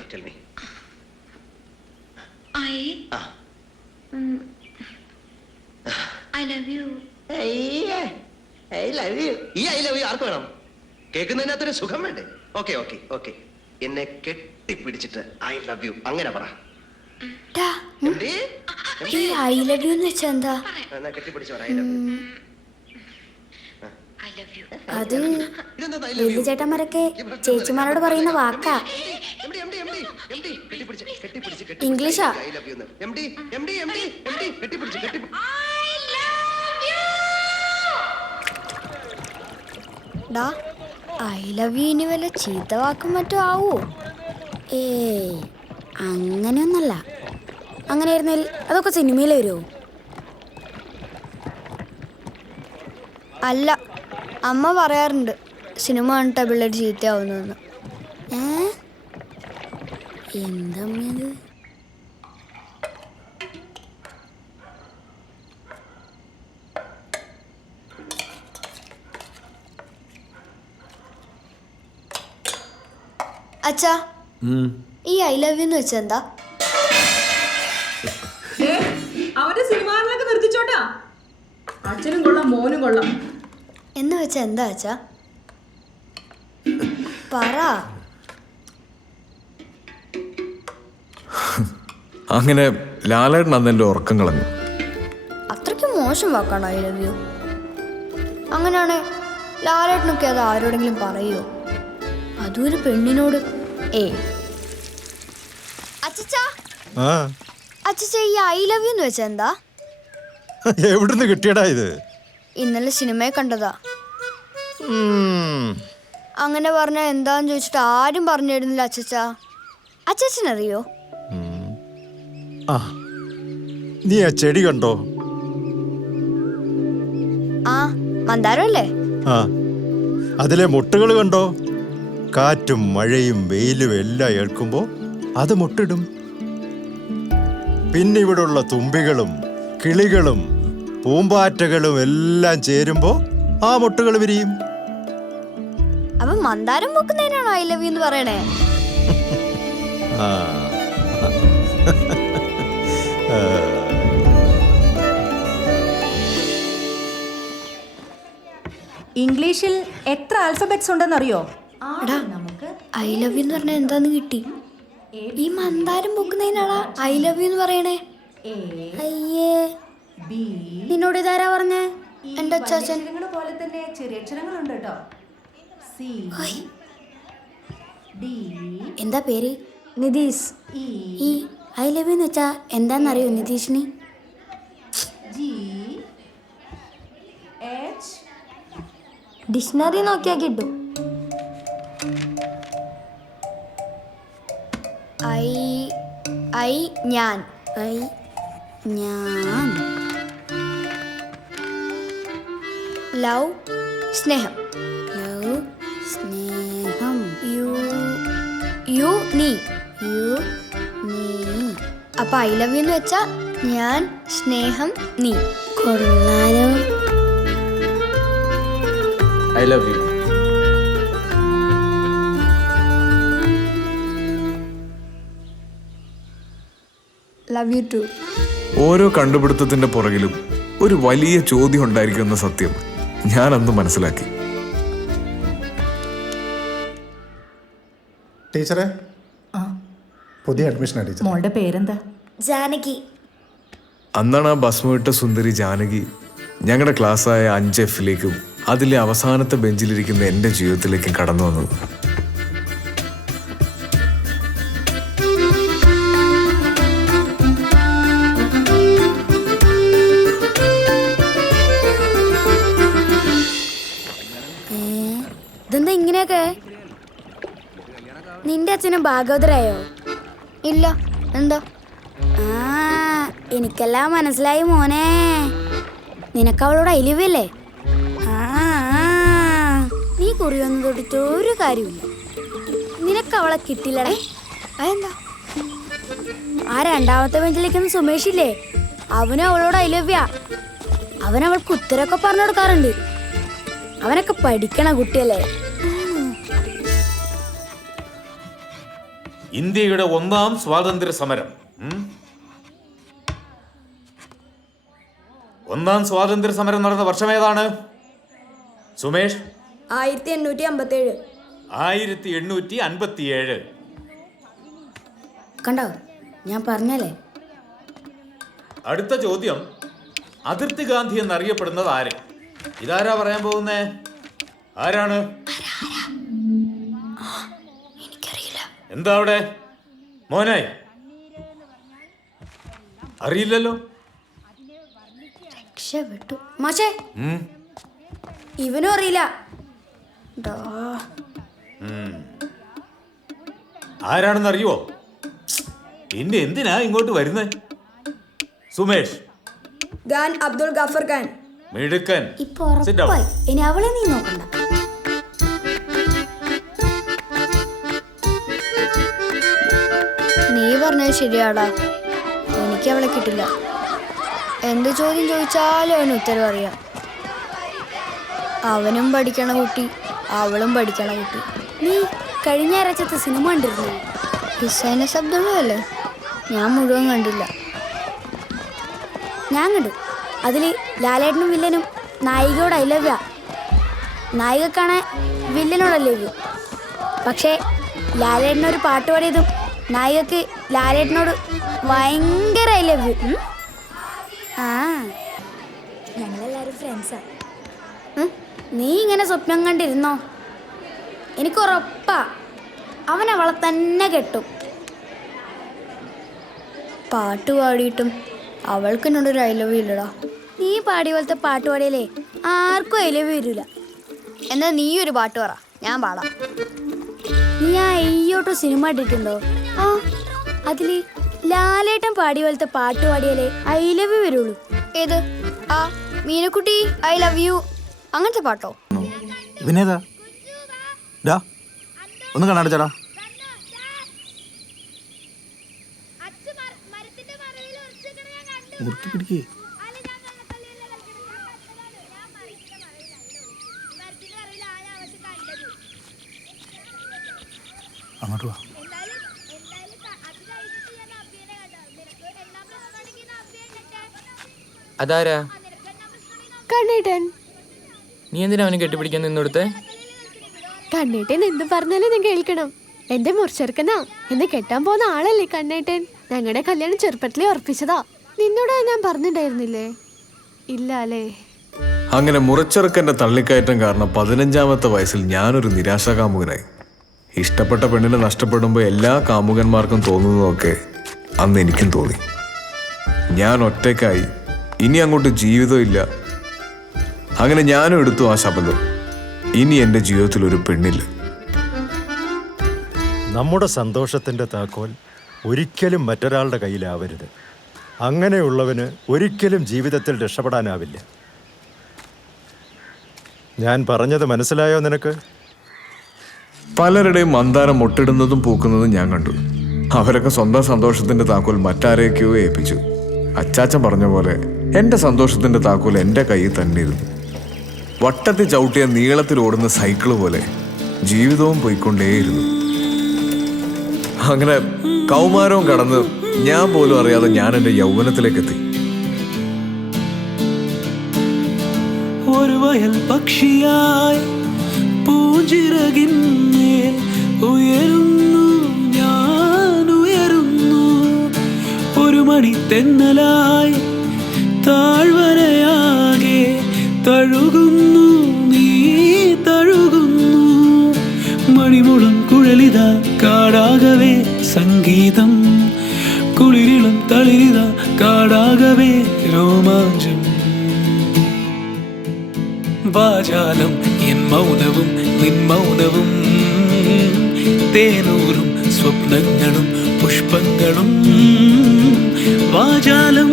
Okay, tell me. I love you. I love you. ഈ I love you ആർക്ക് വേണം? കേൾക്കുന്നതിനകത്തൊരു സുഖം വേണ്ടേ? Okay okay okay. എന്നെ കെട്ടിപ്പിടിച്ചിട്ട് I love you അങ്ങനെ പറ. ഈ I love you എന്ന് വെച്ചാ എന്താ? എന്നാ കെട്ടിപ്പിടിച്ച് പറ I love you. അത് വലിയ ചേട്ടന്മാരൊക്കെ ചേച്ചിമാരോട് പറയുന്ന വാക്കാ. ഇംഗ്ലീഷാ. ഡാ ഐ ലവ് യു ഇനി വല്ല ചീത്ത വാക്കും മറ്റും ആവോ? ഏയ് അങ്ങനെയൊന്നല്ല. അങ്ങനെ ആയിരുന്നേൽ അതൊക്കെ സിനിമയിൽ വരുമോ? അല്ല, അമ്മ പറയാറുണ്ട് സിനിമ കണ്ടിട്ട് പിള്ളേർ ചീത്തയാവുന്നെന്ന്. എന്തമ്മത്? അച്ഛാ, ഈ ഐ ലവ് യു എന്ന് വെച്ചാ എന്താ? അവന്റെ സിനിമകളിലൊക്കെ നിർത്തിച്ചോട്ടാ. അച്ഛനും കൊള്ളാം മോനും കൊള്ളാം എന്ന് വെച്ചാ എന്താ അച്ഛാ? പറ. അങ്ങനെ ലാലേട്ടൻ അന്ന് എൻ്റെ ഉറക്കം കളഞ്ഞു. അത്രയ്ക്ക് മോശം വാക്കാണ് ഐ ലവ് യു. അങ്ങനെയാണെ ലാലേട്ടനൊക്കെ അത് ആരോടെങ്കിലും പറയുമോ? അതും ഒരു പെണ്ണിനോട്. അച്ഛാ, ഈ ഐ ലവ് യു എന്ന് വെച്ചാ എന്താ? എവിടുന്ന് കിട്ടിയടാ ഇത്? ഇന്നലെ സിനിമയെ കണ്ടതാ. അങ്ങനെ പറഞ്ഞ എന്താന്ന് ചോദിച്ചിട്ട് ആരും പറഞ്ഞു തരുന്നില്ല അച്ഛാ. അച്ഛനറിയോ? നീ ആ ചെടി കണ്ടോ? ആ, മന്ദാരം അല്ലേ? ആ, അതിലെ മുട്ടുകൾ കണ്ടോ? കാറ്റും മഴയും വെയിലും എല്ലാം ഏൽക്കുമ്പോ അത് മുട്ടിടും. പിന്നെ ഇവിടുള്ള തുമ്പികളും കിളികളും പൂമ്പാറ്റകളും എല്ലാം ചേരുമ്പോ ആ മുട്ടുകൾ വിരിയും. അപ്പൊ മന്ദാരം പൂക്കുന്നതിനാണോ ഐ ലവ് യു എന്ന് പറയണേ? ഇംഗ്ലീഷിൽ എത്ര ആൽഫബറ്റ്സ് ഉണ്ടെന്നറിയോ? ഐ ലവ് യു എന്ന് പറഞ്ഞാൽ എന്താന്ന് കിട്ടി. ഈ മന്ദാരം പൂക്കുന്നതിനാണോ ഐ ലവ് യു എന്ന് പറയണേ? അയ്യേ, നിന്നോട് ഇതാരാ പറഞ്ഞേ? എന്റെ അച്ചാച്ചൻ. പോലെ തന്നെ ചെറിയ അക്ഷരങ്ങളുണ്ട് കേട്ടോ. എന്താ പേര്? നിതീഷ്. ഈ ഐ ലവ് യു എന്ന് വെച്ചാ എന്താന്നറിയോ നിതീഷിന്? ഡിക്ഷണറി നോക്കിയാ കിട്ടും. ഞാൻ ലവ് സ്നേഹം. യു നീ. അപ്പൊ ഐ ലവ് യു എന്ന് വെച്ചാ ഞാൻ, സ്നേഹം, നീ. കൊള്ളാലോ. I love you. Love you too. ഓരോ കണ്ടുപിടുത്തത്തിന്റെ പുറകിലും ഒരു വലിയ ചോദ്യം ഉണ്ടായിരിക്കുമെന്ന സത്യം ഞാൻ അന്ന് മനസ്സിലാക്കി. ടീച്ചറെ, പുതിയ അഡ്മിഷനാണ് ടീച്ചർ. മോളുടെ പേരെന്താ? ജാനകി. അന്നാണ് ആ ഭസ്മവിട്ട സുന്ദരി ജാനകി ഞങ്ങളുടെ ക്ലാസ്സായ 5Fലേക്കും അതിലെ അവസാനത്തെ ബെഞ്ചിലിരിക്കുന്ന എൻ്റെ ജീവിതത്തിലേക്കും കടന്നു വന്നത്. ഇതെന്താ ഇങ്ങനെയൊക്കെ? നിന്റെ അച്ഛന് ഭാഗവതരായോ? ഇല്ല. എന്താ? എനിക്കെല്ലാം മനസ്സിലായി മോനെ. നിനക്ക് അവളോട് അയലിവല്ലേ? നീ കുറിയൊന്നും തൊട്ടിട്ട് ഒരു കാര്യമില്ല. നിനക്ക് അവളെ കിട്ടില്ലടേ. അതെന്താ? ആ രണ്ടാമത്തെ ബെഞ്ചിലേക്കൊന്ന് സുമേഷില്ലേ, അവനും അവളോട് അയലവ്യ. അവനവൾക്ക് ഉത്തരമൊക്കെ പറഞ്ഞു കൊടുക്കാറുണ്ട്. അവനൊക്കെ പഠിക്കണ കുട്ടിയല്ലേ. ഇന്ത്യയുടെ 1ാം സ്വാതന്ത്ര്യ സമരം. 1ാം സ്വാതന്ത്ര്യ സമരം നടന്ന വർഷം ഏതാണ് സുമേഷ്? 1857. 1857. കണ്ടോ, ഞാൻ പറഞ്ഞല്ലേ. അടുത്ത ചോദ്യം, അതിർത്തി ഗാന്ധി എന്നറിയപ്പെടുന്നത് ആര്? ഇതാരാ പറയാൻ പോകുന്നേ? ആരാണ്? എനിക്കറിയില്ല. എന്താ അവിടെ മോനായി? അറിയില്ലല്ലോ. രക്ഷപ്പെട്ടു മാഷേ. ഇവനും അറിയില്ല. ആരാണെന്ന് അറിയുവോ? പിന്നെ എന്തിനാ ഇങ്ങോട്ട് വരുന്നേ? സുമേഷ്. ഖാൻ അബ്ദുൽ ഗഫർ ഖാൻ. മിടുക്കൻ. ഇപ്പൊ ഉറപ്പായി. ഇനി അവളെ നീ നോക്കണ്ട. നീ പറഞ്ഞത് ശരിയാടാ, എനിക്ക് അവളെ കിട്ടില്ല. എന്ത് ചോദ്യം ചോദിച്ചാലും അവന് ഉത്തരവ് അറിയാം. അവനും പഠിക്കണ കുട്ടി, അവളും പഠിക്കണ കുട്ടി. നീ കഴിഞ്ഞ ആഴ്ചത്തെ സിനിമ കണ്ടിരുന്നു? ഹിസൈന ശബ്ദമല്ലേ? ഞാൻ മുഴുവൻ കണ്ടില്ല. ഞാൻ കണ്ടു. അതിൽ ലാലേട്ടനും വില്ലനും നായികയോട് ഐ ലവ് യു. നായികക്കാണ് വില്ലനോട് ഐ ലവ് യു. പക്ഷേ ലാലേട്ടനൊരു പാട്ട് പാടിയതും നായികക്ക് ലാലേട്ടനോട് ഭയങ്കര ഐ ലവ് യു. ആ, ഞങ്ങളെല്ലാവരും ഫ്രണ്ട്സാ. നീ ഇങ്ങനെ സ്വപ്നം കണ്ടിരുന്നോ? എനിക്ക് ഉറപ്പാ അവൻ അവളെ തന്നെ കെട്ടും. പാട്ട് പാടിയിട്ടും അവൾക്ക് എന്നോടൊരു ഐ ലവ് യു ഇല്ലടാ. നീ പാടിയ പോലത്തെ പാട്ട് പാടിയാലേ ആർക്കും ഐ ലവ് യു വരില്ല. എന്നാ നീ ഒരു പാട്ട് പറ, ഞാൻ പാടാം. നീ ആ അയ്യോട്ടോ സിനിമ ഇട്ടിട്ടുണ്ടോ? ആ, അതില് ലാലേട്ടൻ പാടിയ പോലത്തെ പാട്ട് പാടിയാലേ ഐ ലവ് യു വരുള്ളൂ. ഏത്? ആ മീനക്കുട്ടി ഐ ലവ് യു അങ്ങനത്തെ പാട്ടോ? ഇവനേതാ? ഡാ ഒന്ന് കണ്ണടച്ചടാ. മുറുക്കി പിടിക്കേ. അങ്ങോട്ട് വാ. അതാരാ? കണ്ണേട്ടൻ. നീ എന്തിനാ അവനെ കെട്ടിപ്പിടിക്കാൻ നിന്നോടുത്തെ? കണ്ണേട്ടൻ എന്ത് പറഞ്ഞാലും ഞാൻ കേൾക്കണം. എന്റെ മുറിച്ചെറുക്കനാ, എന്നെ കെട്ടാൻ പോകുന്ന ആളല്ലേ കണ്ണേട്ടൻ. ഞങ്ങളുടെ കല്യാണം ചെറുപ്പത്തിലേ ഉറപ്പിച്ചതാ. നിന്നോട് ഞാൻ പറഞ്ഞിട്ടുണ്ടായിരുന്നില്ലേ? ഇല്ല അല്ലേ? അങ്ങനെ മുറച്ചെറുക്കൻ്റെ തള്ളിക്കയറ്റം കാരണം 15ാമത്തെ വയസ്സിൽ ഞാനൊരു നിരാശാകാമുകനായി. ഇഷ്ടപ്പെട്ട പെണ്ണിനെ നഷ്ടപ്പെടുമ്പോൾ എല്ലാ കാമുകന്മാർക്കും തോന്നുന്നതൊക്കെ അന്ന് എനിക്കും തോന്നി. ഞാൻ ഒറ്റയ്ക്കായി, ഇനി അങ്ങോട്ട് ജീവിതമില്ല. അങ്ങനെ ഞാനും എടുത്തു ആ ശബ്ദം. ഇനി എൻ്റെ ജീവിതത്തിൽ ഒരു പെണ്ണില്ല. നമ്മുടെ സന്തോഷത്തിൻ്റെ താക്കോൽ ഒരിക്കലും മറ്റൊരാളുടെ കയ്യിലാവരുത്. അങ്ങനെയുള്ളവന് ഒരിക്കലും ജീവിതത്തിൽ രക്ഷപ്പെടാനാവില്ല. ഞാൻ പറഞ്ഞത് മനസ്സിലായോ നിനക്ക്? പലരുടെയും മന്ദാരം മൊട്ടിടുന്നതും പൂക്കുന്നതും ഞാൻ കണ്ടു. അവരൊക്കെ സ്വന്തം സന്തോഷത്തിൻ്റെ താക്കോൽ മറ്റാരെയൊക്കെയോ ഏൽപ്പിച്ചു. അച്ചാച്ചൻ പറഞ്ഞ പോലെ എൻ്റെ സന്തോഷത്തിൻ്റെ താക്കോൽ എൻ്റെ കയ്യിൽ തന്നെ ഇരുന്നു. വട്ടത്തിൽ ചവിട്ടിയ നീളത്തിൽ ഓടുന്ന സൈക്കിള് പോലെ ജീവിതവും പോയിക്കൊണ്ടേയിരുന്നു. അങ്ങനെ കൗമാരവും കടന്ന് ഞാൻ പോലും അറിയാതെ ഞാൻ എൻ്റെ യൗവനത്തിലേക്ക് എത്തി. ഒരു വയൽ പക്ഷിയായി പൂഞ്ചിറകിന്മേൽ ഉയരുന്നു ഞാൻ ഉയരുന്നു. ഒരു മണി തെന്നലായി താഴ്വരയാകെ തഴുകുന്നു നീ തഴുകുന്നു. മണിമുളം കുഴലിത കാടാകവേ സംഗീതം. കുളിരിളം തളിരിത കാടാകവേ രോമാഞ്ചം. വാചാലം എൻ മൗനവും നിൻ മൗനവും. തേനൂറും സ്വപ്നങ്ങളും പുഷ്പങ്ങളും. വാചാലം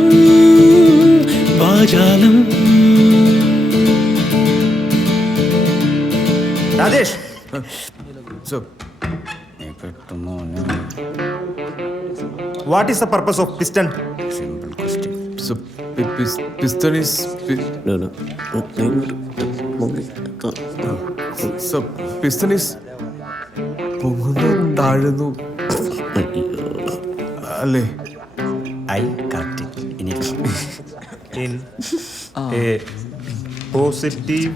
വാചാലം. Rajesh, what is the purpose of piston? Piston is പൊങ്ങുന്നു താഴുന്നു അല്ലേ? I correct. ഇനി in a positive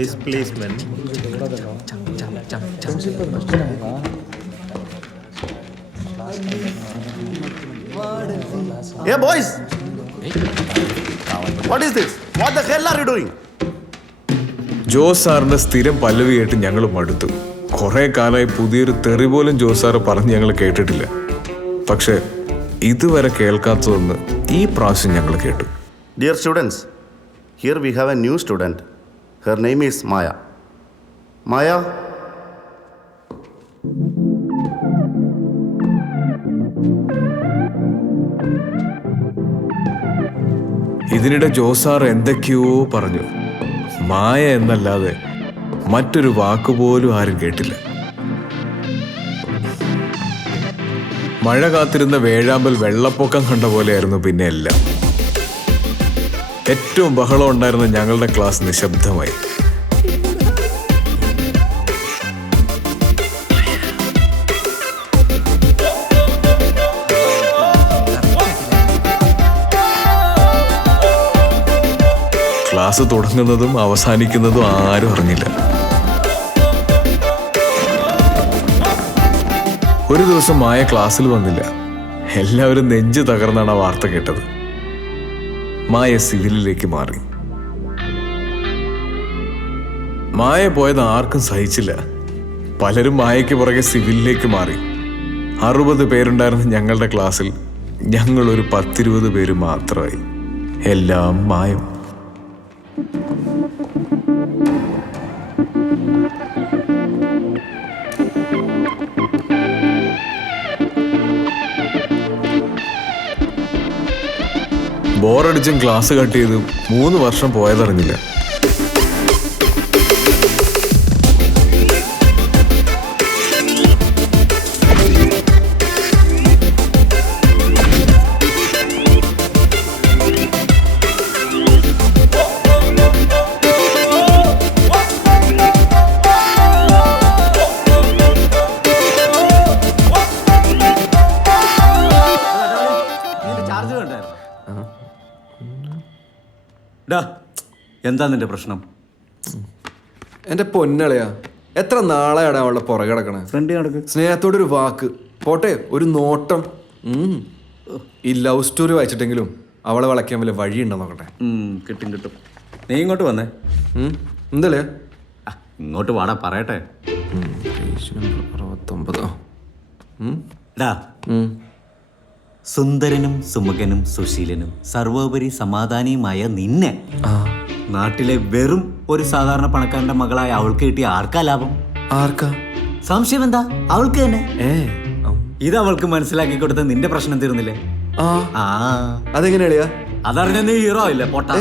displacement Hey boys, what is this? What the hell are you doing? Jose സാറിന്റെ സ്ഥിരം പല്ലവി കേട്ട് ഞങ്ങൾ മടുത്തു. കുറെ കാലമായി പുതിയൊരു തെറി പോലും ജോസ് സാറ് പറഞ്ഞ് ഞങ്ങൾ കേട്ടിട്ടില്ല. പക്ഷെ ഇതുവരെ കേൾക്കാത്തതൊന്ന് ഈ പ്രാവശ്യം ഞങ്ങൾ കേട്ടു. Dear students, here we have a new student. Her name is Maya. Maya. ഇതിനിടെ ജോസ് സാർ എന്തൊക്കെയോ പറഞ്ഞു. മായ എന്നല്ലാതെ മറ്റൊരു വാക്കുപോലും ആരും കേട്ടില്ല. മഴ കാത്തിരുന്ന വേഴാമ്പൽ വെള്ളപ്പൊക്കം കണ്ട പോലെയായിരുന്നു പിന്നെ എല്ലാം. ഏറ്റവും ബഹളം ഉണ്ടായിരുന്ന ഞങ്ങളുടെ ക്ലാസ് നിശബ്ദമായി. ക്ലാസ് തുടങ്ങുന്നതും അവസാനിക്കുന്നതും ആരും അറിഞ്ഞില്ല. ഒരു ദിവസം മായ ക്ലാസ്സിൽ വന്നില്ല. എല്ലാവരും നെഞ്ച് തകർന്നാണ് ആ വാർത്ത കേട്ടത്. മായ സിവിലിലേക്ക് മാറി. മായ പോയത് ആർക്കും സഹിച്ചില്ല. പലരും മായയ്ക്ക് പുറകെ സിവിലിലേക്ക് മാറി. 60 പേരുണ്ടായിരുന്ന ഞങ്ങളുടെ ക്ലാസ്സിൽ ഞങ്ങളൊരു 10-20 പേര് മാത്രമായി. എല്ലാം മായം. ബോറടിച്ചും ക്ലാസ് കട്ട് ചെയ്തും 3 വർഷം പോയതറിഞ്ഞില്ല. എന്താ നിന്റെ പ്രശ്നം? എന്റെ പൊന്നളയാ, എത്ര നാളെയാണ് അവളുടെ പുറകെ കിടക്കണേ. ഫ്രണ്ട് നടക്ക്. സ്നേഹത്തോടൊരു വാക്ക് പോട്ടെ, ഒരു നോട്ടം. ഈ ലവ് സ്റ്റോറി വായിച്ചിട്ടെങ്കിലും അവളെ വളയ്ക്കാൻ വല്ല വഴിയുണ്ടോ നോക്കട്ടെ. കിട്ടും കിട്ടും. നീ ഇങ്ങോട്ട് വന്നേ. എന്തല്ലേ ഇങ്ങോട്ട് വാടാ പറയട്ടെ. 69. സുന്ദരനും സുമുഖനും സുശീലനും സർവോപരി സമാധാനിയുമായ നിന്നെ നാട്ടിലെ വെറും ഒരു സാധാരണ പണക്കാരന്റെ മകളായ അവൾക്ക് കിട്ടിയ ആർക്കാ ലാഭം? ആർക്കാ? സംശയം എന്താ? അവൾക്ക് തന്നെ. ഇത് അവൾക്ക് മനസ്സിലാക്കി കൊടുത്ത നിന്റെ പ്രശ്നം തീർന്നില്ലേ? അതെങ്ങനെയാ? അതറിഞ്ഞ നീ ഹീറോ ഇല്ലേ പൊട്ടാ?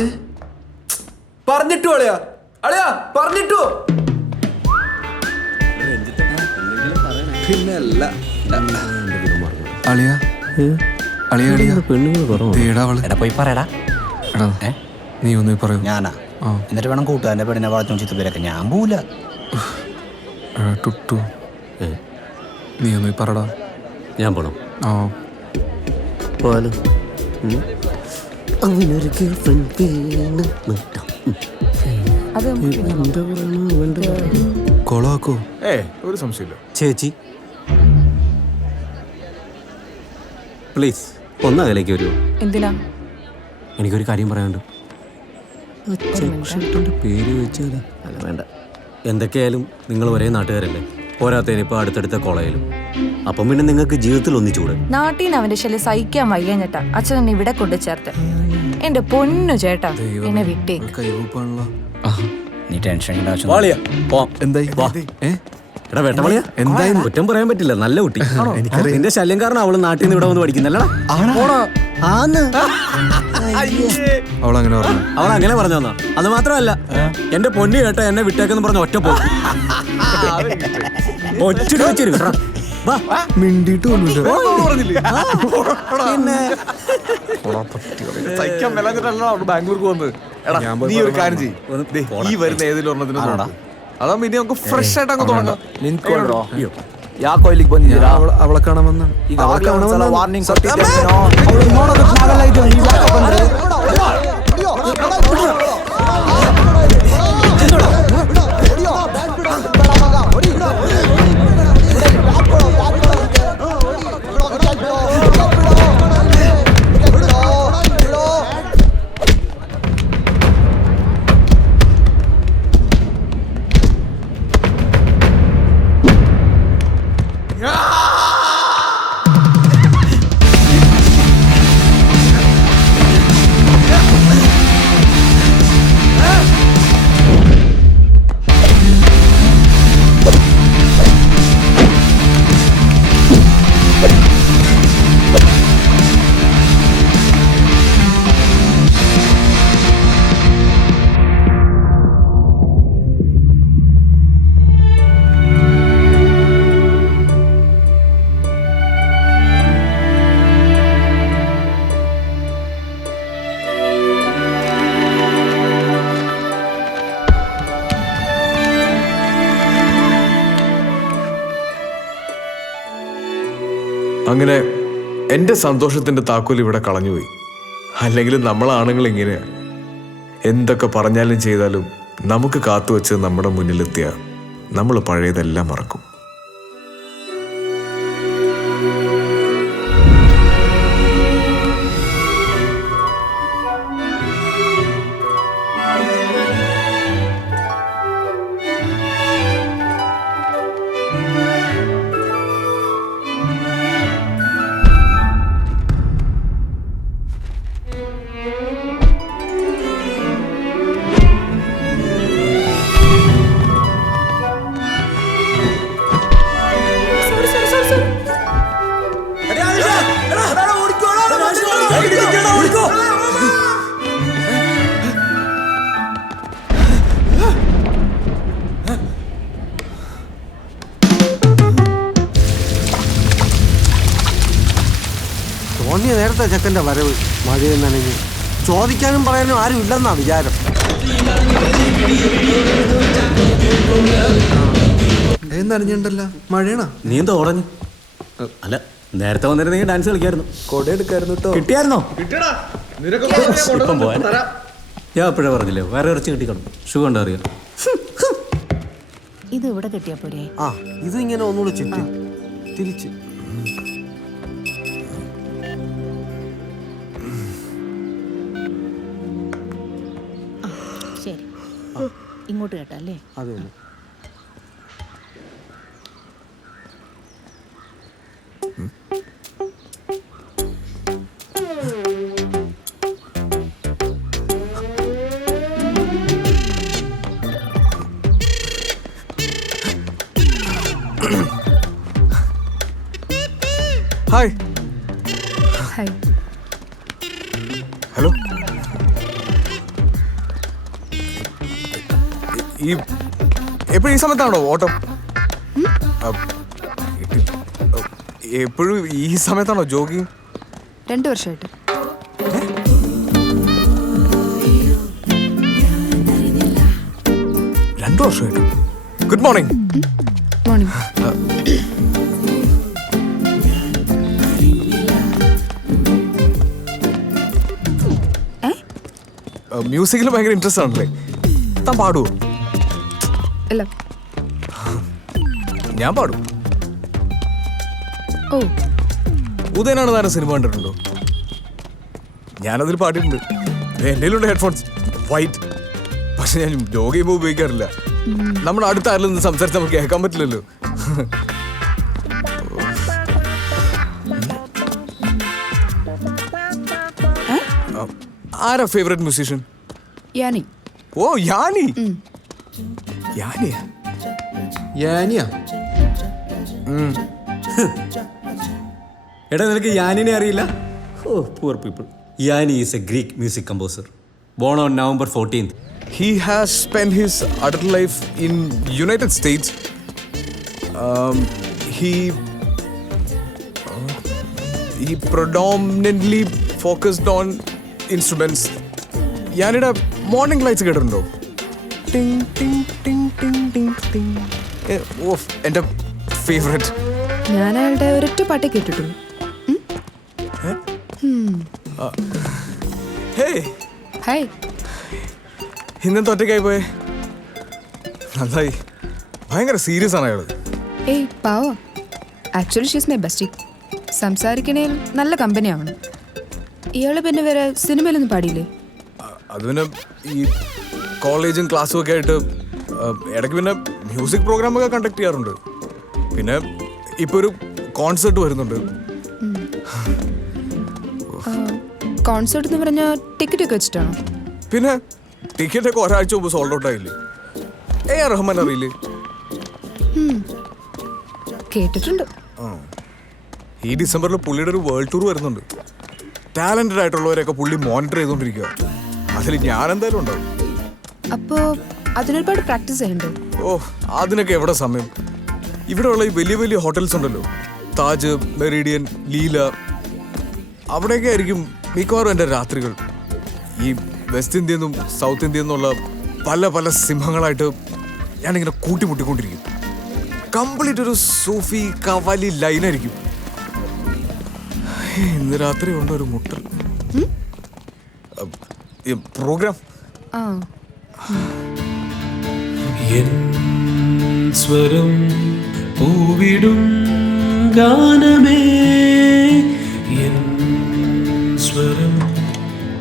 പറഞ്ഞിട്ടു അളിയാ, അളിയാ പറഞ്ഞിട്ടു. പിന്നല്ല അളിയാ, അളിയാ അളിയാ പെണ്ണുങ്ങൾ പോയി പറയടാ. നീ ഒന്ന് പറയൂ. ഞാനാ? എന്നിട്ട് വേണം കൂട്ടുകാരന്റെ പെണ്ണിനെ വളർത്തും ചിത്തപ്പേരൊക്കെ. ഞാൻ പോവില്ല. ടുട്ടു നീ ഒന്ന് പറടാ. ഞാൻ പോണം. കൊളാക്കോ? ഒരു സംശയമില്ല. ചേച്ചി പ്ലീസ് ഒന്ന് അതിലേക്ക് വരുമോ? എന്തിനാ? എനിക്കൊരു കാര്യം പറയാനുണ്ട്. പേര് വെച്ചത് അല്ല, വേണ്ട. എന്തൊക്കെയായാലും നിങ്ങൾ ഒരേ നാട്ടുകാരല്ലേ? പോരാത്തതിന് ഇപ്പോൾ അടുത്തടുത്ത കോളേജിലും. അപ്പം പിന്നെ നിങ്ങൾക്ക് ജീവിതത്തിൽ ഒന്നിച്ചൂടെ? നാട്ടിൽ നിന്ന് അവന്റെ ശല്യം സഹിക്കാൻ വയ്യാഞ്ഞിട്ടാ അച്ഛൻ എന്നെ ഇവിടെ കൊണ്ടു ചേർത്ത്. എന്റെ പൊന്നു ചേട്ടാ, എന്നെ വിട്ടേക്ക്. കൈവപ്പാണല്ലോ. നീ ടെൻഷൻ കുറ്റം പറയാൻ പറ്റില്ല. നല്ല കുട്ടി. നിന്റെ ശല്യം കാരണം അവള് നാട്ടിൽ നിന്ന് ഇവിടെ വന്ന് പഠിക്കുന്നല്ലടാ. അവളങ്ങനെ പറഞ്ഞു. അവളങ്ങനെ പറഞ്ഞു തന്നാ? അത് മാത്രമല്ല, എന്റെ പൊന്നു കേട്ടോ എന്നെ വിട്ടേക്കെന്ന് പറഞ്ഞ ഒറ്റ പോകും. മിണ്ടിട്ട് ബാംഗ്ലൂർക്ക് വന്നത്. നീ ഒരു കാര്യം ചെയ്യ്, ഈ വരുന്ന ഏതെങ്കിലും ഒരെണ്ണത്തിന് അതാ പിന്നെ നമുക്ക് ഫ്രഷ് ആയിട്ട് അങ്ങ് തുടങ്ങാം. ಯಾಕೋ ಇಲ್ಲಿಗೆ ಬಂದಿದ್ದೀರಾ? അവളെ കാണാൻ വന്ന ಈಗಾಗಲೇ ಒಂದ್ಸಲ ವಾರ್ನಿಂಗ್ ಕೊಟ್ಟಿದ್ದೆ ನೀನು. ಅವ್ಳು ನೋಡೋದಕ್ಕೆ ನಾವೆಲ್ಲ ಇದ್ದೀವಿ, ನೀವು ಯಾಕೆ ಬಂದ್ರಿ? അങ്ങനെ എൻ്റെ സന്തോഷത്തിൻ്റെ താക്കോൽ ഇവിടെ കളഞ്ഞുപോയി. അല്ലെങ്കിൽ നമ്മളാണുങ്ങൾ ഇങ്ങനെയാ, എന്തൊക്കെ പറഞ്ഞാലും ചെയ്താലും നമുക്ക് കാത്തുവെച്ച് നമ്മുടെ മുന്നിലെത്തിയ നമ്മൾ പഴയതെല്ലാം മറക്കും. തോന്നിയ നേരത്തെ ചെക്കൻ്റെ വരവ് മഴയിൽ നനഞ്ഞ് ചോദിക്കാനും പറയാനും ആരും ഇല്ലെന്നാ വിചാരം. നനഞ്ഞിണ്ടല്ലോ, മഴയാണോ? നീ എന്താ ഓടഞ്ഞു? അല്ല, നേരത്തെ വന്നിരുന്നെങ്കിൽ ഡാൻസ് കളിക്കായിരുന്നു. കൊട എടുക്കായിരുന്നു കേട്ടോ. കിട്ടിയായിരുന്നോ? ഇപ്പം പോവാൻ ഞാൻ എപ്പോഴാ പറഞ്ഞില്ലേ, വേറെ ഇറച്ചി കിട്ടിക്കണം. ഷൂ കണ്ടാ അറിയാം. ഇത് ഇവിടെ കിട്ടിയാ പോരെ? ആ, ഇത് ഇങ്ങനെ ഒന്നുകൂടെ ചുറ്റി തിരിച്ച്. ശരി, ഇങ്ങോട്ട് കേട്ടോ അല്ലേ? അതെ. ഹായ്. ഹായ്. ഹലോ. ഈ എപ്പോഴും ഈ സമയത്താണോ ഓട്ടം? എപ്പോഴും ഈ സമയത്താണോ ജോഗിങ്? 2 വർഷമായിട്ട്. രണ്ടു വർഷമായിട്ട്. Good morning. മോർണിംഗ്. മ്യൂസിക്കിൽ ഭയങ്കര ഇൻട്രസ്റ്റ് ആണല്ലേ? താൻ പാടുവോ? അല്ല, ഞാൻ പാടും. ഓ, ഉദയനാണ് താരം സിനിമ കണ്ടിട്ടുണ്ടോ? ഞാനതിൽ പാടിയിട്ടുണ്ട്. എൻ്റെ കയ്യിലുണ്ട് ഹെഡ്ഫോൺസ്, വൈറ്റ്. പക്ഷെ ഞാൻ ജോഗ് ചെയ്യുമ്പോൾ ഉപയോഗിക്കാറില്ല. നമ്മൾ അടുത്ത ആരിൽ നിന്ന് സംസാരിച്ച് നമുക്ക് കേൾക്കാൻ പറ്റില്ലല്ലോ. ആരാ ഫേവറേറ്റ് മ്യൂസീഷ്യൻ? യാനി. ഓ, യാനി. യാനിയാ? യാനിയാ? എടാ, നിനക്ക് യാനിനെ അറിയില്ല? Oh, poor people. Yanni is a Greek music composer, born on November 14th. He has spent his adult life in United States. He predominantly focused on instruments. ഞാനിവിടെ മോർണിംഗ് ലൈറ്റ്സ് കേട്ടിട്ടുണ്ടോ? ടിങ് ടിങ് ടിങ് ടിങ് ടിങ് ടിങ്. ഓഫ്, എൻ്റെ ഫേവറേറ്റ്. ഞാൻ അയാളുടെ ഒരൊറ്റ പാട്ടേ കേട്ടിട്ടുള്ളൂ. Hey, hi. ഇന്നത്തെ ഒറ്റയ്ക്കായി പോയേ? നന്നായി. ഭയങ്കര സീരിയസ് ആണ് അയാള്. ഏയ് പാവ. Actually she's my bestie. സംസാരിക്കണേൽ നല്ല കമ്പനിയാണ്. ഇയാള് പിന്നെ വേറെ സിനിമയിലൊന്നും പാടിയില്ലേ? അത് പിന്നെ ഈ കോളേജും ക്ലാസ്സും ഒക്കെ ആയിട്ട് ഇടയ്ക്ക് പിന്നെ മ്യൂസിക് പ്രോഗ്രാമൊക്കെ കണ്ടക്ട് ചെയ്യാറുണ്ട്. പിന്നെ ഇപ്പൊ ഒരു കോൺസേർട്ട് വരുന്നുണ്ട്. കോൺസേർട്ട് എന്ന് പറഞ്ഞാൽ ടിക്കറ്റ് ഒക്കെ വെച്ചിട്ടാണോ? പിന്നെ ടിക്കറ്റ് ഒക്കെ ഒരാഴ്ച മുമ്പ് സോൾഡ് ഔട്ട് ആയില്ലേ? റഹ്മാൻ അറിയില്ലേ? കേട്ടിട്ടുണ്ട്. ഈ ഡിസംബറിൽ പുള്ളിയുടെ ഒരു വേൾഡ് ടൂർ വരുന്നുണ്ട്. ടാലന്റഡ് ആയിട്ടുള്ളവരെയൊക്കെ പുള്ളി മോണിറ്റർ ചെയ്തോണ്ടിരിക്കുക. അതിൽ ഞാൻ എന്തായാലും ഉണ്ടാവും. അപ്പോ അതിനൊരുപാട് പ്രാക്ടീസ് ചെയ്യണ്ടേ? ഓ, അതിനൊക്കെ എവിടെ സമയം? ഇവിടെയുള്ള ഈ വലിയ വലിയ ഹോട്ടൽസ് ഉണ്ടല്ലോ, താജ്, മെറിഡിയൻ, ലീല, അവിടെയൊക്കെ ആയിരിക്കും മിക്കവാറും എൻ്റെ രാത്രികൾ. ഈ വെസ്റ്റ് ഇന്ത്യയിൽ നിന്നും സൗത്ത് ഇന്ത്യയിൽ നിന്നുള്ള പല പല സിംഹങ്ങളായിട്ട് ഞാനിങ്ങനെ കൂട്ടിമുട്ടിക്കൊണ്ടിരിക്കും. കംപ്ലീറ്റ് ഒരു സൂഫി കവാലി ലൈനായിരിക്കും. ഇന്ന് രാത്രി ഉണ്ട് ഒരു മുട്ടൽ പ്രോഗ്രാം. സ്വരം പൂവിടും ഗാനമേ, എൻ സ്വരം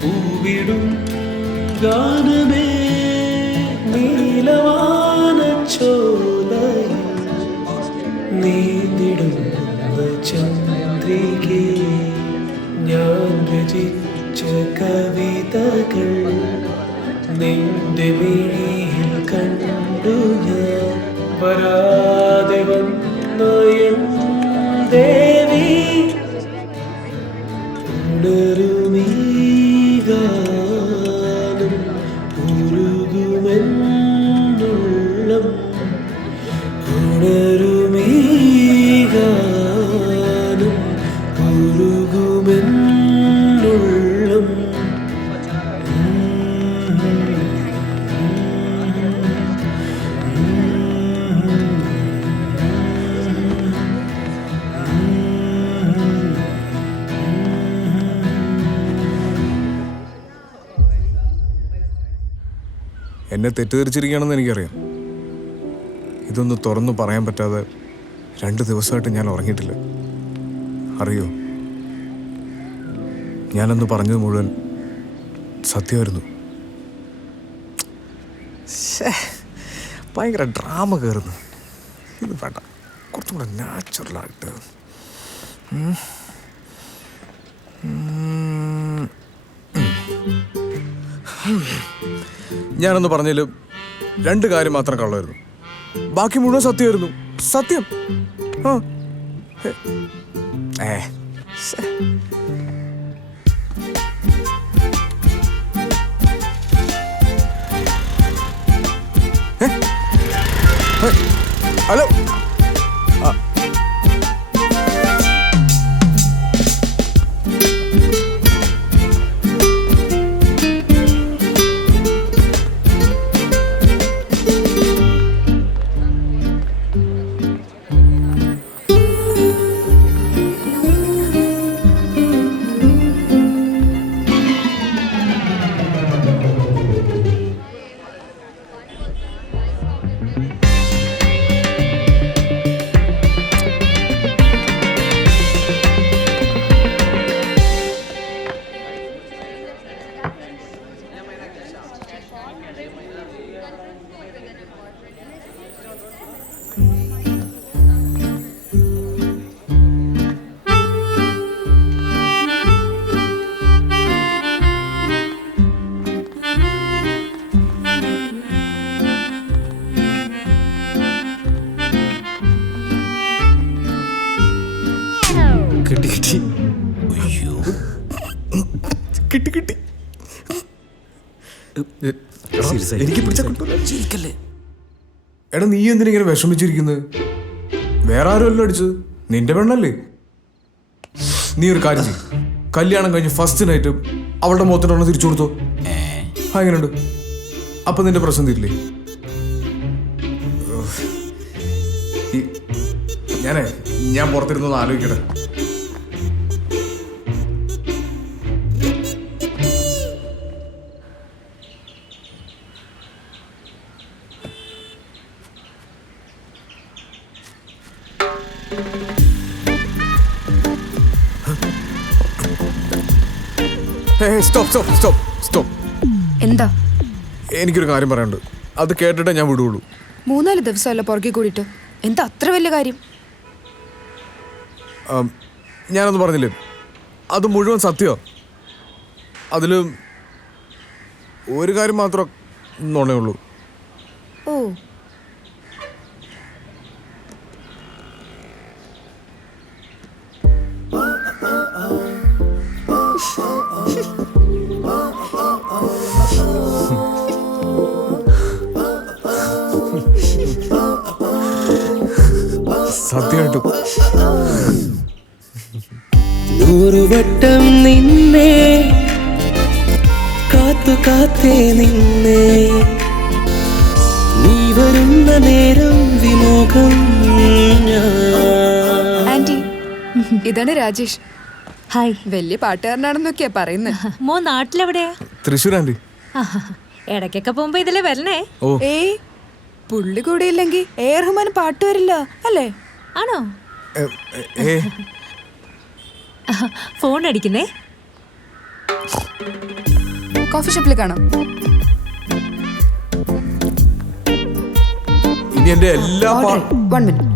പൂവിടും ഗാനമേ, നീലവാനച്ചോലയിൽ നീന്തിടുന്ന ചന്ദ്രികേ, ഞാൻ രചിച്ച കവിതകൾ നിന്റെ മിഴിയിൽ കണ്ടു ഞാൻ. വരാതെ വന്ന എൻ ദേവി, ഉണരുമീ ഗാനം ഉരുകുമെന്നുള്ളം, ഉണരുമീ ഗാനം ഉരുകുമെന്നുള്ളം. എന്നെ തെറ്റിദ്ധരിച്ചിരിക്കുകയാണെന്ന് എനിക്കറിയാം. ഇതൊന്നും തുറന്നു പറയാൻ പറ്റാതെ 2 ദിവസമായിട്ട് ഞാൻ ഉറങ്ങിയിട്ടില്ല. അറിയോ, ഞാനന്ന് പറഞ്ഞത് മുഴുവൻ സത്യമായിരുന്നു. ഭയങ്കര ഡ്രാമ കയറുന്നു. ഇത് വേണ്ട, കുറച്ചും കൂടെ നാച്ചുറലായിട്ട്. ഞാനൊന്ന് പറഞ്ഞതിൽ 2 കാര്യം മാത്രം കള്ളായിരുന്നു. ബാക്കി മുഴുവൻ സത്യമായിരുന്നു. സത്യം. ഹലോ, കിട്ടി കിട്ടി. എനിക്ക് പിടിച്ചാ കിട്ടൂല. എടാ, നീ എന്തിനിങ്ങനെ വിഷമിച്ചിരിക്കുന്നത്? വേറെ ആരുമല്ലോ അടിച്ചത്, നിന്റെ പെണ്ണല്ലേ. നീ ഒരു കാര്യം ചെയ്യും, കല്യാണം കഴിഞ്ഞ് ഫസ്റ്റ് നൈറ്റ് അവളുടെ മുഖത്തിനൊന്ന് തിരിച്ചു കൊടുത്തോ. എങ്ങനെയുണ്ട്? അപ്പൊ നിന്റെ പ്രശ്നം തീരില്ലേ? ഞാൻ പുറത്തിരുന്ന് ആലോചിക്കട്ടെ. സ്റ്റോപ്പ്. എന്താ? എനിക്കൊരു കാര്യം പറയാനുണ്ട്. അത് കേട്ടിട്ടേ ഞാൻ വിടുള്ളൂ. 3-4 ദിവസമല്ല പുറകെ കൂടിയിട്ട്. എന്താ അത്ര വലിയ കാര്യം? ഞാനൊന്ന് പറഞ്ഞില്ലേ, അത് മുഴുവൻ സത്യമോ? അതിൽ ഒരു കാര്യം മാത്രം നുണയുള്ളൂ. ഓ, സത്യമായിട്ടും 100 വട്ടം നിന്നെ കാത്തേ നിന്നെ നീ വരുന്ന നേരം വിമോഹം ആന്റി, ഇതാണ് രാജേഷ്. ഹായ്. വലിയ പാട്ടുകാരനാണെന്നൊക്കെയാ പറയുന്നത്. മോ നാട്ടിലെവിടെയാ? തൃശ്ശൂർ ആൻറ്റി. ഇടയ്ക്കൊക്കെ പോകുമ്പോ ഇതിലെ വരണേ. ഏയ്, പുള്ളി കൂടെ ഇല്ലെങ്കിൽ റഹ്മാൻ പാട്ട് വരില്ല അല്ലേ? ആണോ? ഫോൺ അടിക്കുന്നേ. കോഫി ഷോപ്പിൽ കാണാം. ഇനി എന്റെ എല്ലാ 1 മിനിറ്റ്.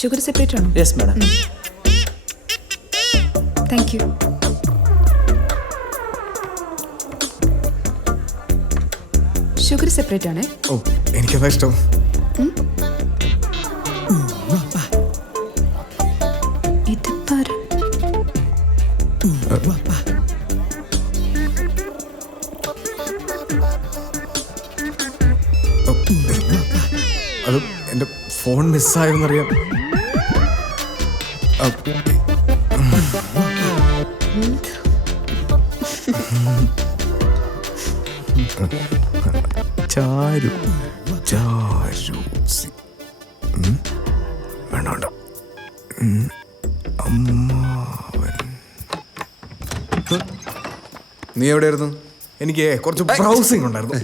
ഷുഗർ സെപ്പറേറ്റ് ആണോ? Yes madam. Thank you. Sugar separate ആണേ. ഓ, എനിക്കതാ ഇഷ്ടം. അത് എന്റെ ഫോൺ മിസ്സായെന്നറിയാം. ചാരു വേണ്ട. നീ എവിടെയായിരുന്നു? എനിക്ക് കുറച്ച് ബ്രൗസിംഗ് ഉണ്ടായിരുന്നു.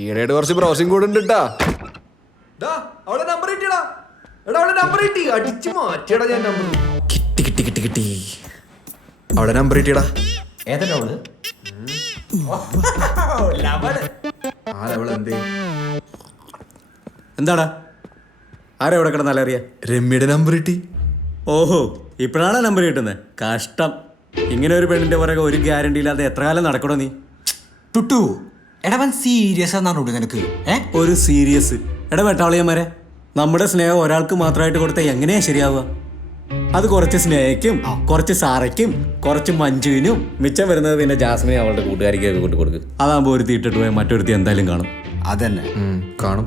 ഈയിടെയായിട്ട് കുറച്ച് ബ്രൗസിംഗ് കൂടെ ഉണ്ട് കേട്ടാ. കിട്ടി അവിടെ നമ്പർ കിട്ടിയടാ. എന്താടാ ആരെവിടെ കിടന്നാലറിയാ? രമ്യയുടെ നമ്പർ കിട്ടി. ഓഹോ, ഇപ്പോഴാണ് നമ്പർ കിട്ടുന്നത്. കഷ്ടം. ഇങ്ങനെ ഒരു പെണ്ണിന്റെ പുറകെ ഒരു ഗ്യാരണ്ടി ഇല്ലാതെ എത്ര കാലം നടക്കണോ നീ? ടുട്ടു എടവൻ സീരിയസ് എന്നാണ് നിനക്ക്? ഒരു സീരിയസ് വെട്ടാളിയന്മാരെ, നമ്മുടെ സ്നേഹം ഒരാൾക്ക് മാത്രമായിട്ട് കൊടുത്താൽ എങ്ങനെയാ ശരിയാവുക? അത് കുറച്ച് സ്നേഹയ്ക്കും കുറച്ച് സാറയ്ക്കും കുറച്ച് മഞ്ജുവിനും മിച്ചം വരുന്നത് പിന്നെ ജാസ്മിനെ അവളുടെ കൂട്ടുകാരിക്കൊക്കെ കൊണ്ട് കൊടുക്കും. അതാകുമ്പോൾ ഒരു തീട്ടിട്ട് പോയാൽ മറ്റൊരുത്തി എന്തായാലും കാണും. അതന്നെ കാണും.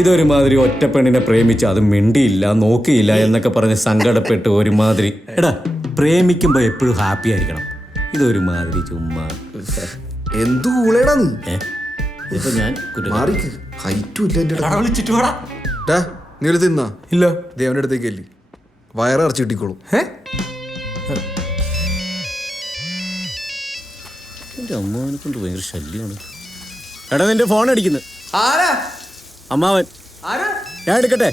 ഇതൊരുമാതിരി ഒറ്റ പെണ്ണിനെ പ്രേമിച്ച് അത് മിണ്ടിയില്ല നോക്കിയില്ല എന്നൊക്കെ പറഞ്ഞ് സങ്കടപ്പെട്ട് ഒരുമാതിരി. എടാ, പ്രേമിക്കുമ്പോൾ എപ്പോഴും ഹാപ്പി ആയിരിക്കണം. ഇതൊരുമാതിരി ചുമ്മാ എന്തു കൂളേടാ നീ. ഇപ്പൊ ഞാൻ മാറിക്ക്. ഹൈറ്റും ഇല്ല. വിളിച്ചിട്ട് പോടാ. നീ ഒരു തിന്നാ? ഇല്ല. ദേവന്റെ അടുത്തേക്ക് അല്ലേ വയറിറച്ചി കിട്ടിക്കോളൂ. എൻ്റെ അമ്മാവനെ കൊണ്ട് ഭയങ്കര ശല്യമാണ്. എടാ, നിന്റെ ഫോൺ അടിക്കുന്നു. അമ്മാവൻ, ഞാൻ എടുക്കട്ടെ?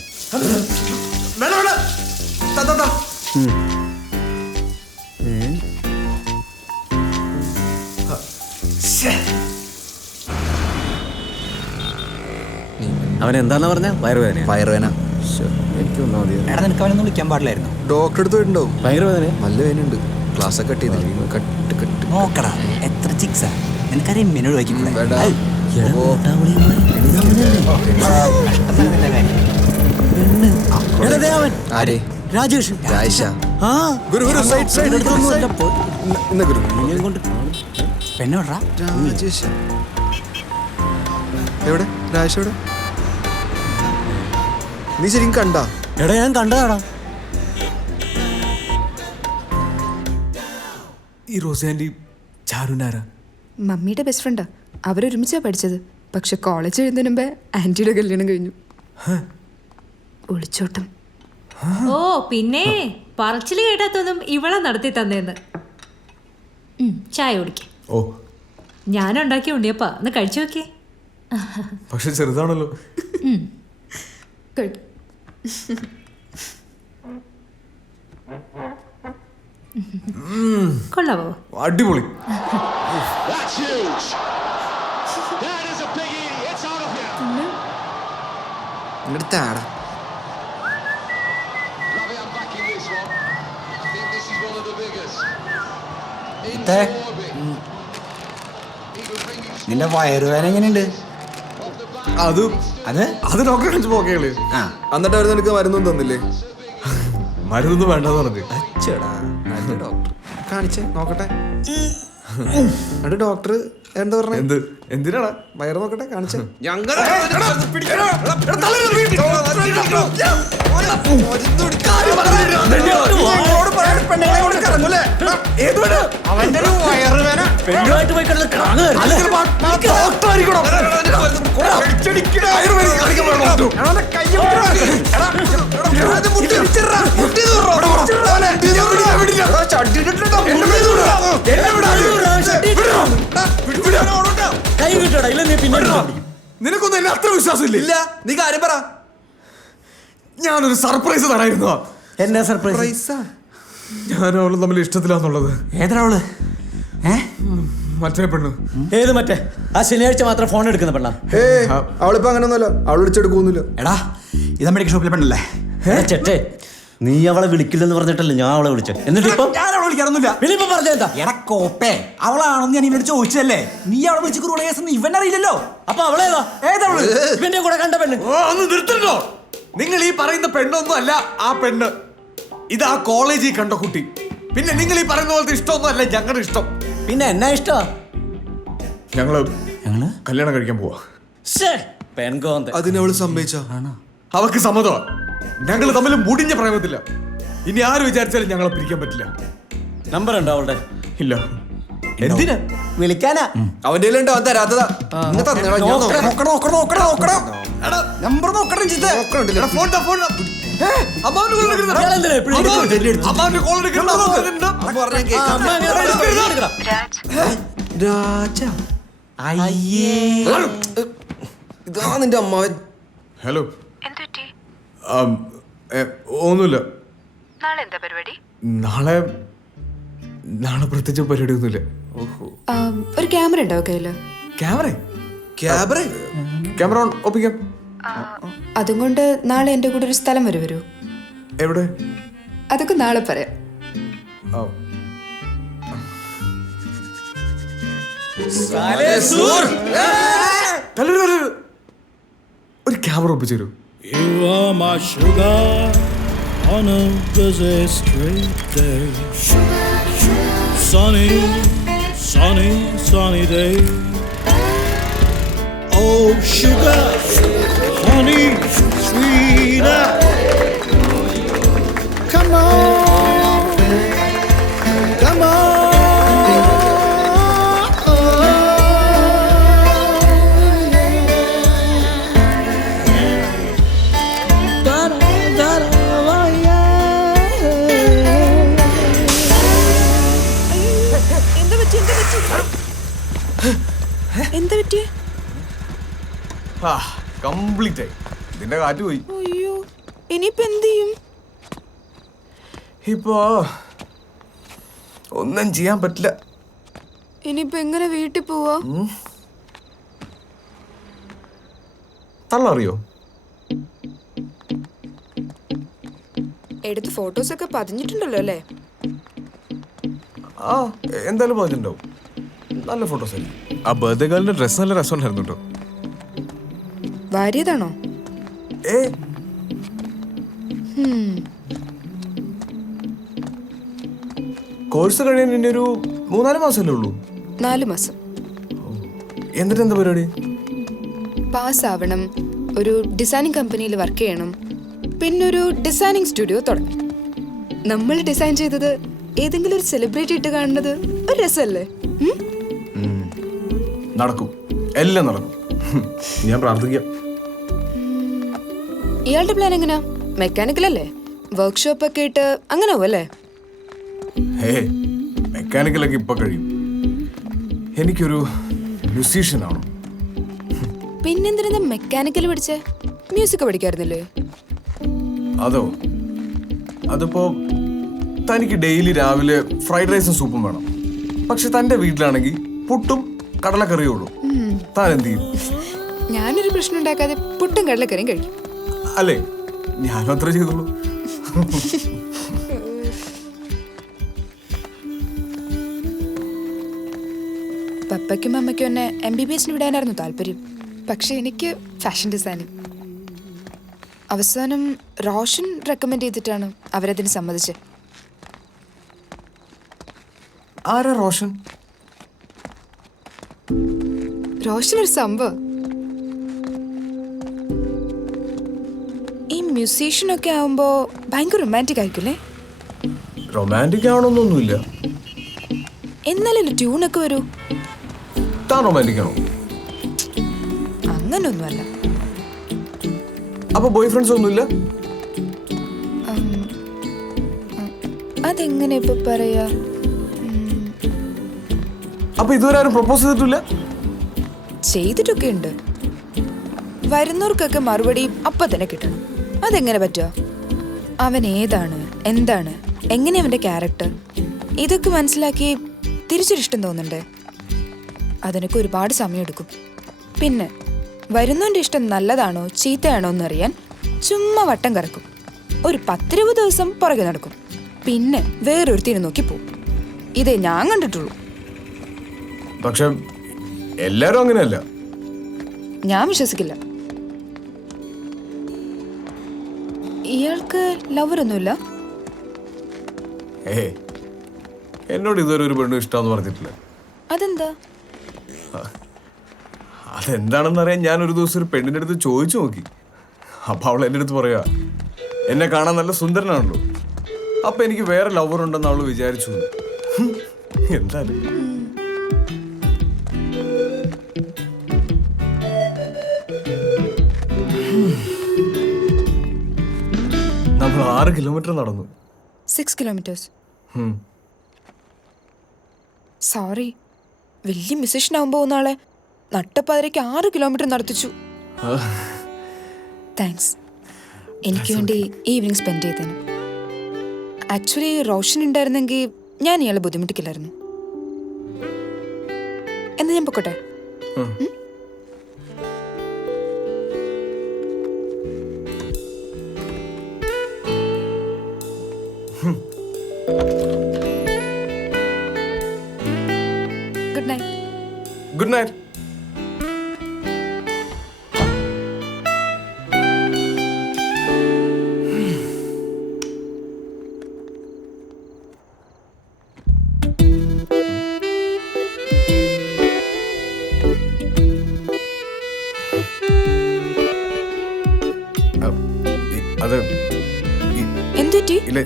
അവൻ എന്താന്നാ പറഞ്ഞ? വയറുവേന. എടാ നിനക്ക് അവനൊന്നും വിളിക്കാൻ പാടില്ലായിരുന്നു. ഡോക്ടർ എടുത്ത് പോയിട്ടുണ്ടാവും. ഭയങ്കര വേദന. നല്ല വേനുണ്ട്. ക്ലാസ് ഒക്കെ കട്ട് ചെയ്തില്ല. കട്ട് നോക്കടാ എത്ര ചിക്സാ. നിനക്കറിയാം മെനോട് വയ്ക്കില്ല. രാജേഷ്. പെണ്ണോടാ രാജേഷ് എവിടെ? രാജേഷ് എവിടെ? നീ ശരിക്കും കണ്ടാ? എടാ, ഞാൻ കണ്ടതാടാ. ഈ റോസി ആൻറ്റി ചാരുനാരാ? മമ്മിയുടെ ബെസ്റ്റ് ഫ്രണ്ടാ. അവരൊരുമിച്ചാണ് പഠിച്ചത്. പക്ഷെ കോളേജ് എഴുതുന്നതിന് മുമ്പേ ആൻറ്റിയുടെ കല്യാണം കഴിഞ്ഞു. ഒളിച്ചോട്ടം. ഓ പിന്നെ പറച്ചില് കേട്ടാത്തൊന്നും ഇവളെ നടത്തി തന്നേന്ന്. ചായ കുടിക്കേ. ഓ ഞാനുണ്ടാക്കി ഉണ്ടിയപ്പാ, ഒന്ന് കഴിച്ചു നോക്കിയേ. പക്ഷെ ചെറുതാണല്ലോ. ഗുഡ്. കൊള്ളാവോ? അടിപൊളി. എടുത്താടാ. നിന്റെ വയറുവേന എങ്ങനെയുണ്ട്? അത് അത് അത് ഡോക്ടറെ കാണിച്ച് പോകേള്. എന്നിട്ട് അവർ നിനക്ക് മരുന്നൊന്നും തന്നില്ലേ? മരുന്നൊന്നും വേണ്ടെന്ന് പറഞ്ഞു. അച്ചടാ, നല്ല ഡോക്ടർ കാണിച്ചേ നോക്കട്ടെ. എന്നിട്ട് ഡോക്ടർ എന്താ പറഞ്ഞ? എന്ത് എന്തിനാടാ? വയറ് നോക്കട്ടെ, കാണിച്ചേ. നിനക്കൊന്നും എന്നെ അത്ര വിശ്വാസമില്ല? ഇല്ല, നീ കാര്യം പറ. ഞാനൊരു സർപ്രൈസ് തരായിരുന്നു. എന്നാ സർപ്രൈസ്? ഞാനും അവളും തമ്മിൽ ഇഷ്ടത്തിലാന്നുള്ളത്. ഏതാവള്? മറ്റേ പെണ്ണ്. ഏത് മറ്റേ? ആ ശനിയാഴ്ച മാത്രം ഫോൺ എടുക്കുന്ന പെണ്ണ. അവളിപ്പോ അങ്ങനൊന്നുമല്ല, അവൾ വിളിച്ചെടുക്കൊന്നുമില്ല. എടാ, ഇത് മെഡിക്കൽ ഷോപ്പിലെ പെണ്ണല്ലേ? ചേട്ടേ, നീ അവളെ വിളിക്കില്ലെന്ന് പറഞ്ഞിട്ടല്ലേ ഞാൻ അവളെ വിളിച്ചത്. എന്നിട്ട് ഇപ്പൊ ഞാൻ അവളെ വിളിക്കാറൊന്നുമില്ല. വിളിപ്പോ പറഞ്ഞെന്താ? എടാ കോപ്പേ, അവളാണെന്ന് ഞാൻ ഇവനോട് ചോദിച്ചതല്ലേ. നീ അവളെ വിളിച്ച് കുറുള കേസെന്ന് ഇവനറിയില്ലല്ലോ. അപ്പൊ അവളേതാ? ഏതവള്? ഇവന്റെ കൂടെ കണ്ട പെണ്ണ്. ഒന്ന് നിർത്തണ്ടോ? നിങ്ങൾ ഈ പറയുന്ന പെണ്ണൊന്നും അല്ല ആ പെണ്ണ്. ഇത് ആ കോളേജിൽ കണ്ട കുട്ടി. പിന്നെ നിങ്ങൾ ഈ പറയുന്ന പോലത്തെ ഇഷ്ടമൊന്നും അല്ല ഞങ്ങളുടെ ഇഷ്ടം. പിന്നെ എന്നാ ഇഷ്ടമാ? ഞങ്ങള് കല്യാണം കഴിക്കാൻ പോവാ. അതിനവള് സമ്മതിച്ച? അവക്ക് സമ്മതമാ. ഞങ്ങൾ തമ്മിൽ മുടിഞ്ഞ പ്രേമത്തില്ല. ഇനി ആര് വിചാരിച്ചാലും ഞങ്ങളെ പിരിക്കാൻ പറ്റില്ല. നമ്പർ ഉണ്ടോ അവളുടെ? ഇല്ല. എന്തിനാ? വിളിക്കാനാ. അവന്റെ ഉണ്ടോ? അവൻ തരാത്തതാ. നമ്പർ നോക്കണം. രാജ, ഇതാ നിന്റെ അമ്മാവൻ. ഹലോ. ഒന്നുമില്ല. നാളെ പ്രത്യേകിച്ച് പരിപാടി ഒന്നുമില്ല. ഒരു ക്യാമറ ഉണ്ടാവും കയ്യില്? ക്യാമറ ഒപ്പിക്കാം. അതും കൊണ്ട് നാളെ എന്റെ കൂടെ ഒരു സ്ഥലം വരെ വരൂ. എവിടെ? അതൊക്കെ നാളെ പറയാം. ഒരു ക്യാമറ ഒപ്പിച്ചു തരൂ. You are my sugar on a busy street day. Sunny, sunny, sunny day. Oh, sugar, honey, sweeter. Come on, come on. എന്താ പറ്റിയേ? കംപ്ലീറ്റ് ആയി. ഇതിന്റെ കാറ്റ് പോയി. അയ്യോ, ഇനിയിപ്പോ എന്ത് ചെയ്യും? ഇപ്പോ ഒന്നും ചെയ്യാൻ പറ്റില്ല. ഇനിയിപ്പോ എങ്ങനെ വീട്ടിൽ പോവാ? തള്ളറിയോ? എടുത്ത് ഫോട്ടോസ് ഒക്കെ പതിഞ്ഞിട്ടുണ്ടല്ലോ അല്ലേ? ആ, എന്തായാലും പറഞ്ഞിട്ടുണ്ടാവും. നല്ല ഫോട്ടോസ് ആയിരിക്കും. ആ ബർത്ത്ഡേ ഗേളിന്റെ ഡ്രസ് നല്ല രസമുണ്ടായിരുന്നു കേട്ടോ. ഭാര്യതാണോ? കോഴ്സ് കഴിയാൻ ഇനി ഒരു 3-4 മാസമല്ലേ ഉള്ളൂ? 4 മാസം. എന്നിട്ട് എന്താ പരിപാടി? പാസ്സാവണം, ഒരു ഡിസൈനിങ് കമ്പനിയിൽ വർക്ക് ചെയ്യണം, പിന്നെ ഒരു ഡിസൈനിങ് സ്റ്റുഡിയോ തുടങ്ങും. നമ്മൾ ഡിസൈൻ ചെയ്തത് ഏതെങ്കിലും ഒരു സെലിബ്രിറ്റി ഇട്ട് കാണുന്നത് ഒരു രസമല്ലേ? നടക്കും, എല്ലാം നടക്കും. ഞാൻ പ്രാർത്ഥിക്കാം. ഇയാളുടെ പ്ലാൻ എങ്ങനെയാ? മെക്കാനിക്കൽ അല്ലേ? വർക്ക്ഷോപ്പ് ഒക്കെ ഇട്ട് അങ്ങനെ പോവല്ലേ? മെക്കാനിക്കലൊക്കെ ഇപ്പൊ കഴിയും. എനിക്കൊരു മ്യൂസീഷ്യൻ ആണോ. പിന്നെന്തിനാ മെക്കാനിക്കൽ പഠിച്ചേ? മ്യൂസിക് പഠിക്കാറില്ലേ? അതോ, അതിപ്പോ തനിക്ക് ഡെയിലി രാവിലെ ഫ്രൈഡ് റൈസും സൂപ്പും വേണം. പക്ഷെ തന്റെ വീട്ടിലാണെങ്കിൽ പുട്ടും കടലക്കറിയേ ഉള്ളൂ. താൻ എന്ത് ചെയ്യും? ഞാനൊരു പ്രശ്നം ഉണ്ടാക്കാതെ പുട്ടും കടലക്കറിയും കഴിക്കും. അല്ലേ? ഞാനും അത്ര ചെയ്തോളൂ. പപ്പയ്ക്കും അമ്മയ്ക്കും എന്നെ MBBS വിടാനായിരുന്നു താല്പര്യം. പക്ഷെ എനിക്ക് ഫാഷൻ ഡിസൈനിങ്. അവസാനം റോഷൻ റെക്കമെൻഡ് ചെയ്തിട്ടാണ് അവരതിന് സമ്മതിച്ചത്. ആരാ റോഷൻ? റോഷൻ ഒരു സംഭവം. ഈ മ്യൂസീഷ്യനൊക്കെ ആവുമ്പോ ഭയങ്കര റൊമാൻറ്റിക് ആയിരിക്കില്ലേ? റൊമാൻറ്റിക് ആവണമെന്നൊന്നുമില്ല. എന്നാലല്ലേ ട്യൂണൊക്കെ വരൂ. താൻ റൊമാൻറ്റിക് ആണോ? അങ്ങനൊന്നുമല്ല. അപ്പൊ ബോയ് ഫ്രണ്ട്സ് ഒന്നുമില്ല? അതെങ്ങനെ ഇപ്പൊ പറയാ? അപ്പൊ ഇതുവരെ ആരും പ്രപ്പോസ് ചെയ്തിട്ടില്ല? ചെയ്തിട്ടൊക്കെ ഉണ്ട്. വരുന്നവർക്കൊക്കെ മറുപടി അപ്പൊ തന്നെ കിട്ടണം. അതെങ്ങനെ പറ്റുക? അവൻ ഏതാണ്, എന്താണ്, എങ്ങനെ അവന്റെ ക്യാരക്ടർ, ഇതൊക്കെ മനസ്സിലാക്കി തിരിച്ചൊരിഷ്ടം തോന്നണ്ടേ? അതിനൊക്കെ ഒരുപാട് സമയമെടുക്കും. പിന്നെ വരുന്നവന്റെ ഇഷ്ടം നല്ലതാണോ ചീത്തയാണോ എന്നറിയാൻ ചുമ്മാ വട്ടം കറക്കും. ഒരു 10-20 ദിവസം പുറകെ നടക്കും. പിന്നെ വേറൊരുത്തിനെ നോക്കി പോവും. ഇതേ ഞാൻ കണ്ടിട്ടുള്ളൂ. പക്ഷെ എല്ലാരും അങ്ങനെയല്ല. ഞാൻ വിശ്വസിക്കില്ല. ഇയാൾക്ക് ലവറൊന്നുമില്ല? എന്നോട് ഇതുവരെ ഒരു പെണ്ണു ഇഷ്ടമെന്ന് പറഞ്ഞിട്ടില്ല. അതെന്താ? അതെന്താണെന്ന് അറിയാൻ ഞാൻ ഒരു ദിവസം ഒരു പെണ്ണിന്റെ അടുത്ത് ചോദിച്ചു നോക്കി. അപ്പൊ അവൾ എൻ്റെ അടുത്ത് പറയാ, എന്നെ കാണാൻ നല്ല സുന്ദരനാണല്ലോ, അപ്പൊ എനിക്ക് വേറെ ലവർ ഉണ്ടെന്ന് അവള് വിചാരിച്ചു. എന്തായാലും നമ്മൾ 6 കിലോമീറ്റർ നടന്നു. 6 kilometers. സോറി, വലിയ മ്യൂസിഷ്യൻ ആവുമ്പോ നാളെ നട്ടപ്പാതിരയ്ക്ക് 6 കിലോമീറ്റർ നടത്തിച്ചു. താങ്ക്സ്. എനിക്ക് വേണ്ടി ഈവനിങ് സ്പെൻഡ് ചെയ്തതിന്. ആക്ച്വലി റോഷൻ ഉണ്ടായിരുന്നെങ്കിൽ ഞാൻ ഇയാളെ ബുദ്ധിമുട്ടിക്കില്ലായിരുന്നു. എന്നാ ഞാൻ പൊക്കോട്ടെ? Good night. Good night. അത് എന്തുപറ്റി? ഇല്ല,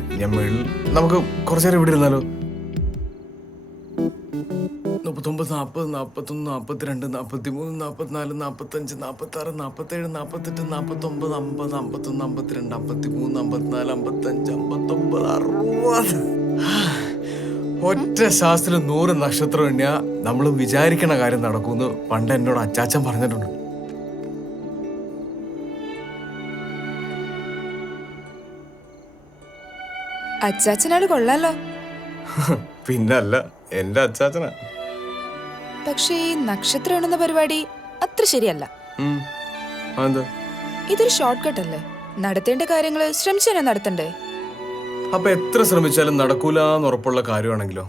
നമുക്ക് കുറച്ചേരം ഇവിടെ ഇരുന്നാലോ? 39, 40, 41, 42, 43, 44, 45, 46, 47, 48, 49, 50, 51, 52, 53, 54, 55, 59, 60. ഒറ്റ ശാസ്ത്രം 100 നക്ഷത്രം എണ്ണിയാ നമ്മൾ വിചാരിക്കണ കാര്യം നടക്കുമെന്ന് പണ്ട് എന്നോട് അച്ചാച്ചൻ പറഞ്ഞിട്ടുണ്ട്. അച്ചാച്ചനാട് കൊള്ളാലോ. പിന്നല്ല, എന്റെ അച്ചാച്ചനാ. പക്ഷേ ഈ നക്ഷത്രം എണ്ണുന്ന പരിപാടി അത്ര ശരിയല്ല. ഇതൊരു ഷോർട്ട് കട്ട് അല്ലേ? നടത്തേണ്ട കാര്യങ്ങൾ ശ്രമിച്ചു തന്നെ നടത്തണ്ടേ? അപ്പൊ എത്ര ശ്രമിച്ചാലും നടക്കൂലെന്ന് ഉറപ്പുള്ള കാര്യമാണെങ്കിലോ?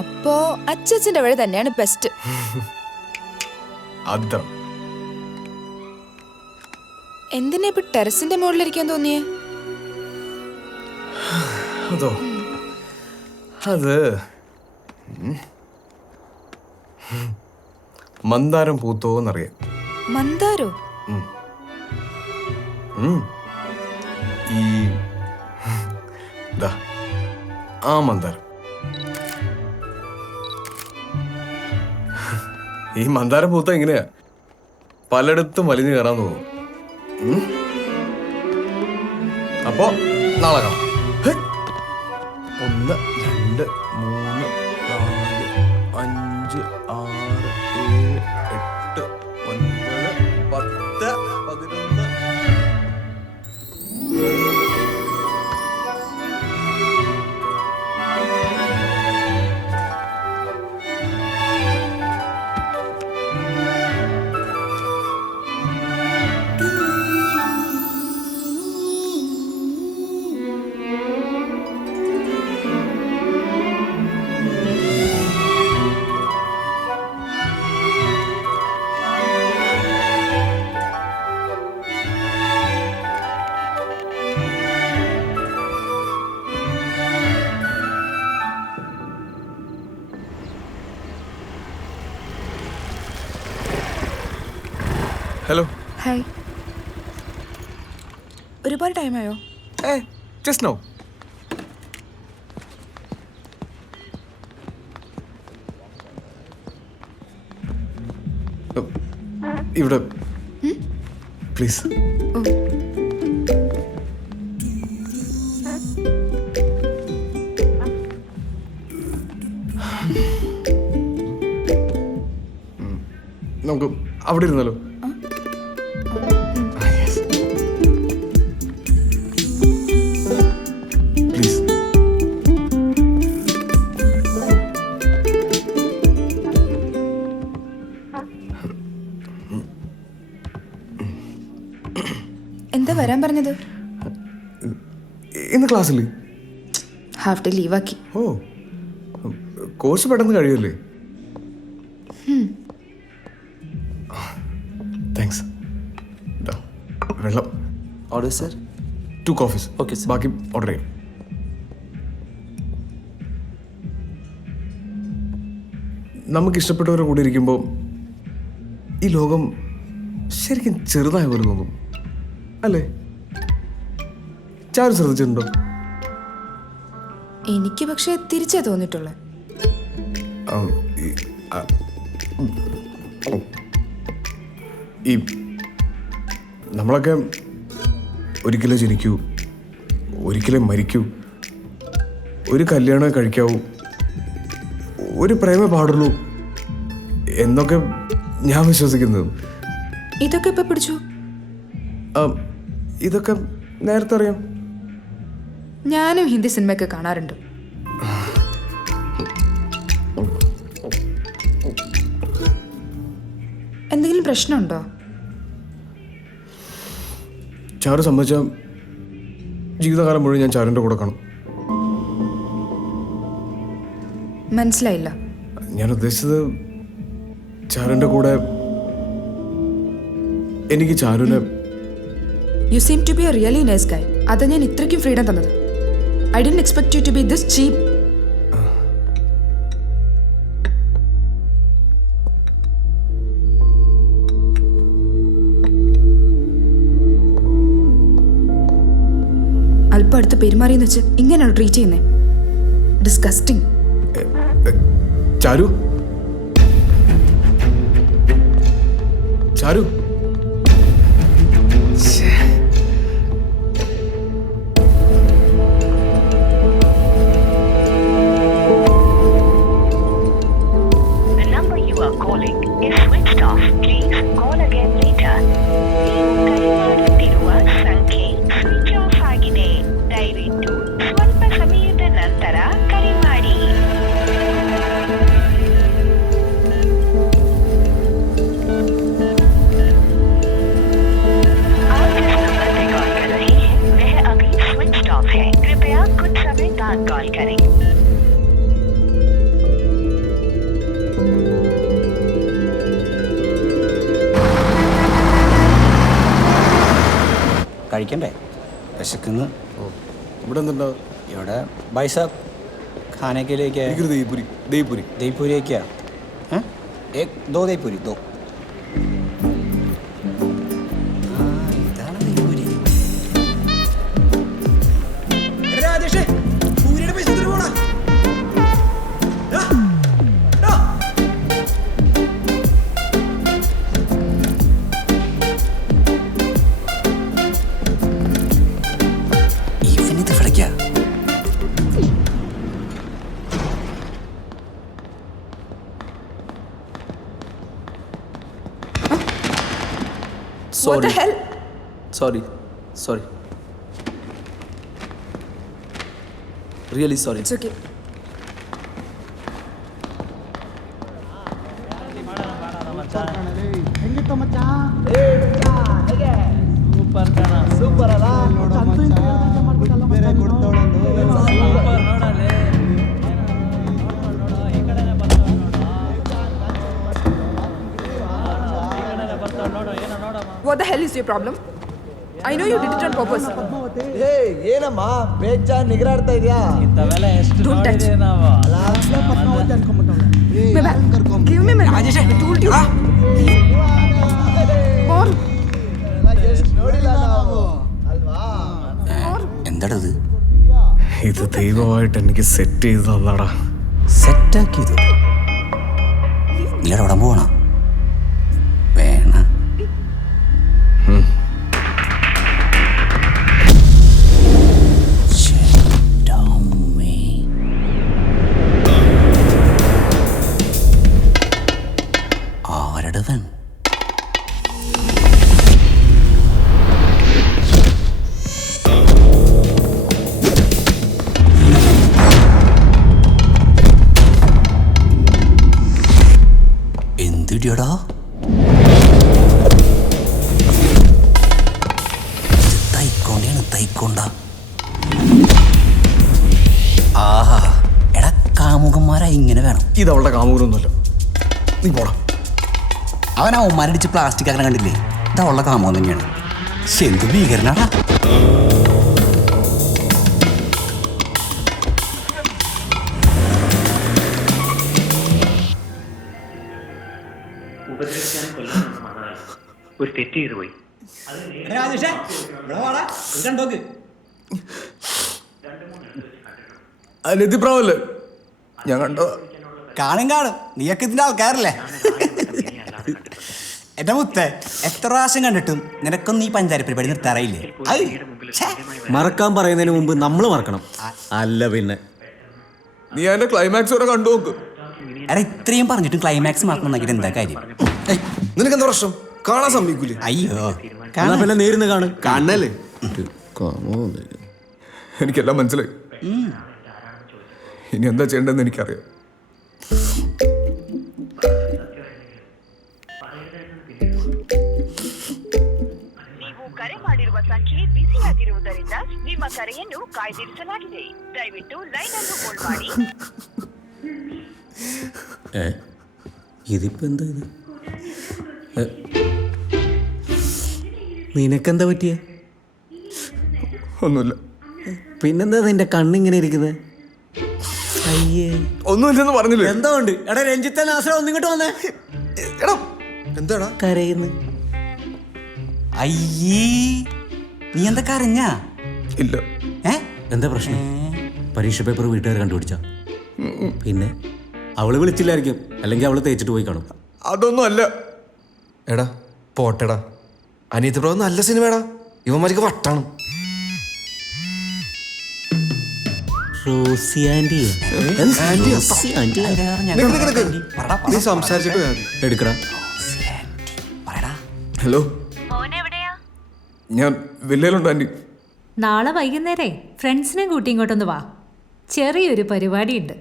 അപ്പോ അച്ചാച്ചന്റെ വഴി തന്നെയാണ് ബെസ്റ്റ്. എന്തിനാ ഇപ്പൊ ടെറസിന്റെ മുകളിലിരിക്കാൻ തോന്നിയേ? അതോ, അത് മന്ദാരം പൂത്തോന്നറിയാം. മന്ദാരോ? ഈ ആ മന്ദാരം. ഈ മന്ദാരം പൂത്ത എങ്ങനെയാ പലയിടത്തും വലിഞ്ഞു കയറാൻ തോന്നും. അപ്പോ നാളെ കാണാം. 1 2 3 4 5 6 7 8 9 10 11. ഹലോ. ഹായ്. ഒരുപാട് ടൈമായോ? Just no. ഇവിടെ പ്ലീസ്. നമുക്ക് അവിടെ ഇരുന്നാലോ? പ്ലീസ്. എന്താ വരാൻ പറഞ്ഞത്? ഇന്ന് ക്ലാസ്സില്ലേ? ഹാഫ് ഡേ ലീവാക്കി. ഓ, കോഴ്സ് പെട്ടെന്ന് കഴിയുമല്ലേ? താങ്ക്സ്. വെള്ളം. Order sir. 2 coffees. Okay, sir. ബാക്കി ഓർഡർ ചെയ്യും. നമുക്ക് ഇഷ്ടപ്പെട്ടവരുടെ കൂടെ ഇരിക്കുമ്പോൾ ഈ ലോകം ശരിക്കും ചെറുതായ പോലെ തോന്നും അല്ലേ? ചാരു ശ്രദ്ധിച്ചിട്ടുണ്ടോ? എനിക്ക് പക്ഷേ തിരിച്ചേ തോന്നിയിട്ടുള്ളേ. ഈ നമ്മളൊക്കെ ഒരിക്കലേ ജനിക്കൂ, ഒരിക്കലേ മരിക്കൂ, ഒരു കല്യാണം കഴിക്കാവൂ, ഒരു പ്രേമേ പാടുള്ളൂ എന്നൊക്കെ ഞാൻ വിശ്വസിക്കുന്നത്. ഇതൊക്കെ ഇപ്പൊ പിടിച്ചു? ഇതൊക്കെ നേരത്തെ അറിയാം. ഞാനും ഹിന്ദി സിനിമയൊക്കെ കാണാറുണ്ട്. എന്തെങ്കിലും പ്രശ്നമുണ്ടോ? ചാരു സമ്മതിച്ച ജീവിതകാലം മുഴുവൻ ഞാൻ ചാരുവിൻ്റെ കൂടെ കാണും. മനസ്സിലായില്ല. ഞാൻ ഉദ്ദേശിച്ചത് ചാരുവിൻ്റെ കൂടെ എനിക്ക് ചാരുവിനെ. You seem to be a really nice guy. അതാ ഞാൻ ഇത്രയ്ക്കും ഫ്രീഡം തന്നത്. I didn't expect you to be this cheap. അല്പം അടുത്ത് പെരുമാറിയെന്ന് വെച്ച് ഇങ്ങനെയാണ് ട്രീറ്റ് ചെയ്യുന്നേ. ഡിസ്കസ്റ്റിംഗ്. ചാരു, ചാരു. കഴിക്കണ്ടേ? വിശക്കുന്നു. ഇവിടെ എന്തുണ്ടാ? ഇവിടെ ബൈസാബ് खाने के लिए क्या है? दही पूरी. दही पूरी. दही पूरी है क्या? हैं? 1 2 दही पूरी 2. ഇതാണ് ദഹി പൂരി. രാജേഷേ പൂരിയുടെ പൈസ തരുമോടാ? Sorry sorry sorry really sorry. What the hell is your problem? I know you did it on purpose. ಏನಮ್ಮ ಬೇಜಾನ್ ನಿಗರಾಡ್ತಾ ಇದೆಯಾ? Don't touch. Give me my Rajesh, I told you. എന്താടത്? ഇത് ദൈവമായിട്ട് എനിക്ക് സെറ്റ് ചെയ്ത് തന്നടാ. സെറ്റാക്കിയത് നീ അവിടെ പോണ വേണ ആരടവൻ? എന്തിടിയടാ തൈക്കൊണ്ടാണ് തൈക്കൊണ്ട. ആഹാ എടാ കാമുകന്മാരാ ഇങ്ങനെ വേണം. ഇത് അവളുടെ കാമുകനൊന്നുമല്ല, നീ പോടാ. അവൻ അവന്മാരടിച്ച് പ്ലാസ്റ്റിക് അങ്ങനെ കണ്ടില്ലേ? ഇത് അവളുടെ കാമുകൻ തന്നെയാണ്. എന്ത് ഭീകരനാടാ. ഒരു തെറ്റ് ചെയ്തു പോയി. അനിയത്തിപ്രാവല്ലേ ഞാൻ കണ്ടോ? കാണും നീയൊക്കെ ഇതിന്റെ ആൾക്കാരല്ലേ? എന്റെ മുത്തേ, എത്ര പ്രാവശ്യം കണ്ടിട്ടും നിനക്കൊന്നും ഈ പഞ്ചാര പരിപാടി നിർത്താറായില്ലേ? മറക്കാൻ പറയുന്നതിന് മുമ്പ് നമ്മൾ മറക്കണം. അല്ല പിന്നെ നീ അതിന്റെ ക്ലൈമാക്സ് വരെ കണ്ടു നോക്ക്. എടാ ഇത്രയും പറഞ്ഞിട്ടും ക്ലൈമാക്സ് മാത്രം നോക്കിയിട്ട് എന്താ കാര്യം? നിനക്ക് എന്താ പ്രശ്നം? കാണാൻ സമ്മതിക്കൂലേ? അയ്യോ എന്നാ പിന്നെ നേരിന്ന് കാണും. കാണല്ലേ? എനിക്കെല്ലാം മനസ്സിലായി. ഇനി എന്താ ചെയ്യേണ്ടതെന്ന് എനിക്കറിയാം. ನೀವು ಕರೆ ಮಾಡಿರುವ ಸಂಖ್ಯೆ ಬಿಸಿಯಾಗಿರುವುದರಿಂದ ನಿಮ್ಮ ಕರೆಯನ್ನು ಕಾಯ್ದಿರಿಸಲಾಗಿದೆ. ದಯವಿಟ್ಟು ಲೈನ್ ಅನ್ನು ಹೋಲ್ಡ್ ಮಾಡಿ. ഇതിപ്പോ എന്താ ഇത്? നിനക്കെന്താ പറ്റിയ? ഒന്നുമില്ല. പിന്നെന്താ നിന്റെ കണ്ണിങ്ങനെ ഇരിക്കുന്നത്? അയ്യേ ഒന്നുമില്ലെന്ന് പറഞ്ഞില്ലേ? എന്താ ഉണ്ട്? എടാ രഞ്ജിത്തെ നാസറ ഒന്നിങ്ങോട്ട് വന്നേ. എടാ എന്താടാ കരയുന്നു? അയ്യേ നീ എന്താ കരഞ്ഞാ? ഇല്ല. എന്താ പ്രശ്നം? പരീക്ഷ പേപ്പർ വീട്ടുകാർ കണ്ടുപിടിച്ച? പിന്നെ അവള് വിളിച്ചില്ലായിരിക്കും, അല്ലെങ്കിൽ അവള് തേച്ചിട്ട് പോയി കാണും. അതൊന്നും അല്ല. എടാ പോട്ടെടാ, അനിയത്തിപ്രാവ് നല്ല സിനിമയാടാ. ഇവന്മാർക്ക് വട്ടാണ്. റോസി ആന്റി നീ സംസാരിച്ചിട്ട് എടുക്കടാ. ഹലോ, ഞാൻ വില്ലയിലുണ്ട് ആന്റി. നാളെ വൈകുന്നേരേ ഫ്രണ്ട്സിനെ കൂട്ടി ഇങ്ങോട്ടൊന്ന് വാ. ചെറിയൊരു പരിപാടിയുണ്ട്.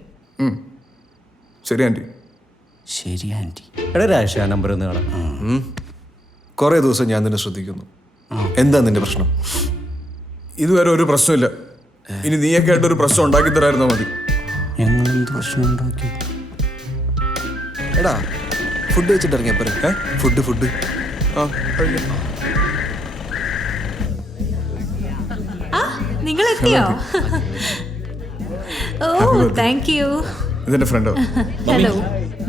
ശരി ആന്റി. ശരി ആന്റി. എടാ രാശ നമ്പർ ഒന്ന് കാണാം. കുറെ ദിവസം ഞാൻ നിന്നെ ശ്രദ്ധിക്കുന്നു. എന്താ നിന്റെ പ്രശ്നം? ഇതുവരെ ഒരു പ്രശ്നമില്ല. ഇനി നീയൊക്കെ ആയിട്ട് ഒരു പ്രശ്നം ഉണ്ടാക്കി തരായിരുന്നോ മതി. ഞങ്ങളെന്ത് പ്രശ്നം ഉണ്ടാക്കി? എടാ ഫുഡ് വെച്ചിട്ട് ഇറങ്ങിയ പോരെ? ഫുഡ് നിങ്ങൾ എത്തിയോ? ഓ താങ്ക് യു. ഇതെന്റെ ഫ്രണ്ടോ? ഹലോ.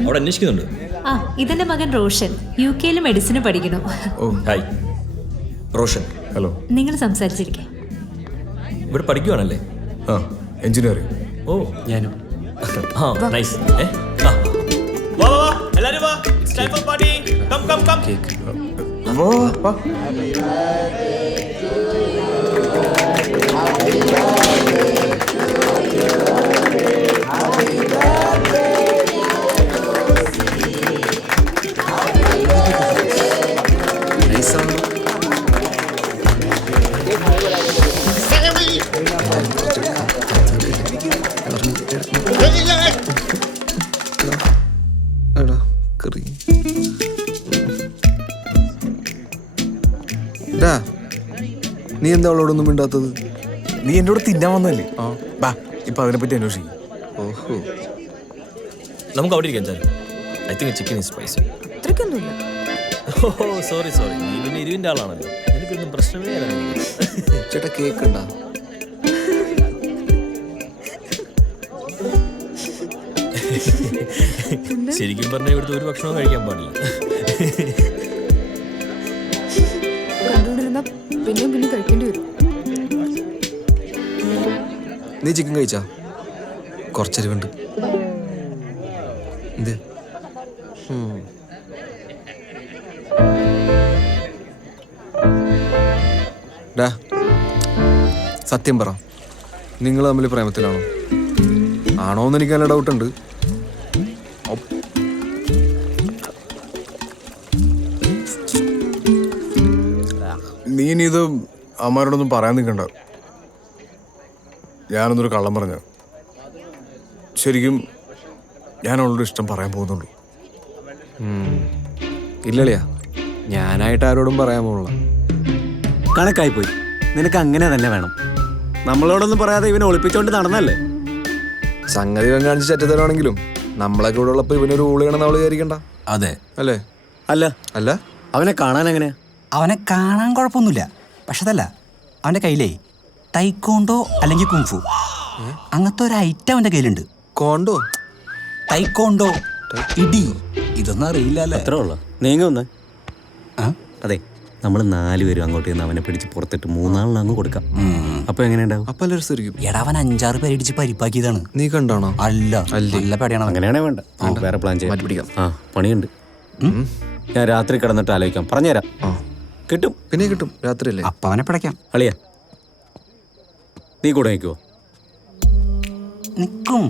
അവിടെ അന്വേഷിക്കുന്നുണ്ട്. ആ ഇതെന്റെ മകൻ റോഷൻ, UK മെഡിസിന് പഠിക്കുന്നു. ഓ ഹായ് റോഷൻ. ഹലോ. നിങ്ങൾ സംസാരിച്ചിരിക്കേ. ഇവിടെ പഠിക്കുവാണല്ലേ? ആ എഞ്ചിനീയറിംഗ്. ഓ ഞാനും. ആ നൈസ്. വാ വാ എല്ലാരും വാ. It's time for party. Come come come. വാ വാ. കറി. നീ എന്താ അവളോടൊന്നും മിണ്ടാത്തത്? നീ എന്നോട് തിന്നാൻ വന്നല്ലേ? ബാ ഇപ്പൊ അതിനെപ്പറ്റി അന്വേഷിക്കും. ഓഹോ, നമുക്ക് അവിടെ ഇരിക്കാം. I think chicken is spicy. അത്രയ്ക്കൊന്നുമില്ല. ഓ സോറി നീ പിന്നെ ഇരുവിൻ്റെ ആളാണല്ലോ, എനിക്കൊന്നും പ്രശ്നമേ അല്ല. ചേട്ടാ കേക്ക് ഉണ്ടാ? ശരിക്കും പറഞ്ഞാൽ ഇവിടുത്തെ ഒരു ഭക്ഷണവും കഴിക്കാൻ പാടില്ല. കണ്ടുകൊണ്ടിരുന്ന പിന്നെയും കഴിക്കേണ്ടി വരും. നീ ചിക്കൻ കഴിച്ചാ? കുറച്ചരിവുണ്ട്. എന്ത്? ഡാ സത്യം പറ, നിങ്ങൾ തമ്മിൽ പ്രേമത്തിലാണോ? ആണോന്ന് എനിക്ക് നല്ല ഡൗട്ടുണ്ട്. നീ ഇനി ഇത് അമ്മമാരോടൊന്നും പറയാൻ നിൽക്കണ്ട. ഞാനൊന്നൊരു കള്ളം പറഞ്ഞ. ശരിക്കും ഞാൻ അവളോട് ഇഷ്ടം പറയാൻ പോകുന്നുള്ളൂ. ഇല്ലളിയാ, ഞാനായിട്ട് ആരോടും പറയാൻ പോലുള്ള. കണക്കായിപ്പോയി. നിനക്ക് അങ്ങനെ തന്നെ വേണം. നമ്മളോടൊന്നും പറയാതെ ഇവനെ ഒളിപ്പിച്ചോണ്ട് നടന്നല്ലേ? സംഗതി ഇവൻ കാണിച്ച് ചറ്റത്തരാണെങ്കിലും നമ്മളൊക്കെ ഇവിടെ ഉള്ളപ്പോൾ ഇവനൊരു ഊളി ചെയ്യണമെന്ന് അവള് വിചാരിക്കണ്ട. അതെ അല്ലേ? അല്ല അല്ല, അവനെ കാണാൻ എങ്ങനെയാ? അവനെ കാണാൻ കുഴപ്പമൊന്നുമില്ല. പക്ഷെ അതല്ല, അവൻ്റെ കയ്യിലേ ടൈക്കോണ്ടോ അല്ലെങ്കിൽ കുംഫു അങ്ങനത്തെ ഒരു ഐറ്റം അവൻ്റെ കയ്യിലുണ്ട്. കോണ്ടോ? ടൈക്കോണ്ടോ, ഇടി, ഇതൊന്നും അറിയില്ലല്ലേ? അത്രേ ഉള്ളു. നീങ്ങ ഒന്ന്. അതെ, നമ്മൾ 4 പേരും അങ്ങോട്ട് നിന്ന് അവനെ പിടിച്ച് പുറത്തിട്ട് 3 അങ്ങ് കൊടുക്കാം. അപ്പൊ എങ്ങനെയുണ്ടാവും? അപ്പൊ എല്ലാവരും ശരിക്കും. എടാ, അവൻ 5-6 പേരടിച്ച് പരിപ്പാക്കിയതാണ്. നീ കണ്ടാണോ? അല്ല, നല്ല പേടിയാണ്. അങ്ങനെയാണേ വേണ്ട, വേറെ പ്ലാൻ ചെയ്യാം. മാറ്റി പിടിക്കാം. ആ, പണിയുണ്ട്. ഞാൻ രാത്രി കിടന്നിട്ട് ആലോചിക്കാം. പറഞ്ഞുതരാം. കിട്ടും, പിന്നെ കിട്ടും. രാത്രിയല്ലേ? അപ്പൊ അവനെ പിടയ്ക്കാം. അളിയാ, നീ കൂടെ നിൽക്കുവോ? നിൽക്കും.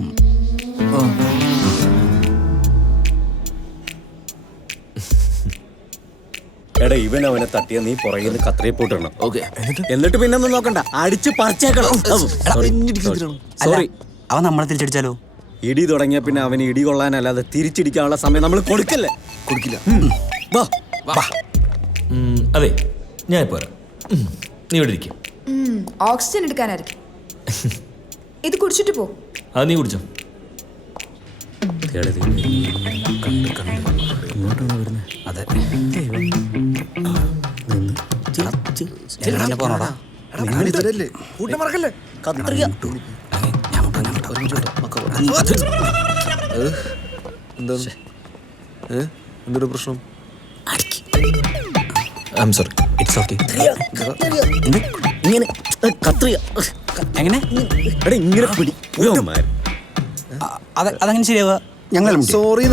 എടാ, ഇവൻ അവനെ തട്ടിയ നീ പുറകിൽ നിന്ന് കത്രയെ പോട്ടിടണം. എന്നിട്ട് പിന്നെ ഒന്നും നോക്കണ്ട, അടിച്ച് പറിച്ചേക്കണം. സോറി. അവൻ നമ്മളെ തിരിച്ചടിച്ചാലോ? ഇടി തുടങ്ങിയ പിന്നെ അവന് ഇടി കൊള്ളാനല്ലാതെ തിരിച്ചിടിക്കാനുള്ള സമയം നമ്മൾ കൊടുക്കില്ല. അതെ, ഞാൻ പോരാ. നീ ഇവിടെ ഇരിക്കും. ഓക്സിജൻ എടുക്കാനായിരിക്കും. ഇത് കുടിച്ചിട്ട് പോ. അത് നീ കുടിച്ചോ. അതെ, എന്തൊരു പ്രശ്നം? It's okay. ഇങ്ങനെ കത്രിക എങ്ങനെ അതങ്ങനെ ശരിയാവുക? ഞങ്ങൾ സോറി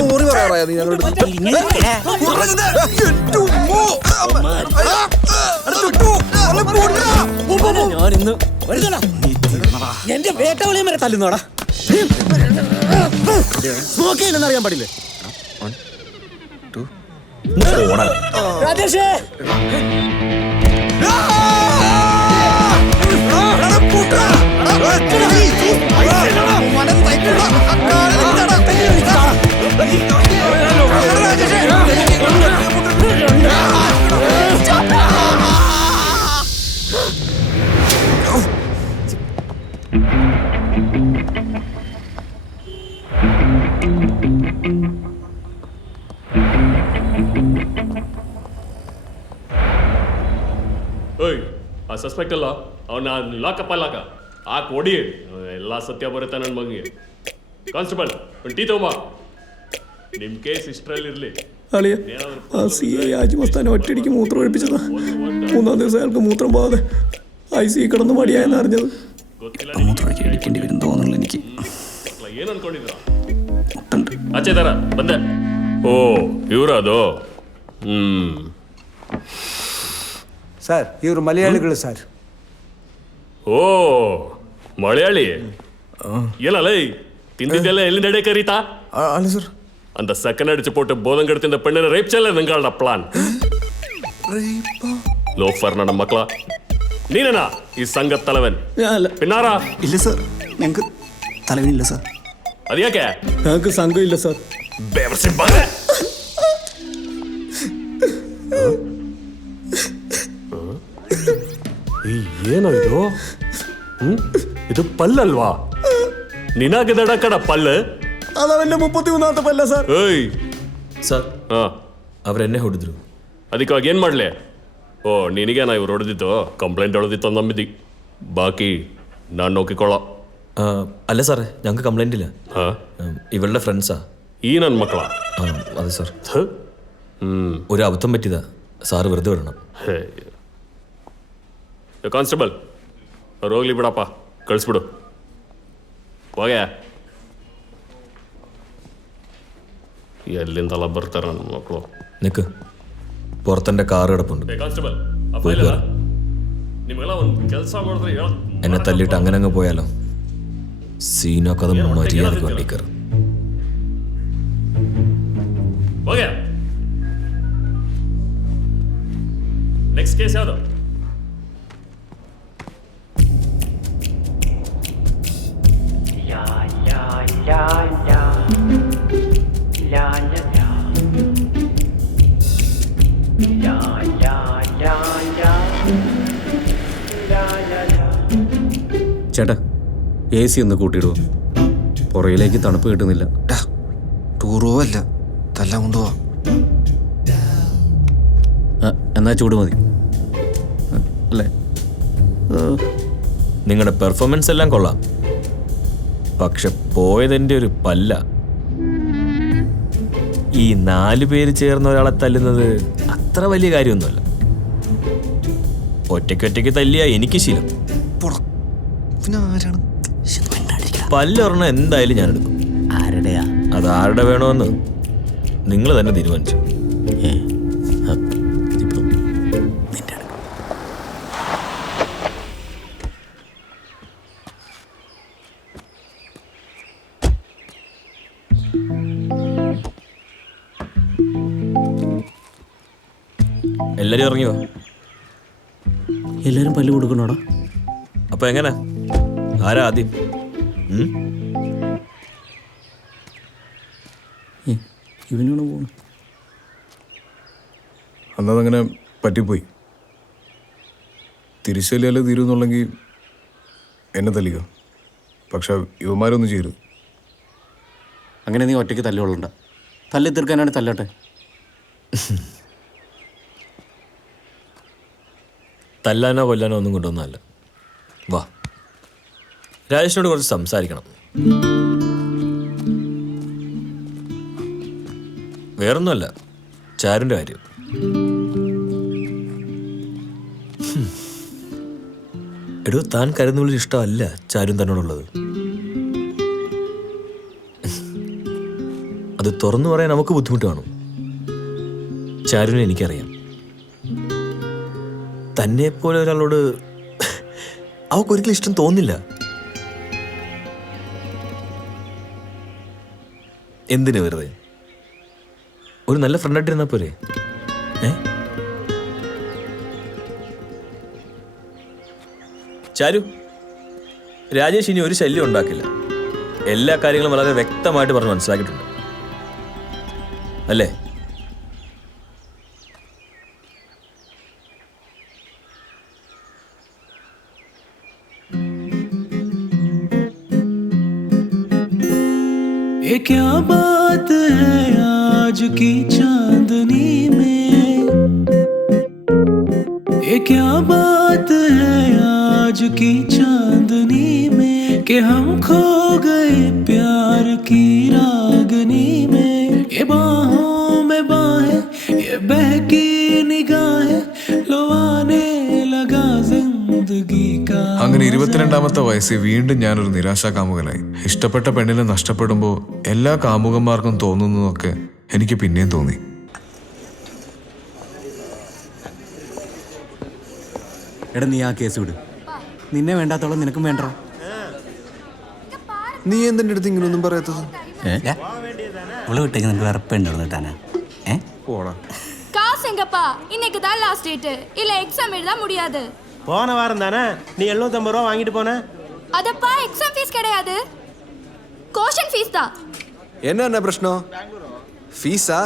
സോറി പറയാറാ നീ ഞങ്ങളുടെ എന്റെ വേട്ടവളിയും വരെ തല്ലുന്നോടാ. സ്മോക്ക് ചെയ്യുന്നറിയാൻ പാടില്ലേ? രാജേഷേ, ಆ ಸಸ್ಪೆಕ್ಟ್ ಅಲ್ಲ, ಅವನ ಲಾಕಪ್ ಅಲ್ಲಾಕ ಆ ಕೊಡಿ ಎಲ್ಲ ಸತ್ಯ ಬರುತ್ತೆ ನನ್ನ ಮಗನಿಗೆ. ಕಾನ್ಸ್ಟೇಬಲ್ ಒಂದು ಟೀ ತಗೊಂಬ. ನಿಮ್ಮ ಕೇಸ್ ಇಷ್ಟರಲ್ಲಿರಲಿ. ആജിമസ്താനെ ഒറ്റയടിക്ക് മൂത്രം ഒഴിപ്പിച്ചതാ. 3-ാം ദിവസം അയാൾക്ക് മൂത്രം പോകാതെ ICU കിടന്ന് മടിയായെന്ന് അറിഞ്ഞത്. അടിക്കേണ്ടി വരും തോന്നുന്നു എനിക്ക്. ಏನು ಅನ್ಕೊಂಡಿದ್ರ? ಆಚೆ ತರ ಬಂದೆ. ಓ ಇವರದು. ಸರ್, ಇವರು ಮಲಯಾಳಿಗಳು ಸರ್. ಓ ಮಲಯಾಳಿ. ಏನಲ್ಲ ತಿಂದಿದ್ದೆಲ್ಲ ಎಲ್ಲಿಂದ ಕರೀತಾ? അല്ല സർ, அந்த செகண்ட் அடிச்சு போட்டு போதங்கெடுத்து இந்த பெண்ணை ரேப் செய்யல നിങ്ങളുടെ പ്ലാൻ. ലോഫർ നട മക്കള നീനാ ഈ സംഘ തലവൻ? പിന്നാറാ? ഇല്ല സർ, ഞങ്ങൾക്ക് തലവനില്ല സർ. അതെയാക്കെ ഞങ്ങൾക്ക് സംഘം ഇല്ല സാർ. ಏನೋ ಇದು ಇದು ಪಲ್ಲಲ್ವಾ? ನಿನಗದಡ ಕಡ ಪಲ್ಲು. അതവന്റെ 33ാമത്തെ പല്ല സാർ. ಏಯ್ ಸರ್ ಅವರೆನ್ನೇ ಹೊಡೆದ್ರು. ಅದಕ್ಕಾಗಿ ಏನು ಮಾಡಲಿ? ಓ ನಿನಗೆ ನಾ ಇವ್ರು ಹೊಡೆದಿತ್ತು, ಕಂಪ್ಲೇಂಟ್ ಹೊಡೆದಿತ್ತು ನಂಬಿದ್ದಿ. ಬಾಕಿ ನಾನು നോക്കിക്കോളാം. അല്ല സാറേ, ഞങ്ങൾക്ക് കംപ്ലൈന്റ് ഇല്ല. ഇവളുടെ ഫ്രണ്ട്സാ. ഈ ನನ್ನ മക്കളാ? അതെ സാർ. ഒരു അബദ്ധം പറ്റിയതാ, സാറ് വെറുതെ വിടണം. ಕಾನ್ಸ್ಟೇಬಲ್ ಅವ್ರು ಹೋಗ್ಲಿ ಬಿಡಪ್ಪ, ಕಳಿಸ್ಬಿಡು. ಹೋಗ್ಯಾ ಎಲ್ಲಿಂದಲ್ಲ ಬರ್ತಾರೆ ನನ್ನ ಮಕ್ಕಳು. നിക്ക്, പുറത്തെന്റെ കാർ കിടപ്പുണ്ട്. ಕಾನ್ಸ್ಟೇಬಲ್ പോയി കേറ്. ನಿಮಗೆಲ್ಲ ಒಂದು ಕೆಲಸ ಮಾಡಿದ್ರೆ എന്നെ തല്ലിട്ട് അങ്ങനെ അങ്ങ് പോയാലോ? സീനൊക്കെ അത് മര്യാദക്ക് വണ്ടി കയറും. ಹೋಗ್ಯಾ ನೆಕ್ಸ್ಟ್ ಕೇಸ್ ಯಾವುದು? ചേട്ടാ, AC ഒന്ന് കൂട്ടിയിടുവോ? പുറയിലേക്ക് തണുപ്പ് കിട്ടുന്നില്ല. ടൂറോ അല്ല, തല്ലാൻ കൊണ്ടുപോവാ. എന്നാ ചൂട് മതി അല്ലേ? നിങ്ങളുടെ പെർഫോമൻസ് എല്ലാം കൊള്ളാം, പക്ഷെ പോയതെന്റെ ഒരു പല്ല. ഈ 4 പേര് ചേർന്ന് ഒരാളെ തല്ലുന്നത് അത്ര വലിയ കാര്യമൊന്നുമല്ല. ഒറ്റയ്ക്ക് തല്ലിയാ എനിക്ക് ശീലം. പല്ലൊരെണ്ണം എന്തായാലും ഞാൻ എടുക്കും. ആരുടെയാ? അത് ആരുടെ വേണമെന്ന് നിങ്ങൾ തന്നെ തീരുമാനിച്ചു. എല്ലാരും ഇറങ്ങിയോ? എല്ലാരും പല്ല് കൊടുക്കണോടാ? അപ്പൊ എങ്ങനെ, ആരാ ആദ്യം? ഇവനാണ് പോണത്. അന്നതങ്ങനെ പറ്റിപ്പോയി. തിരിച്ചല്ലേ തീരുന്നുണ്ടെങ്കിൽ എന്നെ തല്ലിക്കോ, പക്ഷെ യുവമാരൊന്നും ചെയ്യരുത്. അങ്ങനെ നീ ഒറ്റയ്ക്ക് തല്ലുകൊള്ളണ്ട. തല്ലി തീർക്കാനാണ് തല്ലട്ടെ. തല്ലാനോ കൊല്ലാനോ ഒന്നും കൊണ്ടൊന്നുമല്ല. വാ, രാജേഷിനോട് കുറച്ച് സംസാരിക്കണം. വേറൊന്നുമല്ല, ചാരുൻ്റെ കാര്യം. എടോ, താൻ കരുതുന്ന ഇഷ്ടമല്ല ചാരും തന്നോടുള്ളത്. അത് തുറന്നു പറയാൻ നമുക്ക് ബുദ്ധിമുട്ട് കാണും. ചാരുവിനെ എനിക്കറിയാം. തന്നെ പോലെ ഒരാളോട് അവൾക്കൊരിക്കലും ഇഷ്ടം തോന്നില്ല. എന്തിനു വെറുതെ? ഒരു നല്ല ഫ്രണ്ടായിട്ടിരുന്നാ പോരെ? ചാരു, രാജേഷ് ഇനി ഒരു ശല്യം ഉണ്ടാക്കില്ല. എല്ലാ കാര്യങ്ങളും വളരെ വ്യക്തമായിട്ട് പറഞ്ഞ് മനസ്സിലാക്കിയിട്ടുണ്ട്, അല്ലേ? ये क्या बात है आज की चांदनी में, ये क्या बात है आज की चांदनी में, कि हम खो गए प्यार की रागनी में. ये बाहों में बाहें, ये बहकी निगाहें, लो आने लगा जिंदगी का. അങ്ങനെ 22ാമത്തെ വയസ്സിൽ വീണ്ടും ഞാനൊരു നിരാശാകാമുകനായി. ഇഷ്ടപ്പെട്ട പെണ്ണിനെ നഷ്ടപ്പെടുമ്പോൾ എല്ലാ കാമുകന്മാർക്കും തോന്നുന്നതൊക്കെ എനിക്ക് പിന്നെയും തോന്നി. എടാ, നീ ആ കേസ് വിട്. നിന്നെ വേണ്ടാത്തോളം നിനക്കും വേണ്ട. നീ എന്തിൻ്റെ അടുത്ത് ഇങ്ങനൊന്നും പറയാത്തത്? അവള് വിട്ടേക്ക് നിനക്ക് വേറെ പെണ്ണുള്ളത് കിട്ടാനാ? പോടാ. காசு எங்கப்பா? இன்னைக்கு தான் லாஸ்ட் டேட். இல்ல எக்ஸாம் எழுத முடியாது. போன வாரம் தானே நீ 750 ரூபா வாங்கிட்டு போன. அதப்பா எக்ஸாம் ஃபீஸ் கிடையாது. കോഷൻ ഫീസ് താ. என்ன பிரச்சனை? ഫീസാ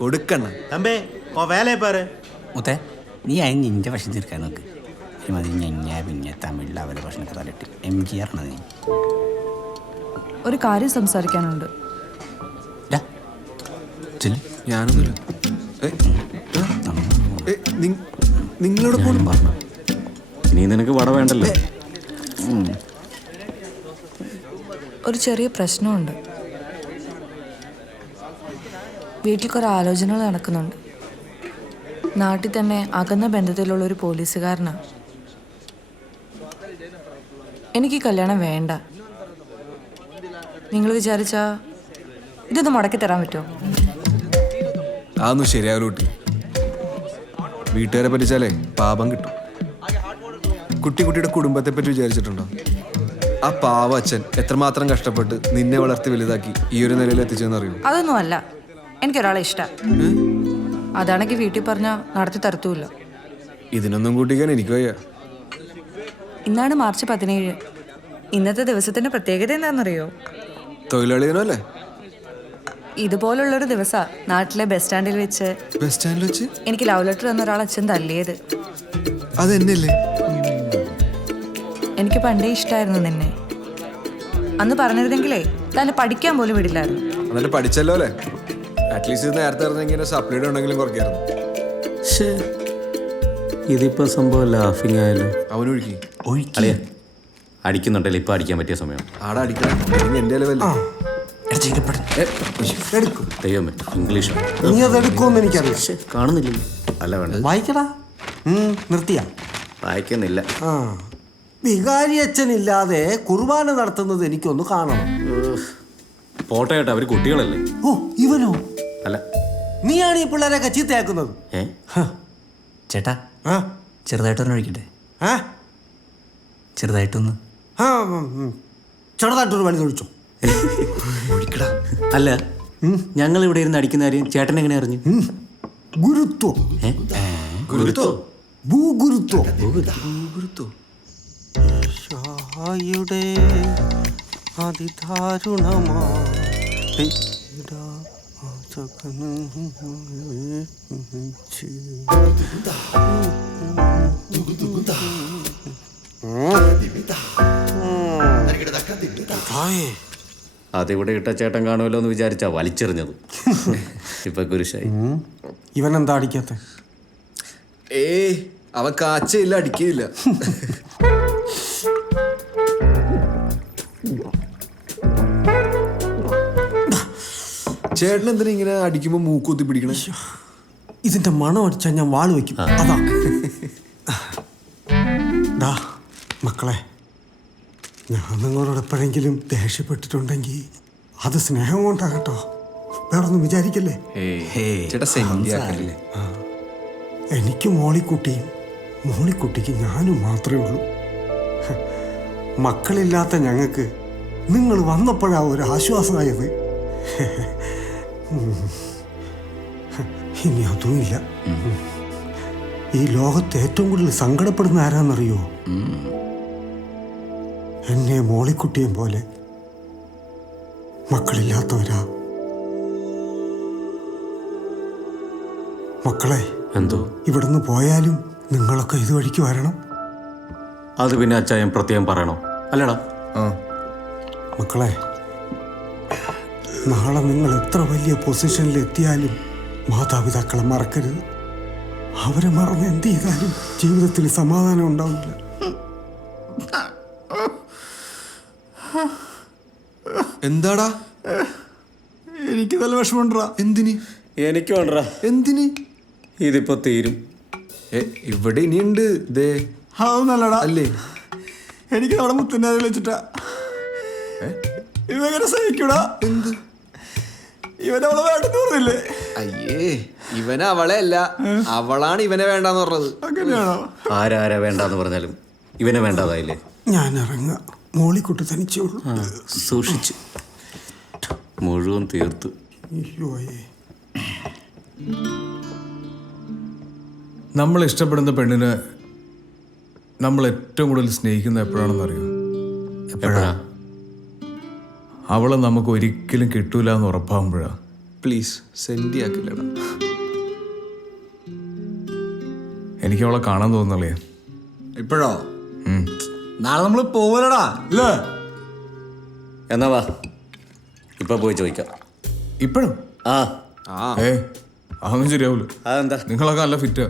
കൊടുക്കണ്ണ. തമ്പേ ഓ വേലയെ പാரு. മുത്തേ നീ അതിന് നിന്റെ ഭക്ഷണം തീർക്കാൻ നോക്ക്. മതി ഞഞ്ഞ പിന്നെ തമിഴിൽ അവരെ ഭക്ഷണമൊക്കെ തലയിട്ട് MGR നീ. ഒരു കാര്യം സംസാരിക്കാനുണ്ട്. ഞാനൊന്നുമില്ല. നിങ്ങളോട് പോലും പറഞ്ഞു. ഇനി നിനക്ക് വട വേണ്ടല്ലോ. ഒരു ചെറിയ പ്രശ്നമുണ്ട്. വീട്ടിൽ കുറേ ആലോചനകൾ നടക്കുന്നുണ്ട്. നാട്ടിൽ തന്നെ അകന്ന ബന്ധത്തിലുള്ള ഒരു പോലീസുകാരനാണ്. എനിക്ക് കല്യാണം വേണ്ട. നിങ്ങൾ വിചാരിച്ചാ ഇതൊന്ന് മുടക്കി തരാൻ പറ്റുമോ? അതൊന്നും ശരിയാവൂട്ടി. വീട്ടുകാരെ പറ്റിച്ചാലേ പാപം കിട്ടും. കുട്ടിയുടെ കുടുംബത്തെ പറ്റി വിചാരിച്ചിട്ടുണ്ടോ? ആ പാവ അച്ഛൻ എത്രമാത്രം കഷ്ടപ്പെട്ട് നിന്നെ വളർത്തി വലുതാക്കി ഈ ഒരു നിലയിൽ എത്തിച്ചെന്നറിയൂ. അതൊന്നും അല്ല. എനിക്കൊരാളെ ഇഷ്ടം. അതാണെങ്കിൽ വീട്ടിൽ പറഞ്ഞാൽ നടത്തി തരത്തുമില്ല. ഇതിനൊന്നും കൂട്ടിക്കാൻ എനിക്ക് വയ്യ. ഇന്നാണ് മാർച്ച് 17. ഇന്നത്തെ ദിവസത്തിന്റെ പ്രത്യേകത എന്താണെന്നറിയോ? തൊഴിലാളി ദിനമല്ലേ? ഇതുപോലുള്ളൊരു ദിവസാ നാട്ടിലെ ബസ് സ്റ്റാൻഡിൽ വെച്ച് എനിക്ക് ലവ് ലെറ്റർ തന്ന ഒരാൾ അച്ഛൻ തല്ലിയത്. അതെന്നല്ലേ? എനിക്ക് പണ്ടേ ഇഷ്ടമായിരുന്നു നിന്നെ. അന്ന് പറഞ്ഞിരുന്നെങ്കിലേ തന്നെ പഠിക്കാൻ പോലും വിടില്ലായിരുന്നു. എന്നിട്ട് പഠിച്ചല്ലോ അല്ലേ? അറ്റ്ലീസ്റ്റ് നേരത്തെ അറിഞ്ഞെങ്കിൽ സപ്ലൈഡ് ഉണ്ടെങ്കിലും കുറയ്ക്കായിരുന്നു. ഇതിപ്പോ സംഭവം ലാഫിംഗ് ആയാലോ? അവനൊഴുക്കി അടിക്കുന്നുണ്ടല്ലോ. ഇപ്പൊ അടിക്കാൻ പറ്റിയ സമയം. ആടെ അടിക്കണം. എന്റെ ലെവല് ദൈവമേ, ഇംഗ്ലീഷ് നീ അത് എടുക്കുമെന്ന് എനിക്കറിയാം. കാണുന്നില്ലല്ലോ. അല്ല വേണ്ട, വായിക്കടാ. നിർത്തിയാ വായിക്കുന്നില്ല. ആ വികാരി അച്ഛനില്ലാതെ കുർബാന നടത്തുന്നത് എനിക്കൊന്ന് കാണണം. പോട്ടെ ചേട്ടാ, അവര് കുട്ടികളല്ലേ. ഓ ഇവനോ? അല്ല, നീയാണ് ഈ പിള്ളേരൊക്കെ ചീത്തയാക്കുന്നത്. ചേട്ടാ ചെറുതായിട്ടൊന്ന് ഒഴിക്കട്ടെ. ചെറുതായിട്ടൊന്ന് ചെറുതായിട്ടൊരു വഴി ഒഴിച്ചോ. അല്ല, ഞങ്ങൾ ഇവിടെ ഇരുന്ന് അടിക്കുന്ന കാര്യം ചേട്ടൻ എങ്ങനെ അറിഞ്ഞു? ഗുരുത്വം. ഗുരുത്വം? ഭൂഗുരുത്വം. അതിദാരുണമാ അതിവിടെ ഇട്ട ചേട്ടൻ കാണുമല്ലോ എന്ന് വിചാരിച്ചാ വലിച്ചെറിഞ്ഞത്. ഇപ്പൊ കുരിശായി. ഇവൻ എന്താ അടിക്കാത്ത? അവൻ കാച്ചയില്ല, അടിക്കില്ല. ചേട്ടൻ എന്തിനാ ഇങ്ങനെ അടിക്കുമ്പോ മൂക്കുത്തി പിടിക്കണേ? ഇതിന്റെ മണം അടിച്ചാൽ ഞാൻ വാള് വെക്കും. അതാ ഡാ മക്കളെ, ഞാൻ നിങ്ങളോട് എപ്പോഴെങ്കിലും ദേഷ്യപ്പെട്ടിട്ടുണ്ടെങ്കിൽ അത് സ്നേഹം കൊണ്ടാകട്ടോ. വേറൊന്നും വിചാരിക്കല്ലേ. എനിക്ക് മോളിക്കുട്ടിക്ക് ഞാനും മാത്രമേ ഉള്ളൂ. മക്കളില്ലാത്ത ഞങ്ങൾക്ക് നിങ്ങൾ വന്നപ്പോഴാ ഒരു ആശ്വാസമായത്. ഇനി അതുമില്ല. ഈ ലോകത്ത് ഏറ്റവും കൂടുതൽ സങ്കടപ്പെടുന്ന ആരാന്നറിയോ? എന്നെ മോളിക്കുട്ടിയും പോലെ മക്കളില്ലാത്തവരാ. മക്കളെ, എന്തോ ഇവിടുന്ന് പോയാലും നിങ്ങളൊക്കെ ഇതുവഴിക്ക് വരണം. അത് പിന്നെ അച്ചായൻ പ്രത്യേകം പറയണോ? അല്ലടാ മക്കളെ, നാളെ നിങ്ങൾ എത്ര വലിയ പൊസിഷനിൽ എത്തിയാലും മാതാപിതാക്കളെ മറക്കരുത്. അവരെ മറന്ന് എന്ത് ചെയ്താലും ജീവിതത്തിൽ സമാധാനം ഉണ്ടാവില്ല. എന്താടാ? എനിക്ക് നല്ല വിഷമമുണ്ടാ. എന്തിന്? എനിക്ക് വേണ്ടടാ. എന്തിന്? ഇതിപ്പോ തീരും. ഇവിടെ ഇനിയുണ്ട്. അതൊന്നല്ലടാ. അല്ലേ, എനിക്ക് അവിടെ മുത്തന്നെ വെച്ചിട്ടാ. ഇവങ്ങനെ സഹിക്കൂടാ. എന്ത്? ഇവനവളെ വേണ്ടെന്ന് പറഞ്ഞില്ലേ? അയ്യേ, ഇവനെ അവളെ അല്ല, അവളാണ് ഇവനെ വേണ്ടാന്ന് പറഞ്ഞത്. അങ്ങനെയാണോ? ആരാ വേണ്ടാന്ന് പറഞ്ഞാലും ഇവനെ വേണ്ടാതായില്ലേ? ഞാൻ ഇറങ്ങ. മോളിക്കുട്ടി തനിച്ചേ ഉള്ളൂ. സൂക്ഷിച്ച്. മുഴുവൻ തീർത്തു. നമ്മൾ ഇഷ്ടപ്പെടുന്ന പെണ്ണിന് നമ്മൾ ഏറ്റവും കൂടുതൽ സ്നേഹിക്കുന്ന എപ്പോഴാണെന്ന് അറിയോ? എപ്പോഴാ? അവളെ നമുക്ക് ഒരിക്കലും കിട്ടൂല എന്ന് ഉറപ്പാകുമ്പോഴാ. പ്ലീസ് സെൻഡി ആക്കില്ലടാ. എനിക്ക് അവളെ കാണാൻ തോന്നുന്നല്ലേ. ഇപ്പോഴോ? നാളെ നമ്മൾ പോവലടാ അല്ലേ? എന്നാ വാ, ഇപ്പൊ പോയി ചോദിക്കാം. ഇപ്പോഴും? ആ അതൊന്നും ശരിയാവൂല. അതെന്താ? നിങ്ങളൊക്കെ നല്ല ഫിറ്റാ.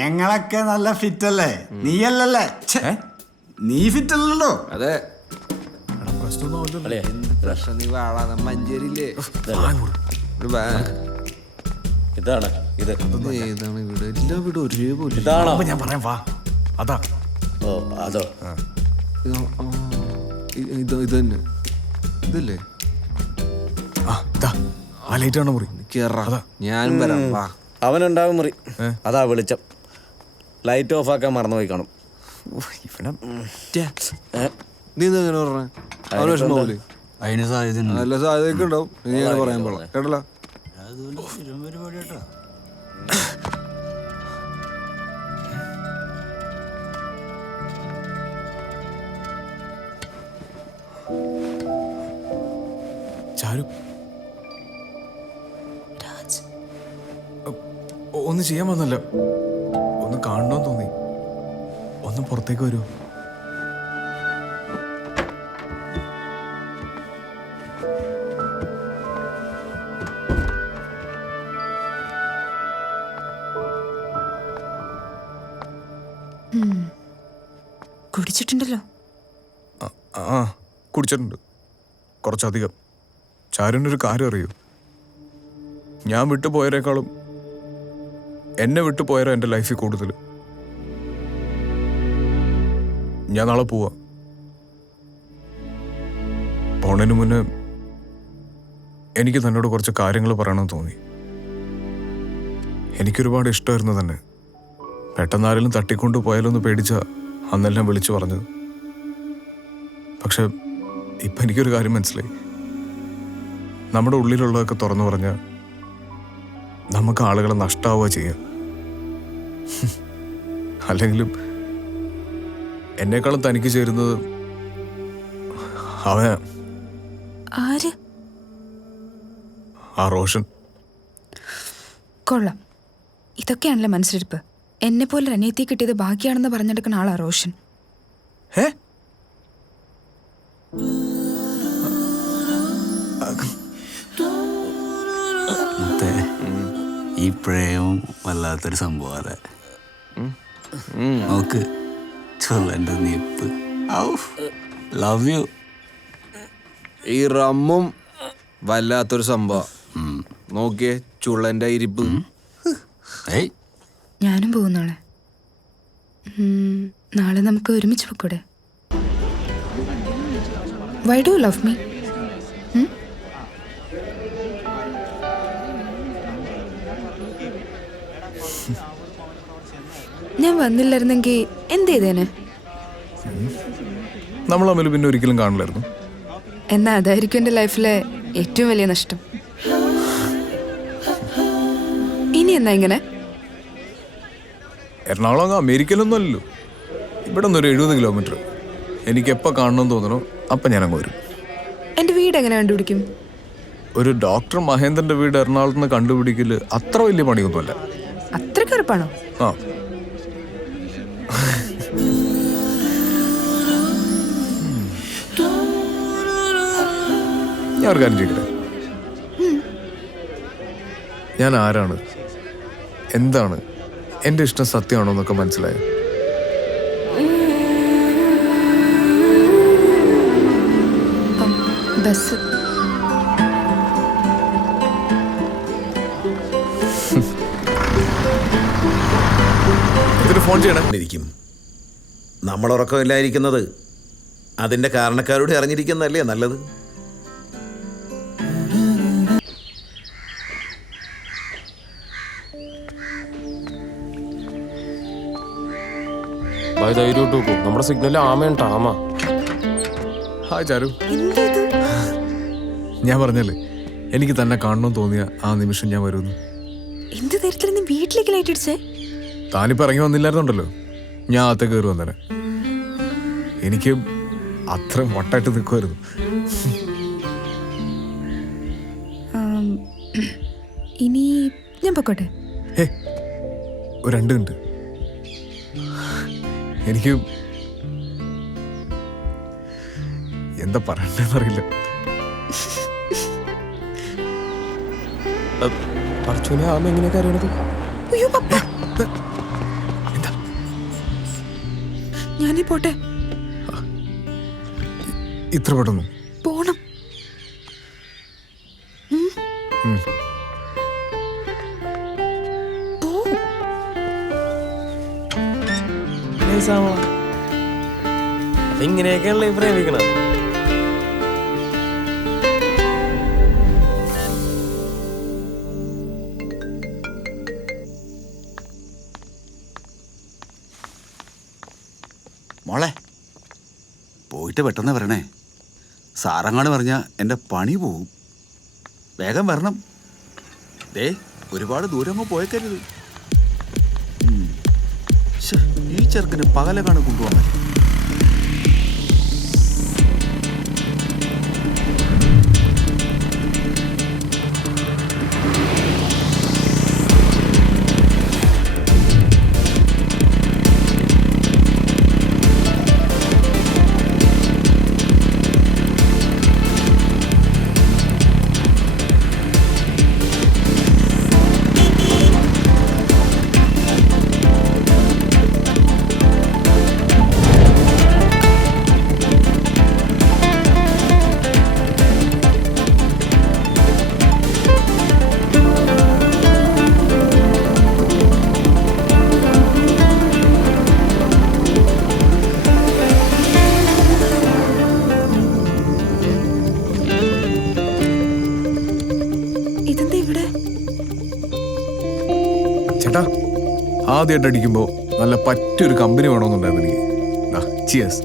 ഞങ്ങളൊക്കെ നല്ല ഫിറ്റ് അല്ലേ? നീയല്ലല്ലേ? നീ ഫിറ്റ് അല്ലല്ലോ. അതെ. അളിയാ, പ്രശ്നം നീ വാഴാതെ മഞ്ചേരിയില്ലേ? ഇതാണ് ഇത്. ഏതാണ് വീട്? എല്ലാ വീടും ഒരേപോലെ. ഇതാണോ? ഞാൻ പറയാം, വാ. അതാ. ഓ അതോ? ഇത് തന്നെ. ഇതല്ലേ? ആ ലൈറ്റാണ് മുറി. ഞാനും വരാം. വാ. അവനുണ്ടാവും മുറി. അതാ വെളിച്ചം. ലൈറ്റ് ഓഫ് ആക്കാൻ മറന്നുപോയി കാണും. നീ എങ്ങനെ പറഞ്ഞ? അവന് വിഷമാവൂലേ? അതിന് സാധ്യത നല്ല സാധ്യതയൊക്കെ ഉണ്ടാവും. നീ അങ്ങനെ പറയാൻ പാടില്ല കേട്ടല്ലോ. ചാരു, ഒന്നും ചെയ്യാൻ വന്നല്ല, ഒന്ന് കാണണമെന്ന് തോന്നി. ഒന്ന് പുറത്തേക്ക് വരൂ. കുടിച്ചിട്ടുണ്ടല്ലോ? ആ കുടിച്ചിട്ടുണ്ട്, കുറച്ചധികം. ചാരുവിനൊരു കാര്യം അറിയൂ, ഞാൻ വിട്ടുപോയതിനേക്കാളും എന്നെ വിട്ടുപോയാലോ എൻ്റെ ലൈഫിൽ കൂടുതൽ. ഞാൻ നാളെ പോവാ. പോണതിന് മുന്നേ എനിക്ക് തന്നോട് കുറച്ച് കാര്യങ്ങൾ പറയണമെന്ന് തോന്നി. എനിക്കൊരുപാട് ഇഷ്ടമായിരുന്നു തന്നെ. പെട്ടെന്ന് ആരെങ്കിലും തട്ടിക്കൊണ്ട് പോയാലോ എന്ന് പേടിച്ച അന്നെല്ലാം വിളിച്ചു പറഞ്ഞത്. പക്ഷെ ഇപ്പം എനിക്കൊരു കാര്യം മനസ്സിലായി. നമ്മുടെ ഉള്ളിലുള്ളതൊക്കെ തുറന്നു പറഞ്ഞാൽ നമുക്ക് ആളുകളെ നഷ്ടാവുക ചെയ്യുക. അല്ലെങ്കിലും എന്നെക്കാളും തനിക്ക് ചേരുന്നത് അവനാ. ആര്? ആ റോഷൻ. കൊള്ളാം. ഇതൊക്കെയാണല്ലേ മനസ്സിലിരിപ്പ്. എന്നെ പോലെ അനിയത്തി കിട്ടിയത് ബാക്കിയാണെന്ന് പറഞ്ഞെടുക്കുന്ന ആളാ റോഷൻ. ഈ പ്രേമം വല്ലാത്തൊരു സംഭവം. നോക്ക്, ചൊല്ലൻ്റെ നിപ്പ്. Love you. ഈ റമ്മും വല്ലാത്തൊരു സംഭവം. നോക്കിയേ ചുള്ളന്റെ ഇരിപ്പ്. ഞാനും പോകും നാളെ. നാളെ നമുക്ക് ഒരുമിച്ച് പോക്കൂടെ? Why do love me? ഞാൻ വന്നില്ലായിരുന്നെങ്കിൽ എന്ത് ചെയ്തേനെ? നമ്മൾ തമ്മിൽ പിന്നെ ഒരിക്കലും കാണില്ലായിരുന്നു. എന്നാ അതായിരിക്കും എൻ്റെ ലൈഫിലെ ഏറ്റവും വലിയ നഷ്ടം. ഇനി എന്നാ ഇങ്ങനെ? എറണാകുളം അങ്ങ് അമേരിക്കയിലൊന്നും അല്ലല്ലോ. ഇവിടെ നിന്ന് ഒരു 70 കിലോമീറ്റർ. എനിക്ക് എപ്പോൾ കാണണമെന്ന് തോന്നണോ അപ്പം ഞാൻ അങ്ങ് വരും. എൻ്റെ വീട് എങ്ങനെ കണ്ടുപിടിക്കും? ഒരു ഡോക്ടർ മഹേന്ദ്രന്റെ വീട് എറണാകുളത്ത് നിന്ന് കണ്ടുപിടിക്കല് അത്ര വലിയ പണിയൊന്നുമല്ല. അത്രയ്ക്ക് ഉറപ്പാണോ? ആ, ഞാൻ ഒരു കാര്യം ചെയ്യട്ടെ. ഞാൻ ആരാണ്, എന്താണ്, എൻ്റെ ഇഷ്ടം സത്യമാണോ എന്നൊക്കെ മനസ്സിലായോ? ബസ്. ഇതിന് ഫോൺ ചെയ്യണേ. നമ്മൾ ഉറക്കമില്ലായിരിക്കുന്നത് അതിൻ്റെ കാരണക്കാരോട് അറിഞ്ഞിരിക്കുന്നതല്ലേ നല്ലത്. ധൈര്യമായിട്ട് നോക്കൂ, നമ്മുടെ സിഗ്നൽ ആമയുണ്ട്. ആമ. ഹായ് ചാരു. ഞാൻ പറഞ്ഞല്ലേ, എനിക്ക് തന്നെ കാണണമെന്ന് തോന്നിയ ആ നിമിഷം ഞാൻ വരുന്നു. എന്ത് തരത്തിൽ നീ വീട്ടിലേക്ക് ലൈറ്റ് അടിച്ചേ? താനിപ്പോൾ ഇറങ്ങി വന്നില്ലായിരുന്നുണ്ടല്ലോ, ഞാൻ അകത്തേക്ക് കയറി വന്നേനെ. എനിക്ക് അത്ര വട്ടായിട്ട് നിൽക്കുമായിരുന്നു. ഇനി ഞാൻ പൊക്കോട്ടെ? ഏ ഒരു 2 മിനിറ്റ്. എനിക്ക് എന്താ പറയണ്ടെന്നറിയില്ല. പറച്ചോനെ ആമ എങ്ങനെയൊക്കെ അറിയണത്? അയ്യോ പപ്പ, ഞാനീ പോട്ടെ. ഇത്ര പെട്ടെന്നു പോണം. ഇങ്ങനെയൊക്കെയാണല്ലോ ഈ പ്രേമിക്കണം. മോളെ പോയിട്ട് പെട്ടെന്ന് വരണേ. സാറങ്ങാട് പറഞ്ഞാൽ എൻ്റെ പണി പോവും. വേഗം വരണം. ദേ ഒരുപാട് ദൂരം പോയേക്കരുത്. ഈ ചെറുക്കിന് പകലക്കാണ് കൊണ്ടുപോകാൻ. ചേട്ടാ, ആദ്യമായിട്ട് അടിക്കുമ്പോൾ നല്ല പറ്റിയൊരു കമ്പനി വേണമെന്നുണ്ടായിരുന്നു എനിക്ക്. ചിയേഴ്സ്.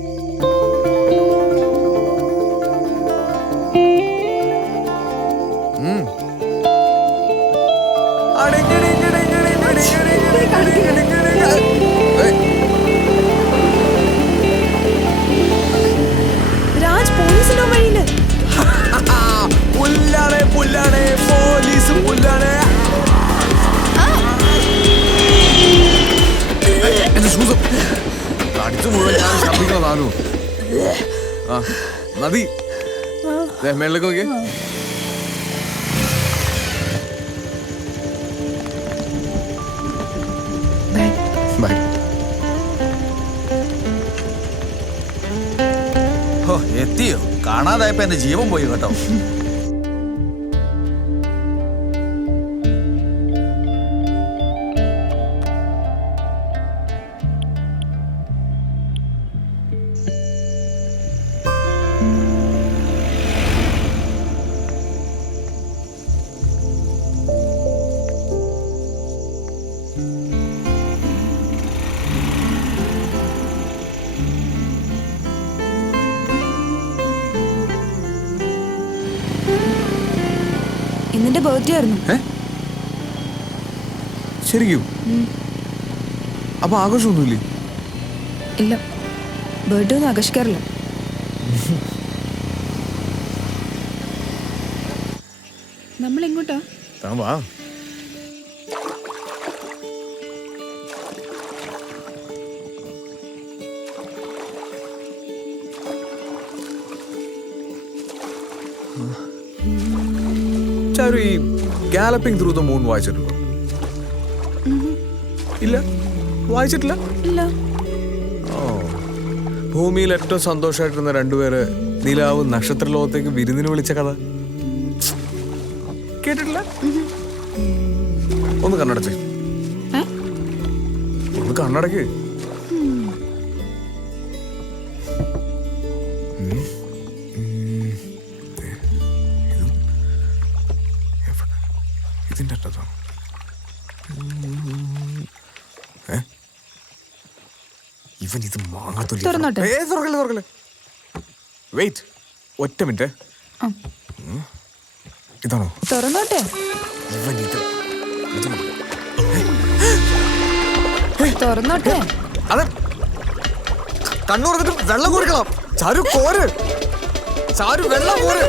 രാജ് പോലീസിനോ വഴിയില്. പുല്ലാണ് പുല്ലാണ് പോലീസ് പുല്ലാണ്. എന്റെ ഷൂസ് അടിച്ചു മുഴുവൻ ഞാൻ ശബ്ദിക്കുന്നതാണോ? ആ മതി, മേളിലേക്ക് നോക്കിയേ. ബൈ. എത്തിയോ? കാണാതായപ്പോ എന്റെ ജീവൻ പോയി കേട്ടോ. ഇന്നെന്റെ ബർത്ത്ഡേ ആയിരുന്നു. ശരിക്കും? അപ്പൊ ആഘോഷമൊന്നുമില്ലേ? ഇല്ല, ബർത്ത്ഡേ ഒന്നും ആഘോഷിക്കാറില്ല. നമ്മൾ എങ്ങോട്ടാ? വാ. ചാരു, ഈ ഗാലപ്പിംഗ് ത്രൂ ദ മൂൺ വായിച്ചിട്ടുണ്ടോ? ഇല്ല, വായിച്ചിട്ടില്ല. ഇല്ല. ഭൂമിയിൽ ഏറ്റവും സന്തോഷമായിട്ടിരുന്ന 2 പേര് നിലാവ് നക്ഷത്ര ലോകത്തേക്ക് വിരുന്നിന് വിളിച്ച കഥ കേട്ടിട്ടില്ല? ഒന്ന് കണ്ണടച്ച്. ഒന്ന് കണ്ണടക്ക്. ഇതിന്റെ അറ്റത്താണോ? ഇവൻ ഇത് മാങ്ങാത്തൊലി. വെയിറ്റ്, ഒറ്റ മിനിറ്റ്. ഇതാണോ? തുറന്നോട്ടെ. ഇവൻ ഇത് തുറന്നോട്ടെ. അത് കണ്ണു തുറന്നിട്ട് വെള്ളം കുടിക്കണം. ചാരു കോര്, ചാരു വെള്ളം കോര്.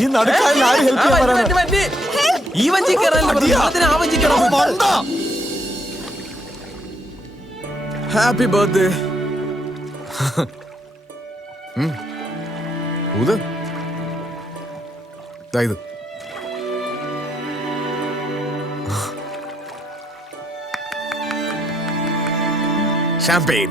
ഈ നടുക്കാരിൽ ആരും ഹെൽപ്പ് ചെയ്യാൻ പറയാനാ? ഈ വഞ്ചി കയറാൻ ആ വഞ്ചി കയറാൻ. Happy birthday. ഊത്. ദാ ഇത്. ഷാമ്പെയിൻ.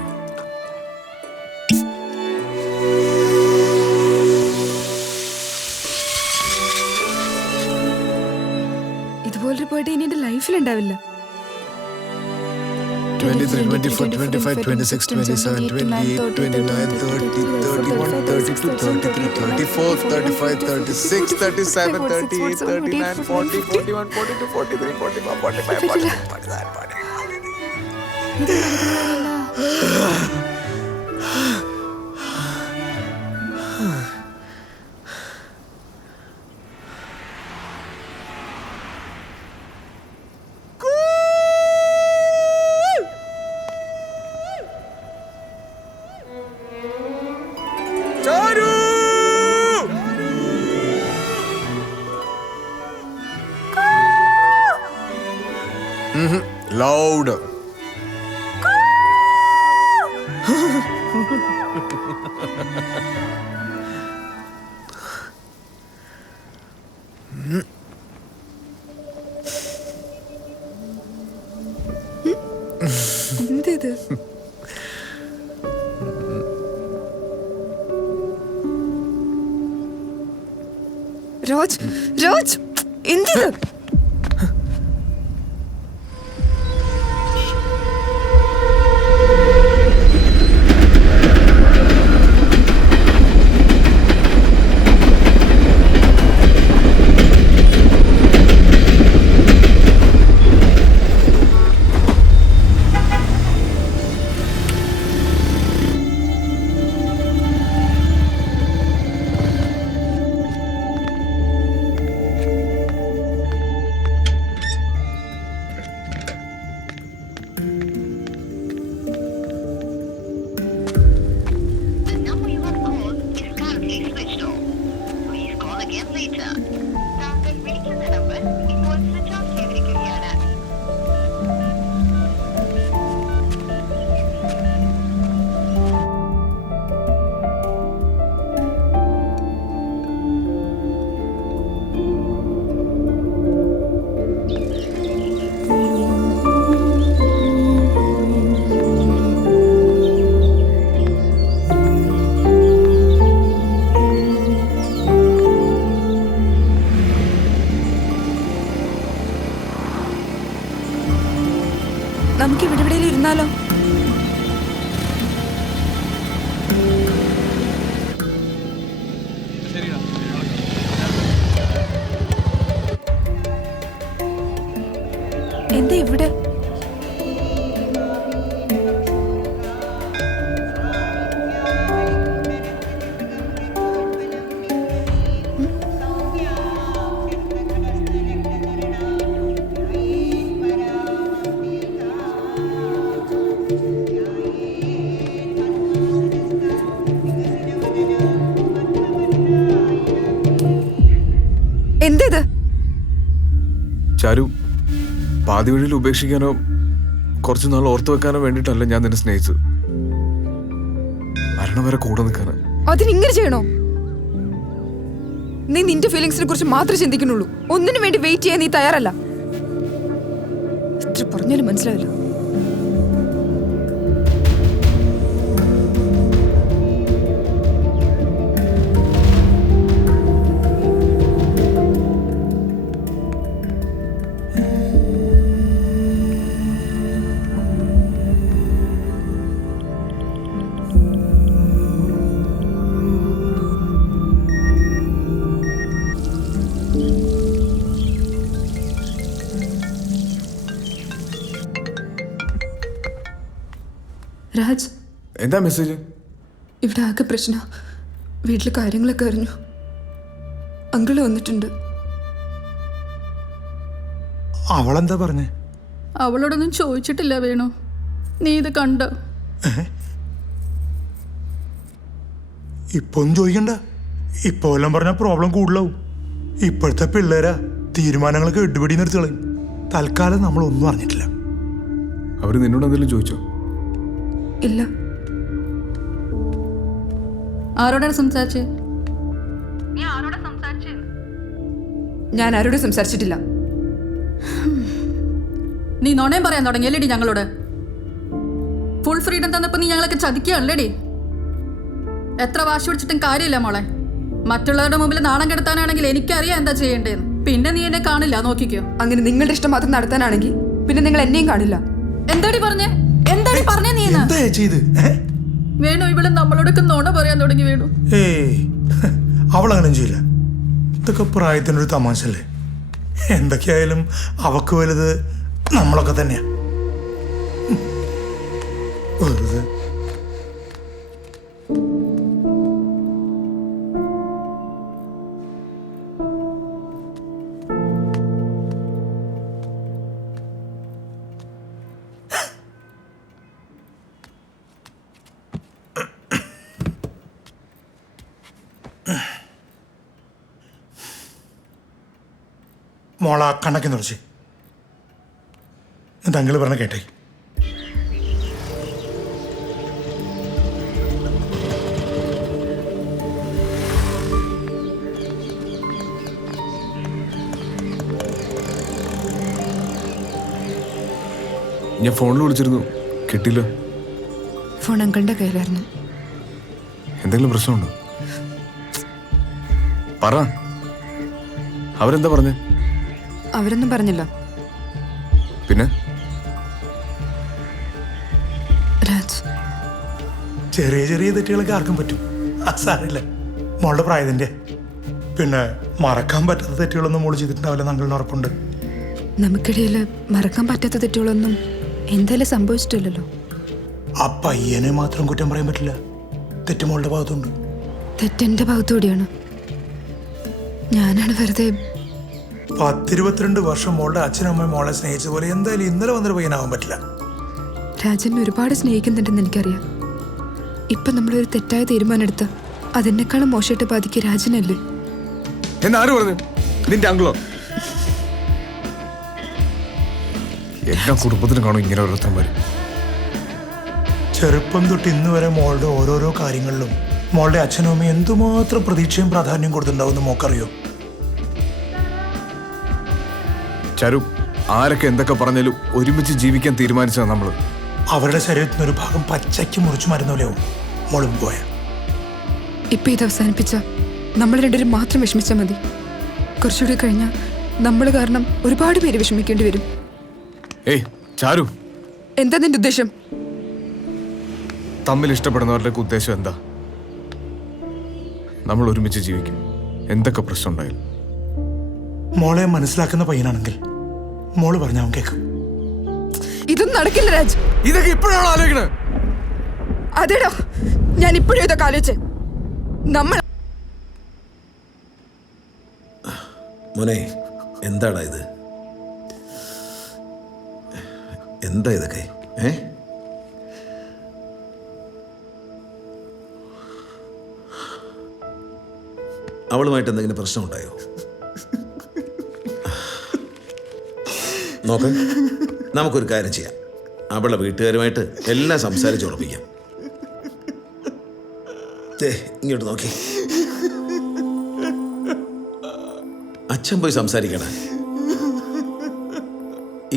ഇതുപോലൊരു ബർത്ത്ഡേ ഇനി എന്റെ ലൈഫിൽ ഉണ്ടാവില്ല. 23, 24, 25, 26, 27, 28, 29, 30, 31, 32, 33, 34, 35, 36, 37, 38, 39, 40, 41, 42, 43, 44, 45, 46, 47, 48. Louder. എന്തിത്? രാജ്, രാജ്, എന്തിത്? നമുക്ക് ഇവിടെ എവിടെയും ഇരുന്നാലോ? എന്താ ഇവിടെ? എന്തത്? ചാരു, പാതി വഴിയിൽ ഉപേക്ഷിക്കാനോ കുറച്ചു നാൾ ഓർത്തു വെക്കാനോ വേണ്ടിയിട്ടല്ല ഞാൻ നിന്നെ സ്നേഹിച്ചത്. മരണം വരെ കൂടെ നിൽക്കാന്. അതിനിങ്ങനെ ചെയ്യണോ? നീ നിന്റെ ഫീലിങ്സിനെ കുറിച്ച് മാത്രമേ ചിന്തിക്കുന്നുള്ളൂ. ഒന്നിനു വേണ്ടി വെയിറ്റ് ചെയ്യാൻ നീ തയ്യാറല്ല. എത്ര പറഞ്ഞാലും മനസ്സിലാവില്ല. രാജ്, എന്താ മെസ്സേജ്? ഇവിടെ ആകെ പ്രശ്നം. വീട്ടിലെ കാര്യങ്ങളൊക്കെ അറിഞ്ഞു. അങ്കിള് വന്നിട്ടുണ്ട്. അവളെന്താ പറഞ്ഞേ? അവളോടൊന്നും ചോദിച്ചിട്ടില്ല വേണു. നീ ഇത് കണ്ടോ? ഇപ്പൊ ഒന്നും ചോദിക്കണ്ട, ഇപ്പോൾ എല്ലാം പറഞ്ഞാൽ പ്രോബ്ലം കൂടുതലാവും. ഇപ്പോഴത്തെ പിള്ളേരാ തീരുമാനങ്ങൾക്ക് എടുപിടി നിർത്തിക്കളയും. തൽക്കാലം നമ്മളൊന്നും അറിഞ്ഞിട്ടില്ല. അവർ നിന്നോട് എന്തെങ്കിലും ചോദിച്ചോ? ഇല്ല. ആരോടാണ് സംസാരിച്ചേ? ഞാൻ ആരോടും സംസാരിച്ചിട്ടില്ല. നീ നോണയും പറയാൻ തുടങ്ങിയല്ലേടി ഞങ്ങളോട്? ഫുൾ ഫ്രീഡം തന്നപ്പോ നീ ഞങ്ങളൊക്കെ ചതിക്കുകയല്ലേടി? എത്ര വാശി പിടിച്ചിട്ടും കാര്യമില്ല മോളെ. മറ്റുള്ളവരുടെ മുമ്പിൽ നാണം കെടുത്താനാണെങ്കിൽ എനിക്കറിയാം എന്താ ചെയ്യേണ്ടതെന്ന്. പിന്നെ നീ എന്നെ കാണില്ല, നോക്കിക്കോ. അങ്ങനെ നിങ്ങളുടെ ഇഷ്ടം മാത്രം നടത്താനാണെങ്കിൽ പിന്നെ നിങ്ങൾ എന്നെയും കാണില്ല. എന്താടി പറഞ്ഞേ നീ? വേണു ഇവിടെ നമ്മളോടൊക്കെ നോണ പറയാൻ തുടങ്ങി. വേണു അവളങ്ങനെ ചെയ്യില്ല. ഇതൊക്കെ പ്രായത്തിനൊരു തമാശല്ലേ. എന്തൊക്കെയായാലും അവക്ക് വലുത് നമ്മളൊക്കെ തന്നെയാ. വെറുതെ മോള കണക്കിന്ന് കുറച്ച് തങ്ങൾ പറഞ്ഞ കേട്ടേ. ഞാൻ ഫോണിൽ വിളിച്ചിരുന്നു, കിട്ടില്ല. ഫോൺ അങ്കിളിന്റെ കയ്യിലായിരുന്നു. എന്തെങ്കിലും പ്രശ്നമുണ്ടോ? പറ. അവരെന്താ പറഞ്ഞേ? അവരൊന്നും പറഞ്ഞില്ല. പിന്നെ ചെറിയ ചെറിയ തെറ്റുകളൊക്കെ ആർക്കും പറ്റും. സാറില്ല, മോളുടെ പ്രായത്തിന്റെ. പിന്നെ മറക്കാൻ പറ്റാത്ത തെറ്റുകളൊന്നും മോള് ചെയ്തിട്ടുണ്ടാവില്ല, ഞങ്ങളുടെ ഉറപ്പുണ്ട്. നമുക്കിടയിൽ മറക്കാൻ പറ്റാത്ത തെറ്റുകളൊന്നും എന്തായാലും സംഭവിച്ചിട്ടില്ലല്ലോ. ആ പയ്യനെ മാത്രം കുറ്റം പറയാൻ പറ്റില്ല. തെറ്റ് മോളുടെ ഭാഗത്തുണ്ട്. തെറ്റെന്റെ ഭാഗത്തുകൂടിയാണ്. ഞാനാണ് വെറുതെ 10-22 വർഷം മോളുടെ അച്ഛനും അമ്മയും മോളെ സ്നേഹിച്ചതുപോലെ എന്തായാലും ഇന്നലെ വന്നൊരു പയ്യനാവാൻ പറ്റില്ല. രാജനെ ഒരുപാട് സ്നേഹിക്കുന്നുണ്ടെന്ന് എനിക്കറിയാം. ഇപ്പൊ നമ്മളൊരു തെറ്റായ തീരുമാനം എടുത്ത അതെന്നെക്കാളും മോശമായിട്ട് ബാധിക്കുക രാജനല്ലേ. എന്നാര് പറഞ്ഞു? നിന്റെ അങ്കിളോ? എല്ലാ കുടുംബത്തിനും കാണും ഇങ്ങനെ ഓരോരുത്തന്മാര്. ചെറുപ്പം തൊട്ട് ഇന്ന് വരെ മോളുടെ ഓരോരോ കാര്യങ്ങളിലും മോളുടെ അച്ഛനും അമ്മയും എന്തുമാത്രം പ്രതീക്ഷയും പ്രാധാന്യം കൊടുത്തിട്ടുണ്ടാവുമെന്ന് മോക്കറിയോ? ചരു, ആരൊക്കെ എന്തൊക്കെ പറഞ്ഞാലും ഒരുമിച്ച് ജീവിക്കാൻ തീരുമാനിച്ചതാണ് നമ്മള്. അവരുടെ ശരീരത്തിന് ഒരു ഭാഗം പച്ചയ്ക്ക് മുറിച്ചു മരുന്നോലെയാവും മോളും പോയ. ഇപ്പൊ ഇത് അവസാനിപ്പിച്ച നമ്മൾ രണ്ടുപേരും മാത്രം വിഷമിച്ചാൽ മതി. കുറച്ചുകൂടി കഴിഞ്ഞാൽ നമ്മൾ കാരണം ഒരുപാട് പേര് വിഷമിക്കേണ്ടി വരും. ഏയ് ചാരു, എന്താ നിന്റെ ഉദ്ദേശം? തമ്മിൽ ഇഷ്ടപ്പെടുന്നവരുടെ ഉദ്ദേശം എന്താ? നമ്മൾ ഒരുമിച്ച് ജീവിക്കും, എന്തൊക്കെ പ്രശ്നം ഉണ്ടായാലും. മോളെ മനസ്സിലാക്കുന്ന പയ്യനാണെങ്കിൽ മോള് പറഞ്ഞ അവൻ കേൾക്കും. ഇതൊന്നും നടക്കില്ല രാജ്. ഇതൊക്കെ ഇപ്പോഴാണോ ആലോചിക്കണത്? അതേടോ, ഞാൻ ഇപ്പോഴും ഇതൊക്കെ ആലോചിച്ച്. നമ്മൾ മോനെ, എന്താടാ ഇത്? എന്താ ഇതൊക്കെ? അവളുമായിട്ട് എന്തെങ്കിലും പ്രശ്നം ഉണ്ടായോ? നോക്ക്, നമുക്കൊരു കാര്യം ചെയ്യാം. അവളുടെ വീട്ടുകാരുമായിട്ട് എല്ലാം സംസാരിച്ച് ഉറപ്പിക്കാം. ഇങ്ങോട്ട് നോക്കി, അച്ഛൻ പോയി സംസാരിക്കണ.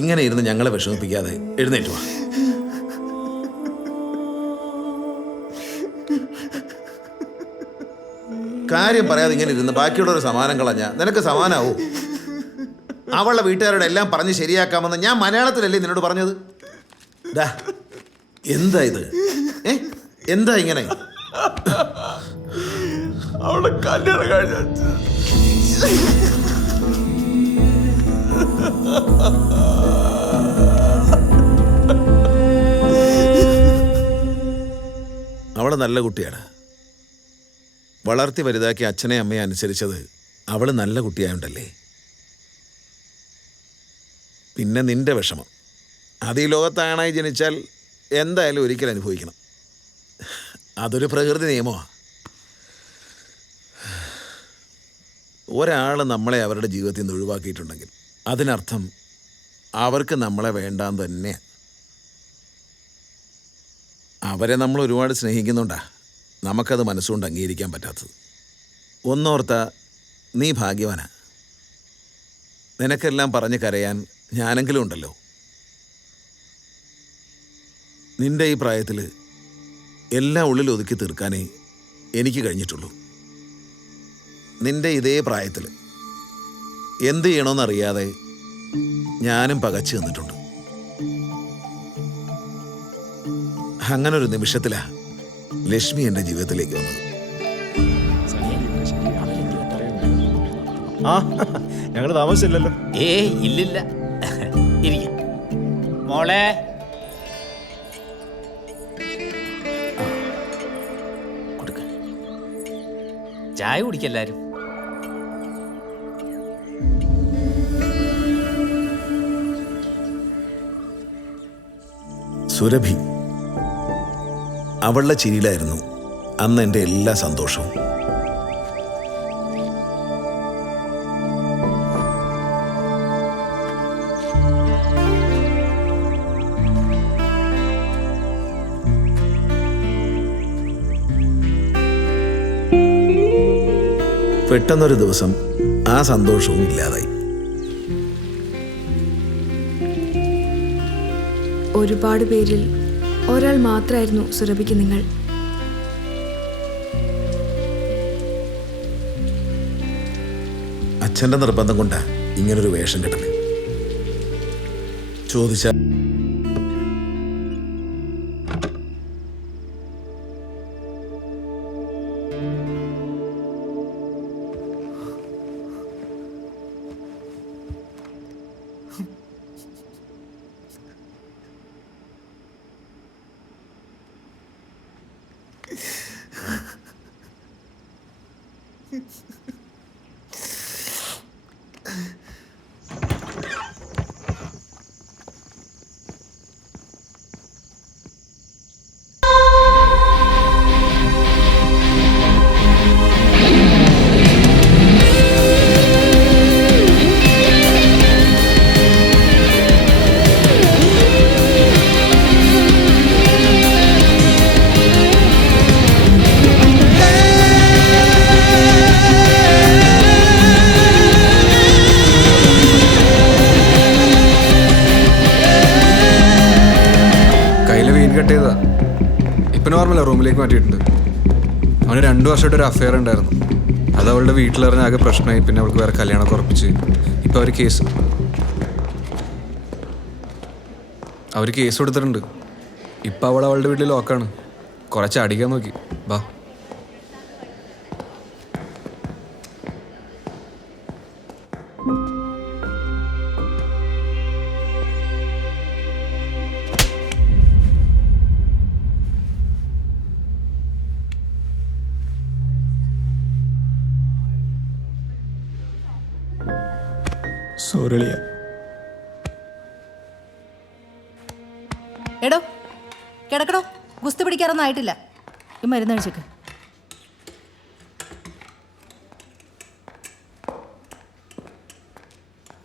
ഇങ്ങനെ ഇരുന്ന് ഞങ്ങളെ വിഷമിപ്പിക്കാതെ എഴുന്നേറ്റ് വാ. കാര്യം പറയാതെ ഇങ്ങനെ ഇരുന്ന് ബാക്കിയുള്ളൊരു സമാനം കളഞ്ഞ നിനക്ക് സമാനാവൂ? അവളുടെ വീട്ടുകാരോട് എല്ലാം പറഞ്ഞ് ശരിയാക്കാമെന്ന് ഞാൻ മലയാളത്തിലല്ലേ നിന്നോട് പറഞ്ഞത്? എന്താ ഇത്? എന്താ ഇങ്ങനെ? അവളെ കല്യാണം കഴിഞ്ഞ അവള് നല്ല കുട്ടിയാണ്. വളർത്തി വലുതാക്കി അച്ഛനെ അമ്മയെ അനുസരിച്ചത് അവള് നല്ല കുട്ടിയായോണ്ടല്ലേ. പിന്നെ നിന്റെ വിഷമം അത് ഈ ലോകത്താണായി ജനിച്ചാൽ എന്തായാലും ഒരിക്കലും അനുഭവിക്കണം. അതൊരു പ്രകൃതി നിയമമാണ്. ഒരാൾ നമ്മളെ അവരുടെ ജീവിതത്തിൽ നിന്ന് ഒഴിവാക്കിയിട്ടുണ്ടെങ്കിൽ അതിനർത്ഥം അവർക്ക് നമ്മളെ വേണ്ടാന്ന് തന്നെ. അവരെ നമ്മൾ ഒരുപാട് സ്നേഹിക്കുന്നുണ്ടാ നമുക്കത് മനസ്സുകൊണ്ട് അംഗീകരിക്കാൻ പറ്റാത്തത്. ഒന്നോർത്ത നീ ഭാഗ്യവാനാ. നിനക്കെല്ലാം പറഞ്ഞ് കരയാൻ ഞാനെങ്കിലും ഉണ്ടല്ലോ. നിന്റെ ഈ പ്രായത്തിൽ എല്ലാം ഉള്ളിൽ ഒതുക്കി തീർക്കാനേ എനിക്ക് കഴിഞ്ഞിട്ടുള്ളൂ. നിന്റെ ഇതേ പ്രായത്തിൽ എന്ത് ചെയ്യണമെന്നറിയാതെ ഞാനും പകച്ചു നിന്നിട്ടുണ്ട്. അങ്ങനൊരു നിമിഷത്തിലാ ലക്ഷ്മി എൻ്റെ ജീവിതത്തിലേക്ക് വന്നത്. ആ ഞങ്ങൾ താമസിച്ചില്ലല്ലോ. ഇല്ലില്ല. മോളെ ചായ കുടിക്കെല്ലാരും. സുരഭി, അവളുടെ ചിരിയിലായിരുന്നു അന്ന് എൻ്റെ എല്ലാ സന്തോഷവും. പെട്ടെന്നൊരു ദിവസം ആ സന്തോഷവും ഇല്ലാതായി. ഒരുപാട് പേരിൽ ഒരാൾ മാത്രമായിരുന്നു സുരഭിക്ക് നിങ്ങൾ. അച്ഛൻ്റെ നിർബന്ധം കൊണ്ടാ ഇങ്ങനൊരു വേഷം കിട്ടല്. ചോദിച്ച റൂമിലേക്ക് മാറ്റിയിട്ടുണ്ട്. അവന് 2 വർഷമായിട്ട് ഒരു അഫെയർ ഉണ്ടായിരുന്നു. അത് അവളുടെ വീട്ടിലറിഞ്ഞ ആകെ പ്രശ്നമായി. പിന്നെ അവൾക്ക് വേറെ കല്യാണമൊക്കെ ഉറപ്പിച്ച് ഇപ്പം അവർ കേസ് കൊടുത്തിട്ടുണ്ട്. ഇപ്പം അവളുടെ വീട്ടിൽ ലോക്കാണ്. കുറച്ച് അടിക്കാൻ നോക്കി. ബാ സോറിളിയ. എടോ കിടക്കടോ, ഗുസ്തി പിടിക്കാറൊന്നും ആയിട്ടില്ല. ഈ മരുന്ന് കഴിച്ചേക്ക്.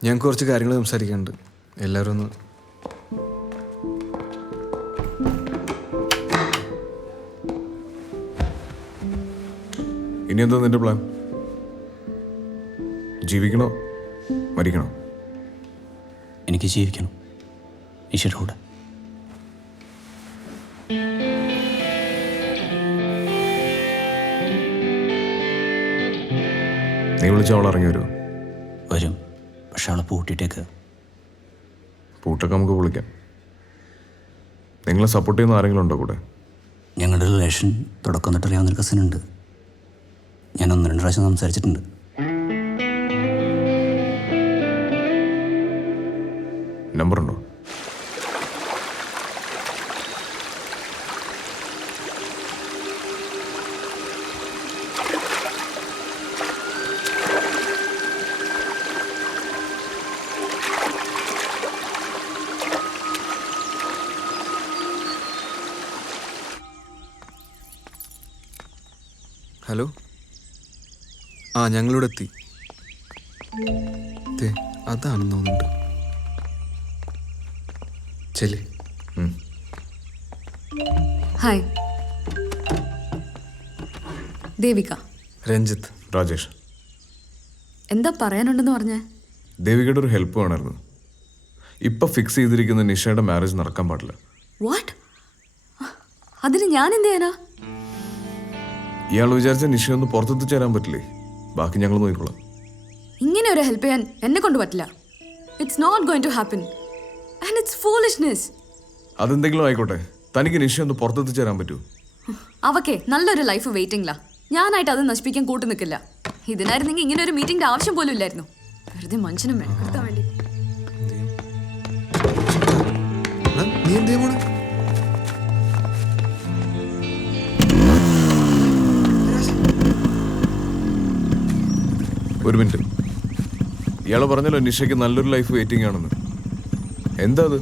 ഞാൻ കുറച്ച് കാര്യങ്ങൾ സംസാരിക്കാനുണ്ട്. എല്ലാവരും ഒന്ന് ഇനി എന്താ നിന്റെ പ്ലാൻ? ജീവിക്കണോ മരിക്കണോ? എനിക്ക് ജീവിക്കണം ഈശ്വരോട്. നീ വിളിച്ച അവൾ ഇറങ്ങി വരുമോ? വരും, പക്ഷെ അവളെ പൂട്ടിയിട്ടേക്ക്. പൂട്ടൊക്കെ നമുക്ക് വിളിക്കാം. നിങ്ങളെ സപ്പോർട്ട് ചെയ്യുന്ന ആരെങ്കിലും ഉണ്ടോ കൂടെ? ഞങ്ങളുടെ റിലേഷൻ തുടക്കം തൊട്ട് അറിയാവുന്നൊരു കസിനുണ്ട്. ഞാൻ 1-2 പ്രാവശ്യം സംസാരിച്ചിട്ടുണ്ട്. നമ്പറുണ്ടോ? ഹലോ. ആ ഞങ്ങളിവിടെ എത്തി. അതാണെന്ന് തോന്നുന്നുണ്ട്. ചെല്ലി. ഹായ്, ദേവിക. രഞ്ജിത്ത്. രാജേഷ്. എന്താ പറയാനുണ്ടെന്ന് പറഞ്ഞേ? ദേവികയുടെ ഒരു ഹെൽപ്പ് വേണമായിരുന്നു. ഇപ്പൊ ഫിക്സ് ചെയ്തിരിക്കുന്ന നിഷയുടെ മാരേജ് നടക്കാൻ പാടില്ല. വാട്ട്? അതിന് ഞാൻ എന്ത് ചെയ്യാനാ? ഇയാൾ വിചാരിച്ച നിഷയൊന്ന് പുറത്തെത്തിച്ചു തരാൻ പറ്റില്ലേ? ബാക്കി ഞങ്ങൾ നോക്കിക്കോളാം. ഇങ്ങനെ ഒരു ഹെൽപ്പ് ചെയ്യാൻ എന്നെ കൊണ്ട് പറ്റില്ല. It's not going to happen and it's foolishness. അതെന്തെങ്കിലും ആയിക്കോട്ടെ, തനിക്ക് നിഷയൊന്ന് പുറത്തെത്തിച്ചു തരാൻ പറ്റൂ? അവക്കെ നല്ലൊരു ലൈഫ് വെയിറ്റിംഗിലാ. ഞാനായിട്ട് അത് നശിപ്പിക്കാൻ കൂട്ടു നിൽക്കില്ല. ഇതിനായിരുന്നെങ്കിൽ ഇങ്ങനെ ഒരു മീറ്റിംഗിന്റെ ആവശ്യം പോലും ഇല്ലായിരുന്നു. വെറുതെ മനുഷ്യനും മെനക്കെടുത്താൻ വേണ്ടി. നീ എന്തേ പോണേ? ഒരു മിനിറ്റ്. ഇയാൾ പറഞ്ഞല്ലോ നിഷയ്ക്ക് നല്ലൊരു ലൈഫ് വെയിറ്റിംഗ് ആണെന്ന്. എന്താ അത്?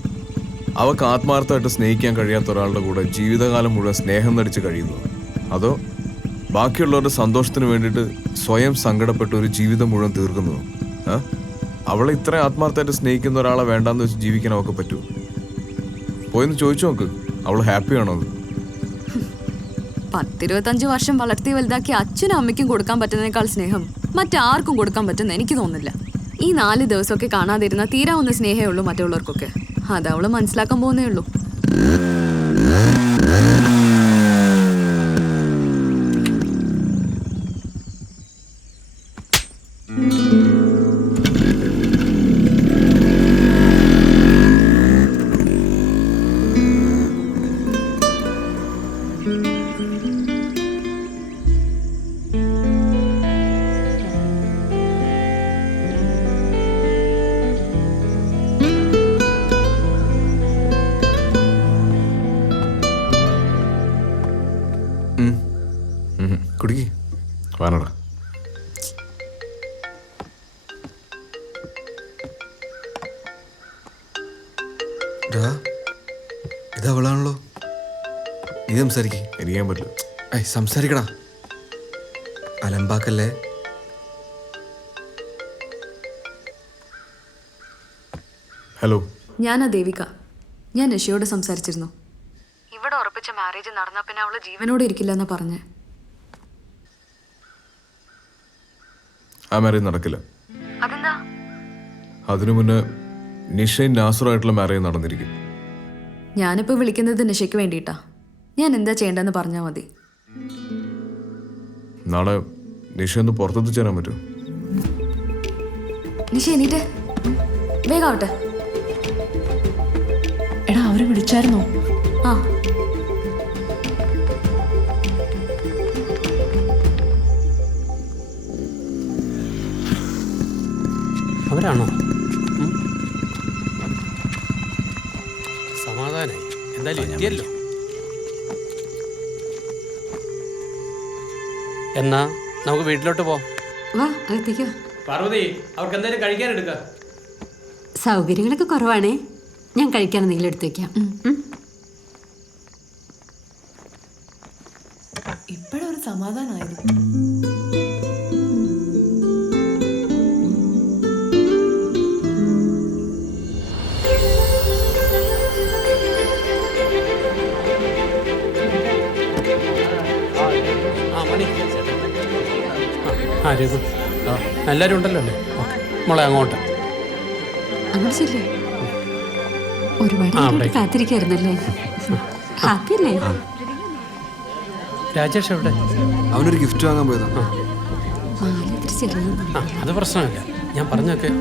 അവൾക്ക് ആത്മാർത്ഥമായിട്ട് സ്നേഹിക്കാൻ കഴിയാത്ത ഒരാളുടെ കൂടെ ജീവിതകാലം മുഴുവൻ സ്നേഹം നടിച്ച് കഴിയുന്നു, അതോ ബാക്കിയുള്ളവരുടെ സന്തോഷത്തിന് വേണ്ടിയിട്ട് സ്വയം സങ്കടപ്പെട്ട് ഒരു ജീവിതം മുഴുവൻ തീർക്കുന്നു? അവളെ ഇത്ര ആത്മാർത്ഥമായിട്ട് സ്നേഹിക്കുന്ന ഒരാളെ വേണ്ടാന്ന് വെച്ച് ജീവിക്കാൻ അവൾക്ക് പറ്റൂ? പോയെന്ന് ചോദിച്ചു നോക്ക്, അവൾ ഹാപ്പിയാണോ? 10-25 വർഷം വളർത്തി വലുതാക്കി അച്ഛനും അമ്മയ്ക്കും കൊടുക്കാൻ പറ്റുന്നതിനേക്കാൾ സ്നേഹം മറ്റാർക്കും കൊടുക്കാൻ പറ്റുന്ന എനിക്ക് തോന്നുന്നില്ല. ഈ 4 ദിവസമൊക്കെ കാണാതിരുന്ന തീരാവുന്ന സ്നേഹമേ ഉള്ളൂ മറ്റുള്ളവർക്കൊക്കെ. അത് അവള് മനസ്സിലാക്കാൻ പോകുന്നേ ഉള്ളൂ. കുടിക്ക്. വാനടാ. ഇത് അവളാണല്ലോ. നീ സംസാരിക്കേ. എനിക്കാൻ പറ്റില്ല. സംസാരിക്കടാ, അലമ്പാക്കല്ലേ. ഹലോ, ഞാനാ ദേവിക. ഞാൻ നിഷയോട് സംസാരിച്ചിരുന്നു. ഇവിടെ ഉറപ്പിച്ച മാരേജ് നടന്നാ പിന്നെ അവള് ജീവനോടെ ഇരിക്കില്ല എന്നാ പറഞ്ഞേ. ആ മാരേജ് നടക്കില്ല. അതെന്താ? അതിനു മുന്നേ നിഷയും നാസറുമായിട്ടുള്ള മാരേജ് നടന്നിരിക്കും. ഞാനിപ്പോ വിളിക്കുന്നത് നിഷയ്ക്ക് വേണ്ടിയിട്ടാ. ഞാൻ എന്താ ചെയ്യേണ്ടെന്ന് പറഞ്ഞാൽ മതി. നാളെ നിഷയൊന്ന് പുറത്തെത്തിച്ചു തരാൻ പറ്റുമോ? നിഷ എണീറ്റേ, വേഗാവട്ടെ. എടാ, അവരെ വിളിച്ചായിരുന്നോ? ആ, അവരാണോ? സമാധാനായി. എന്തായാലും എത്തിയല്ലോ. എന്നാ നമുക്ക് വീട്ടിലോട്ട് പോവാം. വാ അകത്തേക്ക്. പാർവതി, അവർക്ക് എന്തായാലും കഴിക്കാൻ എടുക്കാം. സൗകര്യങ്ങളൊക്കെ കുറവാണേ. ഞാൻ കഴിക്കാൻ എന്തെങ്കിലും എടുത്തു വെക്കാം. ഇപ്പോഴൊരു സമാധാനമായിരുന്നു. എല്ലാരും ഉണ്ടല്ലോ അല്ലേ? മോളെ അങ്ങോട്ട് അങ്ങോട്ട് ചെല്ലേ. ഒരുപാട് കാത്തിരിക്കായിരുന്നല്ലേ? ഹാപ്പി അല്ലേ? രാജേഷ് എവിടെ? അവനൊരു ഗിഫ്റ്റ് വാങ്ങാൻ പോയതാ. അത് പ്രശ്നമില്ല, ഞാൻ പറഞ്ഞൊക്കെ.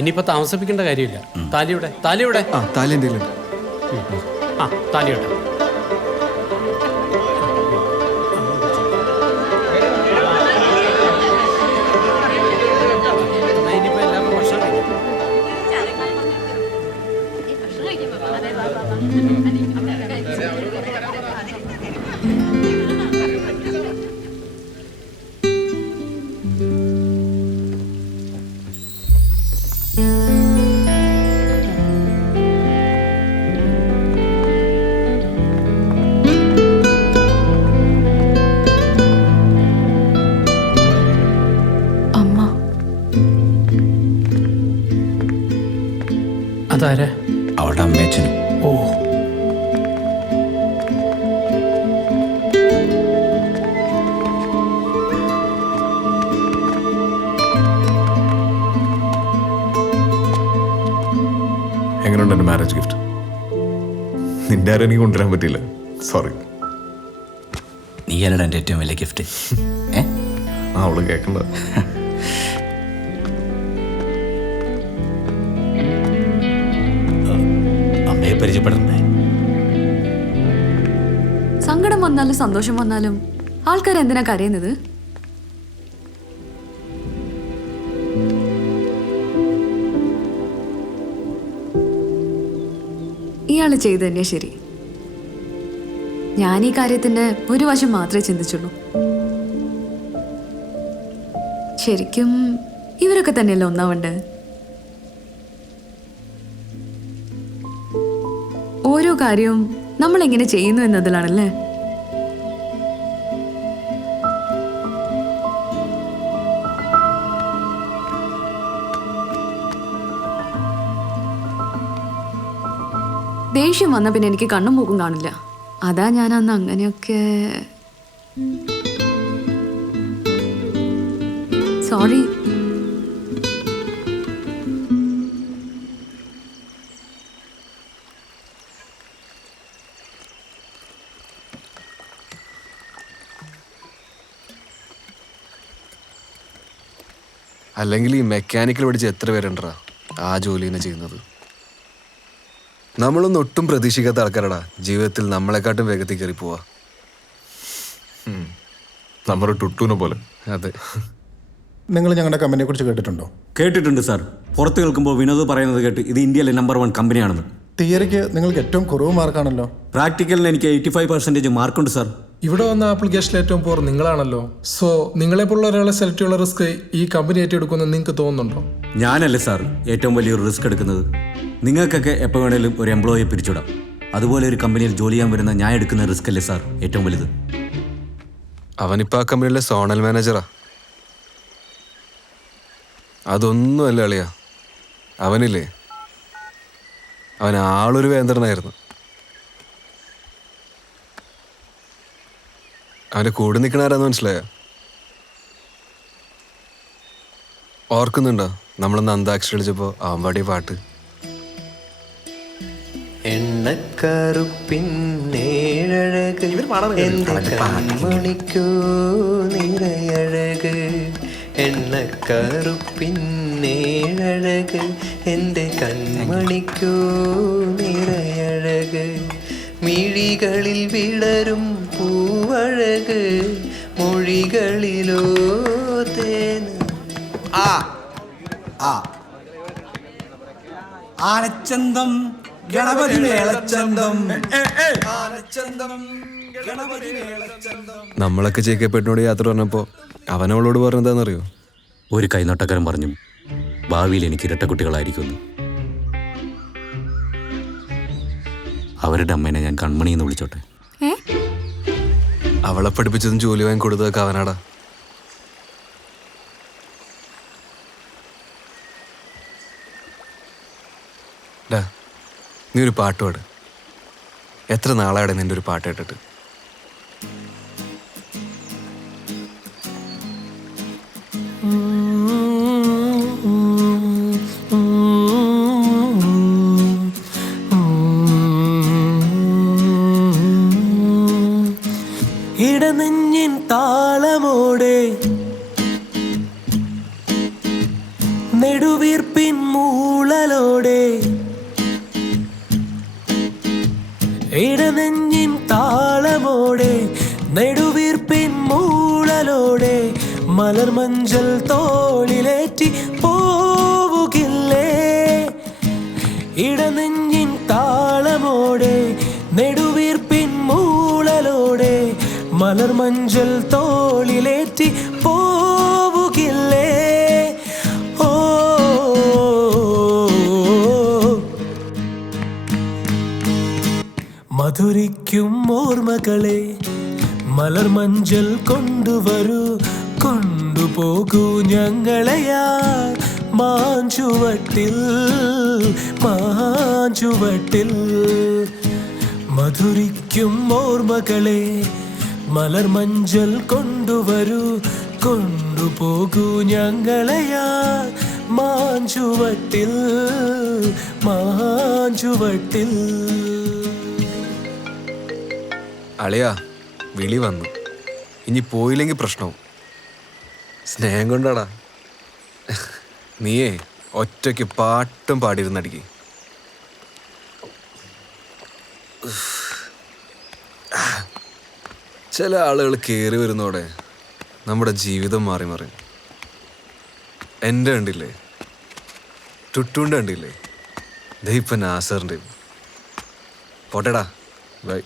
ഇനിയിപ്പോ താമസിപ്പിക്കേണ്ട കാര്യമില്ല. താലിയുടെ താലി എന്തെങ്കിലും. താലിയുടെ അതാരെ? അവളുടെ അമ്മയച്ഛനും. ഓ, എങ്ങനെയുണ്ട് എൻ്റെ മാരേജ് ഗിഫ്റ്റ്? നിന്റെ ആരും എനിക്ക് കൊണ്ടുവരാൻ പറ്റില്ല, സോറി. നീയല്ലടാ എൻ്റെ ഏറ്റവും വലിയ ഗിഫ്റ്റ്. അവള് കേൾക്കണ്ട. അമ്മയെ പരിചയപ്പെടണ്ടേ? സങ്കടം വന്നാലും സന്തോഷം വന്നാലും ആൾക്കാർ എന്തിനാ കരയുന്നത്? ഇയാള് ചെയ്ത് തന്നെയാ ശരി. ഞാൻ ഈ കാര്യത്തിന്റെ ഒരു വശം മാത്രമേ ചിന്തിച്ചുള്ളൂ. ശരിക്കും ഇവരൊക്കെ തന്നെയല്ലേ ഒന്നാവണ്ട്. ഓരോ കാര്യവും നമ്മൾ എങ്ങനെ ചെയ്യുന്നു എന്നതിലാണല്ലേ. ദേഷ്യം വന്ന പിന്നെ എനിക്ക് കണ്ണും മൂക്കും കാണില്ല. അതാ ഞാൻ അന്ന് അങ്ങനെയൊക്കെ. സോറി. അല്ലെങ്കിൽ ഈ മെക്കാനിക്കൽ പഠിച്ച് എത്ര പേരുണ്ടാ ആ ജോലി തന്നെ ചെയ്യുന്നത്? നമ്മളൊന്നും ഒട്ടും പ്രതീക്ഷിക്കാത്ത ആൾക്കാരടാ ജീവിതത്തിൽ നമ്മളെക്കാട്ടും വേഗത്തിൽ കയറി പോവാ. നമ്മുടെ ടുട്ടൂനെ പോലെ. അതെ. നിങ്ങൾ ഞങ്ങളുടെ കമ്പനിയെ കുറിച്ച് കേട്ടിട്ടുണ്ടോ? കേട്ടിട്ടുണ്ട് സാർ. പുറത്ത് കേൾക്കുമ്പോൾ വിനോദ് പറയുന്നത് കേട്ട് ഇത് ഇന്ത്യയിലെ നമ്പർ 1 കമ്പനിയാണെന്ന്. തിയറിക്ക് നിങ്ങൾക്ക് ഏറ്റവും കുറവ് മാർക്കാണല്ലോ. പ്രാക്ടിക്കലിന് എനിക്ക് 85% മാർക്കുണ്ട് സാർ. ഇവിടെ വന്ന ആപ്ലിക്കേഷനിൽ ഏറ്റവും പോർ നിങ്ങളാണല്ലോ. സോ നിങ്ങളെപ്പോലുള്ള ഒരാളെ സെലക്ട് ചെയ്യാനുള്ള റിസ്ക് ഈ കമ്പനി ഏറ്റെടുക്കുമെന്ന് നിങ്ങൾക്ക് തോന്നുന്നുണ്ടോ? ഞാനല്ലേ സാർ ഏറ്റവും വലിയൊരു റിസ്ക് എടുക്കുന്നത്. നിങ്ങൾക്കൊക്കെ എപ്പോൾ വേണേലും ഒരു എംപ്ലോയിയെ പിരിച്ചുവിടാം. അതുപോലെ ഒരു കമ്പനിയിൽ ജോലി ചെയ്യാൻ വരുന്ന ഞാൻ എടുക്കുന്ന റിസ്ക് അല്ലേ സാർ ഏറ്റവും വലുത്. അവനിപ്പോൾ ആ കമ്പനിയിലെ സോണൽ മാനേജറാ. അതൊന്നും അല്ല അളിയാ. അവനില്ലേ, അവൻ ആളൊരു വേന്ദ്രനായിരുന്നു. അവൻ്റെ കൂടെ നിൽക്കണാരാന്ന് മനസ്സിലായോ? ഓർക്കുന്നുണ്ടോ നമ്മളൊന്ന് അന്താക്ഷരി കളിച്ചപ്പോൾ അവൻ പാടിയ പാട്ട്? എണ്ണക്കറുപ്പിന്നേഴഴക് എന്റെ കൺമണിക്കോ നിറയഴക്. എണ്ണക്കറുപ്പിന്നേഴഴക് എന്റെ കൺമണിക്കോ നിറയഴക്. മിഴികളിൽ വിടരും പൂവഴക് മൊഴികളിലോ തേൻ. ആനച്ചന്തം ഗണപതി മേളച്ചന്തം. നമ്മളൊക്കെ ചേക്കപ്പെട്ടിനോട് യാത്ര പറഞ്ഞപ്പോൾ അവനവളോട് പറഞ്ഞെന്താണെന്നറിയോ? ഒരു കൈനോട്ടക്കാരൻ പറഞ്ഞു ഭാവിയിൽ എനിക്ക് ഇരട്ടക്കുട്ടികളായിരിക്കുന്നു. അവരുടെ അമ്മേനെ ഞാൻ കൺമണി എന്ന് വിളിച്ചോട്ടെ. അവളെ പഠിപ്പിച്ചതും ജോലി വാങ്ങി കൊടുത്തതൊക്കെ അവനാടാ. ഡാ, നീ ഒരു പാട്ട് പാട്. എത്ര നാളാടെ നിന്റെ ഒരു പാട്ട് കേട്ടിട്ട്. ഇടനെഞ്ഞിൻ താളമോടെ നെടുവീർപ്പിൻ മൂളലോടെ. ഇടനെഞ്ഞിൻ താളമോടെ നെടുവീർപ്പിൻ മൂളലോടെ മലർമഞ്ചൽ തോളിലേറ്റി പോവുകില്ലേ. ഇടനെഞ്ഞിൻ താളമോടെ നെടുവീർപ്പിൻ മൂളലോടെ മലർമഞ്ചൽ തോളിലേറ്റി പോവുകില്ലേ. ഓ മധുരിക്കും ഓർമ്മകളെ മലർമഞ്ചൽ കൊണ്ടുവരൂ. കൊണ്ടുപോകൂ ഞങ്ങളെയാ മാഞ്ചുവട്ടിൽ മാഞ്ചുവട്ടിൽ മധുരിക്കും ഓർമ്മകളെ മലർമഞ്ചൽ കൊണ്ടുവരൂ കൊണ്ടുപോകൂ ഞങ്ങളെയാ മാഞ്ചുവട്ടിൽ മാഞ്ചുവട്ടിൽ. അളിയാ വിളി വന്നു, ഇനി പോയില്ലെങ്കിൽ പ്രശ്നവും. സ്നേഹം കൊണ്ടാടാ. നീയേ ഒറ്റയ്ക്ക് പാട്ടും പാടിയിരുന്നടിക്ക്. ചില ആളുകൾ കയറി വരുന്നോടെ നമ്മുടെ ജീവിതം മാറി മാറി. എൻ്റെ കണ്ടില്ലേ, ടുട്ടുൻ്റെ കണ്ടില്ലേ, ദൈപ്പം നാസറിൻ്റെ. പോട്ടെടാ, ബൈ.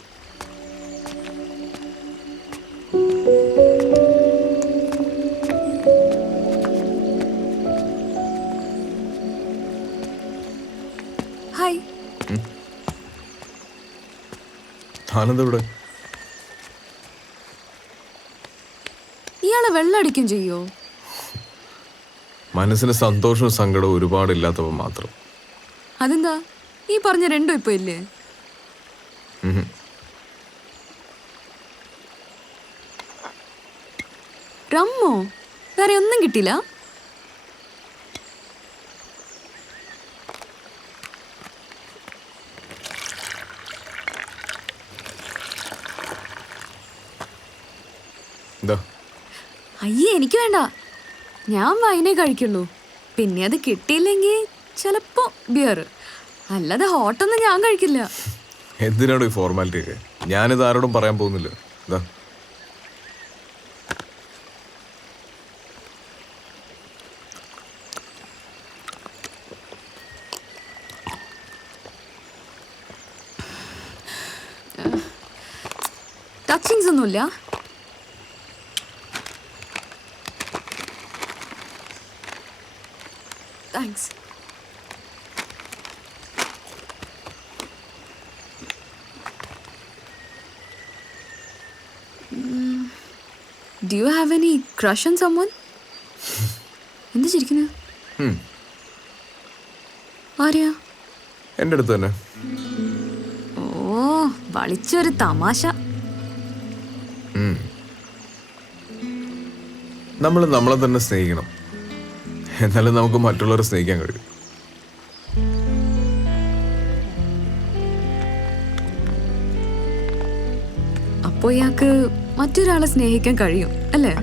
ഹായ്. ആനന്ദവിടെ? ഇയാളെ വെള്ളടിക്കും ചെയ്യോ? മനസ്സിന് സന്തോഷവും സങ്കടവും ഒരുപാടില്ലാത്തപ്പോൾ മാത്രം. അതെന്താ ഈ പറഞ്ഞ രണ്ടും ഇപ്പൊ ഇല്ലേ? റമ്മോ? വേറെ ഒന്നും കിട്ടില്ല? അയ്യേ എനിക്ക് വേണ്ട, ഞാൻ വൈനേ കഴിക്കുള്ളൂ. പിന്നെ അത് കിട്ടിയില്ലെങ്കിൽ ചിലപ്പോ ബിയർ, അല്ലാതെ ഹോട്ടൊന്നും ഞാൻ കഴിക്കില്ല. എന്തിനാണ് ഈ ഫോർമാലിറ്റി ഒക്കെ? ഞാനിത് ആരോടും പറയാൻ പോകുന്നില്ല. ഇതാ ടച്ചിങ്സ് ഒന്നുമില്ല? Thanks. Do you have any crush on someone? എന്താ ചിരിക്കുന്നത്? ആരെയാ? എൻ്റെ അടുത്ത് തന്നെ. ഓ, വളിച്ചൊരു തമാശ. നമ്മൾ നമ്മളെ തന്നെ സ്നേഹിക്കണം, എന്നാലും നമുക്ക് മറ്റുള്ളവരെ സ്നേഹിക്കാൻ കഴിയും. അപ്പോ ഇയാൾക്ക് മറ്റൊരാളെ സ്നേഹിക്കാൻ കഴിയും അല്ലേ?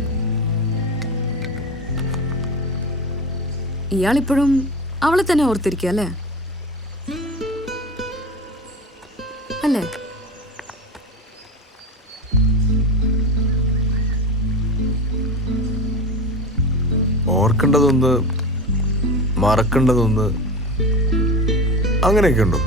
ഇയാളിപ്പോഴും അവളെ തന്നെ ഓർത്തിരിക്കുക അല്ലേ? അല്ലേ? ഓർക്കേണ്ടതൊന്ന്, മറക്കേണ്ടതൊന്ന്, അങ്ങനെയൊക്കെ ഉണ്ടോ?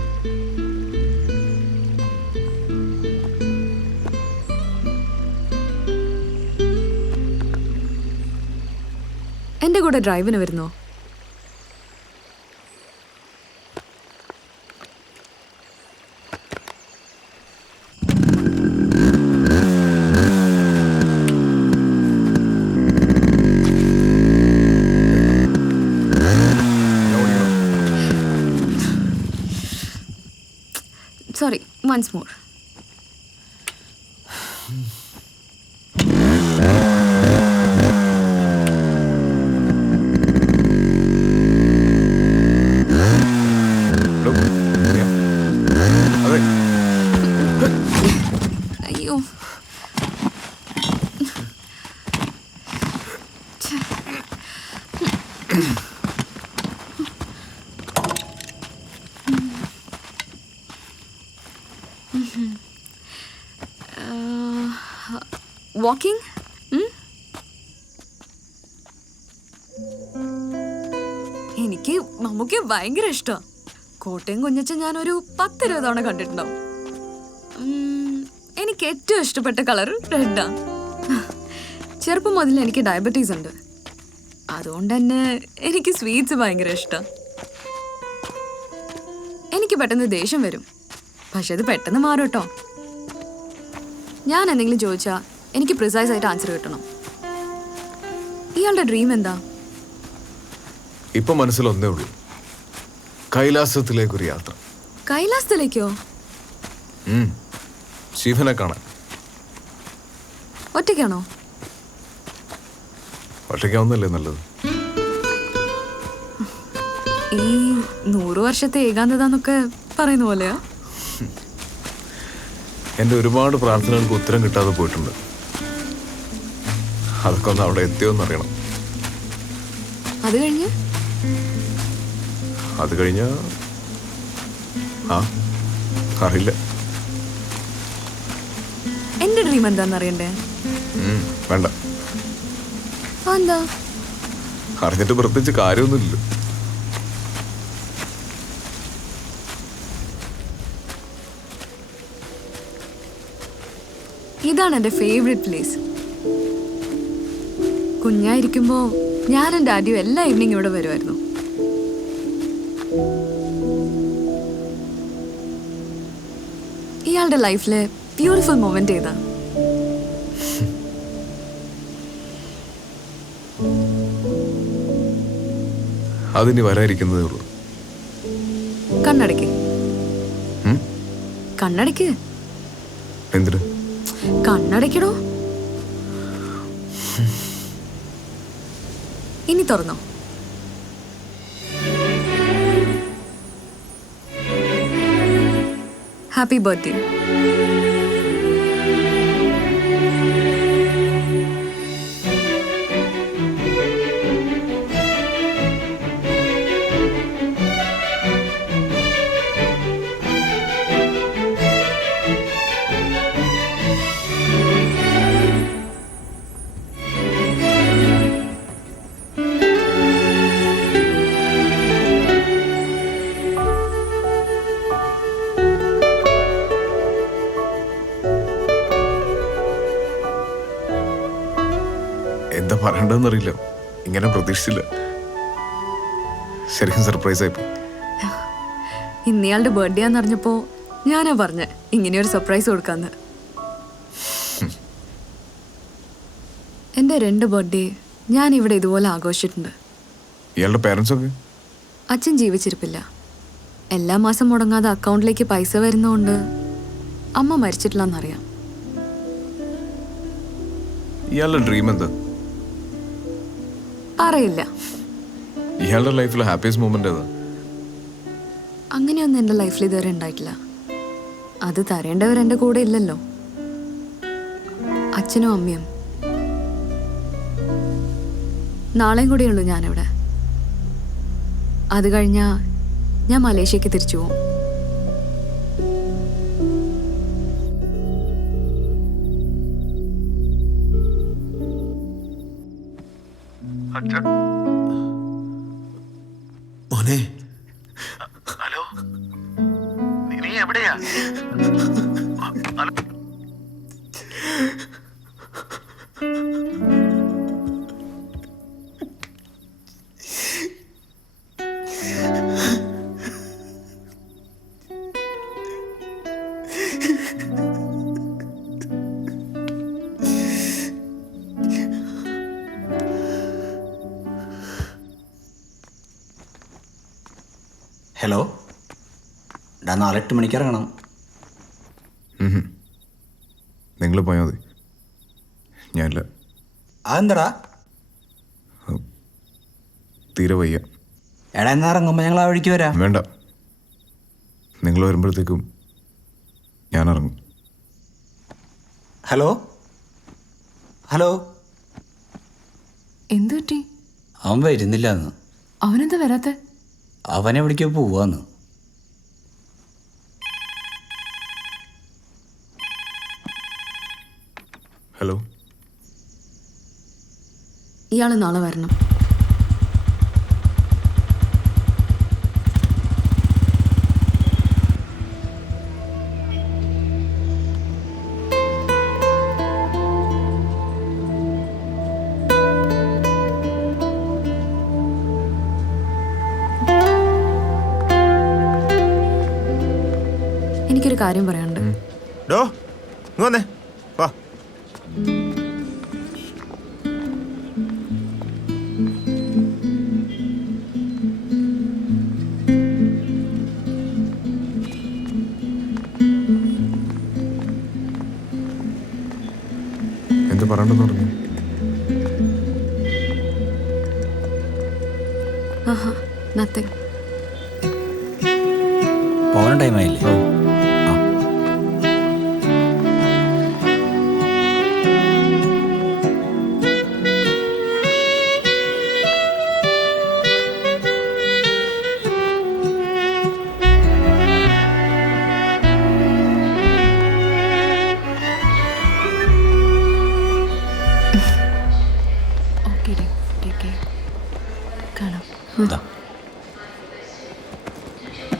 എന്റെ കൂടെ ഡ്രൈവിന് വരുന്നോ? Sorry, once more. അയ്യോ, വാക്കിംഗ്? എനിക്ക് മമ്മൂക്ക് ഭയങ്കര ഇഷ്ടമാണ്. കോട്ടയം കുഞ്ഞച്ചൻ ഞാനൊരു 10-20 തവണ കണ്ടിട്ടുണ്ടാവും. എനിക്ക് ഏറ്റവും ഇഷ്ടപ്പെട്ട കളർ റെഡാ. ചെറുപ്പം മുതൽ എനിക്ക് ഡയബറ്റീസ് ഉണ്ട്, അതുകൊണ്ട് തന്നെ എനിക്ക് സ്വീറ്റ്സ് ഭയങ്കര ഇഷ്ടം. എനിക്ക് പെട്ടെന്ന് ദേഷ്യം വരും, പക്ഷെ അത് പെട്ടെന്ന് മാറും കേട്ടോ. ഞാൻ എന്തെങ്കിലും ചോദിച്ചാൽ എനിക്ക് പ്രിസൈസ് ആയിട്ട് ആൻസർ കിട്ടണം. ഇയാളുടെ ഡ്രീം എന്താ? ഇപ്പൊ മനസ്സിലൊന്നേ ഉള്ളൂ, കൈലാസത്തിലേക്കൊരു യാത്ര. കൈലാസത്തിലേക്കോ? ശിവനെ കാണാൻ. ഒറ്റയ്ക്കാണോ? ഒറ്റയ്ക്കാവുന്നല്ലേ നല്ലത്. ഈ 100 വർഷത്തെ ഏകാന്തത എന്നൊക്കെ പറയുന്ന പോലെയാ? എൻ്റെ ഒരുപാട് പ്രാർത്ഥനകൾക്ക് ഉത്തരം കിട്ടാതെ പോയിട്ടുണ്ട്. അതൊക്കെ ഒന്ന് അവിടെ എത്തിയോന്നറിയണം. അത് കഴിഞ്ഞ അറിയില്ല. എന്റെ ഡ്രീം എന്താന്നറിയണ്ടേ? വേണ്ട, എന്താ അറിഞ്ഞിട്ട് പ്രത്യേകിച്ച് കാര്യമൊന്നുമില്ലല്ലോ. ഇതാണ് എൻ്റെ ഫേവറേറ്റ് പ്ലേസ്. കുഞ്ഞായിരിക്കുമ്പോൾ ഞാനും ഡാഡിയും എല്ലാ ഈവനിങ് ഇവിടെ വരുമായിരുന്നു. ഇയാളുടെ ലൈഫിലെ ബ്യൂട്ടിഫുൾ മൊമെന്റ് ഏതാ? അതിനി വരാതിരിക്കുന്നതേ ഉള്ളൂ. കണ്ണടയ്ക്ക്. കണ്ണടയ്ക്ക്. എന്തിന്? കണ്ണടയ്ക്കടോ. ഇനി തുറന്നോ. Happy birthday. എന്താ പറയണ്ടെന്നറിയില്ല, ഇങ്ങനെ പ്രതീക്ഷിച്ചില്ല. ശരിക്കും സർപ്രൈസ് ആയിപ്പോ. ഇന്നയാളുടെ ബർത്ത്ഡേ ആണെന്ന് അറിഞ്ഞപ്പോ ഞാനാ പറഞ്ഞ ഇങ്ങനെയൊരു സർപ്രൈസ് കൊടുക്കാന്ന്. എൻ്റെ 2 ബർത്ത്ഡേ ഞാൻ ഇവിടെ ഇതുപോലെ ആഘോഷിച്ചിട്ടുണ്ട്. ഇയാളുടെ പേരൻസ് ഒക്കെ? അച്ഛൻ ജീവിച്ചിരിപ്പില്ല. എല്ലാ മാസം മുടങ്ങാതെ അക്കൗണ്ടിലേക്ക് പൈസ വരുന്നതുകൊണ്ട് അമ്മ മരിച്ചിട്ടില്ലെന്നറിയാം. ഇയാളുടെ ഡ്രീം എന്താ? അറിയില്ല. ഇയാളുടെ ലൈഫിലെ ഹാപ്പിയസ്റ്റ് മൊമെന്റ് ഏതാ? അങ്ങനെയൊന്നും എൻ്റെ ലൈഫിൽ ഇതുവരെ ഉണ്ടായിട്ടില്ല. അത് തരേണ്ടവർ എൻ്റെ കൂടെ ഇല്ലല്ലോ. അച്ഛനും അമ്മയും. നാളെയും കൂടെയുള്ളൂ ഞാനിവിടെ. അത് കഴിഞ്ഞാൽ ഞാൻ മലേഷ്യക്ക് തിരിച്ചു പോകും. മോനെ, ഹലോ, നീ എവിടെയാ? ഹലോ, നാളെ 8 മണിക്ക് ഇറങ്ങണം. നിങ്ങൾ പോയാൽ മതി, ഞാനില്ല. അതെന്താടാ? തീരെ വയ്യ. എടാ, എന്നാ ഇറങ്ങുമ്പോൾ ഞങ്ങൾ ആ വഴിക്ക് വരാം. വേണ്ട, നിങ്ങൾ വരുമ്പോഴത്തേക്കും ഞാൻ ഇറങ്ങും. ഹലോ ഹലോ, എന്തു പറ്റി? അവൻ വരുന്നില്ല എന്ന്. അവനെന്താ വരാത്തെ? അവനെവിടേക്കോ പോവാന്ന്. ഹലോ, ഇയാൾ നാളെ വരണം. എനിക്കൊരു കാര്യം പറയാനുണ്ട്. ഡോ, വന്നേ, വാ. പറയണ്ടെന്ന് പറഞ്ഞു? നത്തിങ്. പോകാൻ ടൈമായില്ലേ?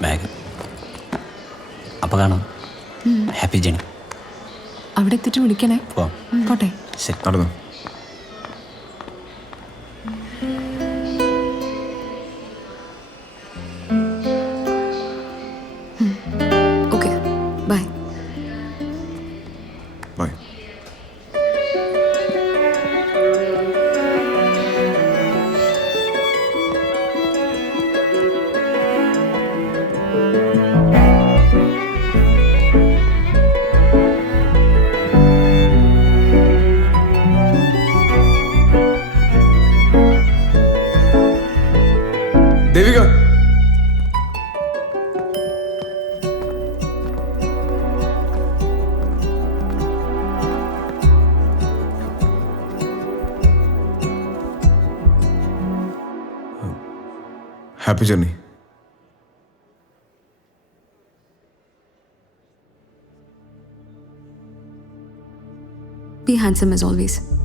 ബാഗ് അപ്പോൾ കാണാം. Happy journey. അവിടെ എത്തിയിട്ട് വിളിക്കണേ. പോട്ടെ. ശരി. നടന്നു. Okay bye. Bye. Devika, happy journey. Be handsome as always.